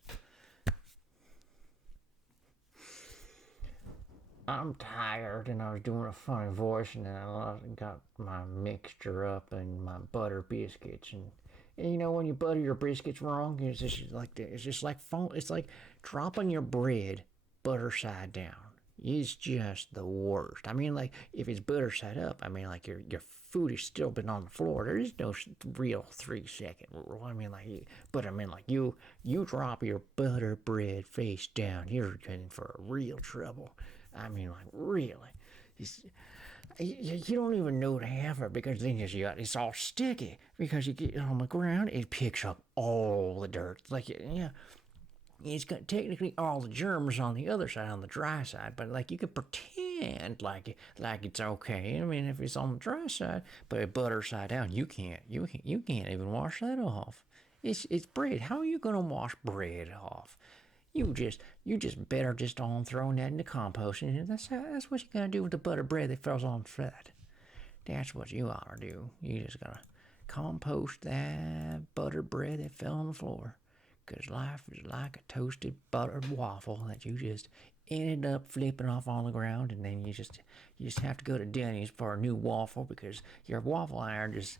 I'm tired, and I was doing a funny voice, and then I got my mixture up and my butter biscuits, and you know when you butter your biscuits wrong, it's just like dropping your bread butter side down. It's just the worst. I mean, like if it's butter side up, I mean like your food has still been on the floor. There is no real 3-second rule. I mean like you drop your butter bread face down, you're in for real trouble. I mean, like, really. You don't even know to have it because then it's all sticky. Because you get it on the ground, it picks up all the dirt. Like, yeah, it's got technically all the germs on the other side, on the dry side. But, like, you could pretend like it's okay. I mean, if it's on the dry side, but butter side down, you can't even wash that off. It's bread. How are you going to wash bread off? You just better just on throwing that in the compost, and that's what you gotta do with the butter bread that falls on flat. That's what you ought to do. You just gotta compost that butter bread that fell on the floor, 'cause life is like a toasted buttered waffle that you just ended up flipping off on the ground, and then you just have to go to Denny's for a new waffle because your waffle iron just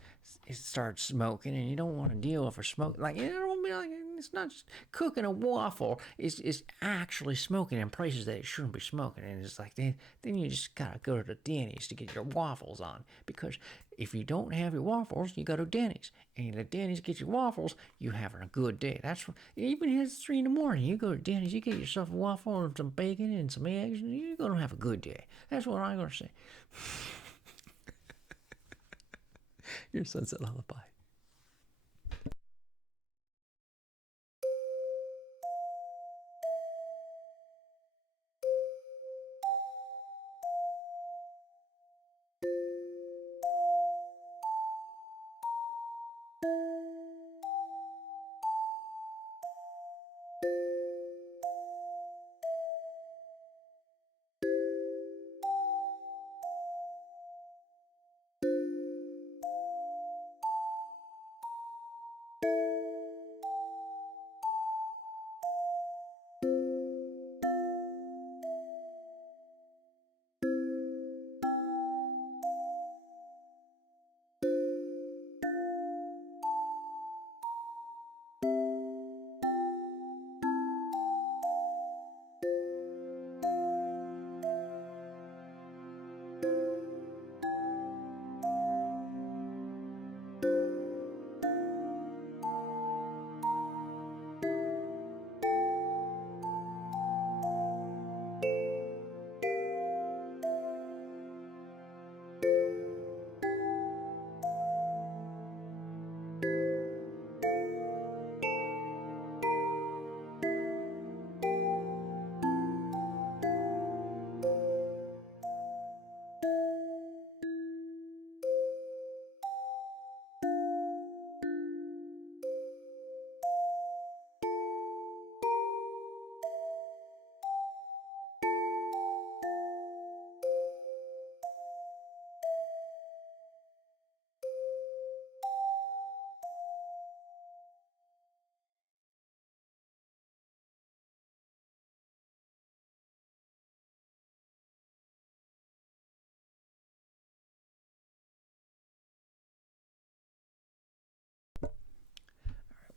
starts smoking, and you don't want to deal with a smoke. Like, it don't be like, it's not just cooking a waffle, it's actually smoking in places that it shouldn't be smoking. And it's like then you just gotta go to the Denny's to get your waffles on, because if you don't have your waffles, you go to Denny's, and the Denny's get your waffles, you having a good day. That's even if it's 3 in the morning, you go to Denny's, you get yourself a waffle and some bacon and some eggs, and you're gonna have a good day. That's what I'm gonna say. Your Sunset Lullaby.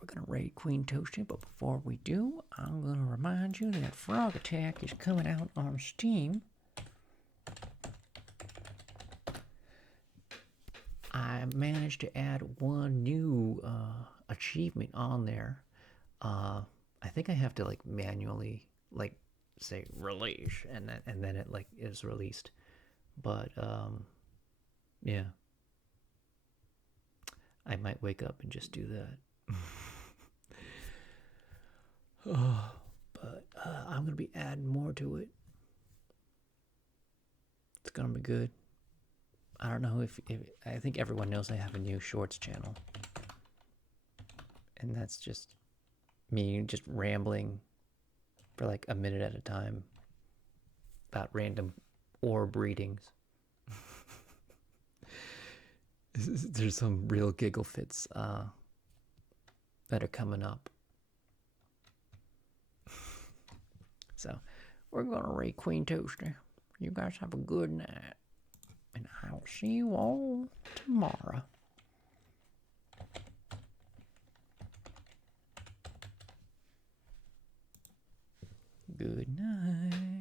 we're gonna raid Queen Toasty, but before we do, I'm gonna remind you that Frog Attack is coming out on Steam. I managed to add one new achievement on there. I think I have to like manually like say release, and then it like is released. But yeah, I might wake up and just do that. But I'm gonna be adding more to it. It's gonna be good. I don't know if I think everyone knows I have a new shorts channel, and that's just me just rambling for like a minute at a time about random orb readings. There's some real giggle fits that are coming up. So we're gonna rate Queen Toaster. You guys have a good night, and I'll see you all tomorrow. Good night.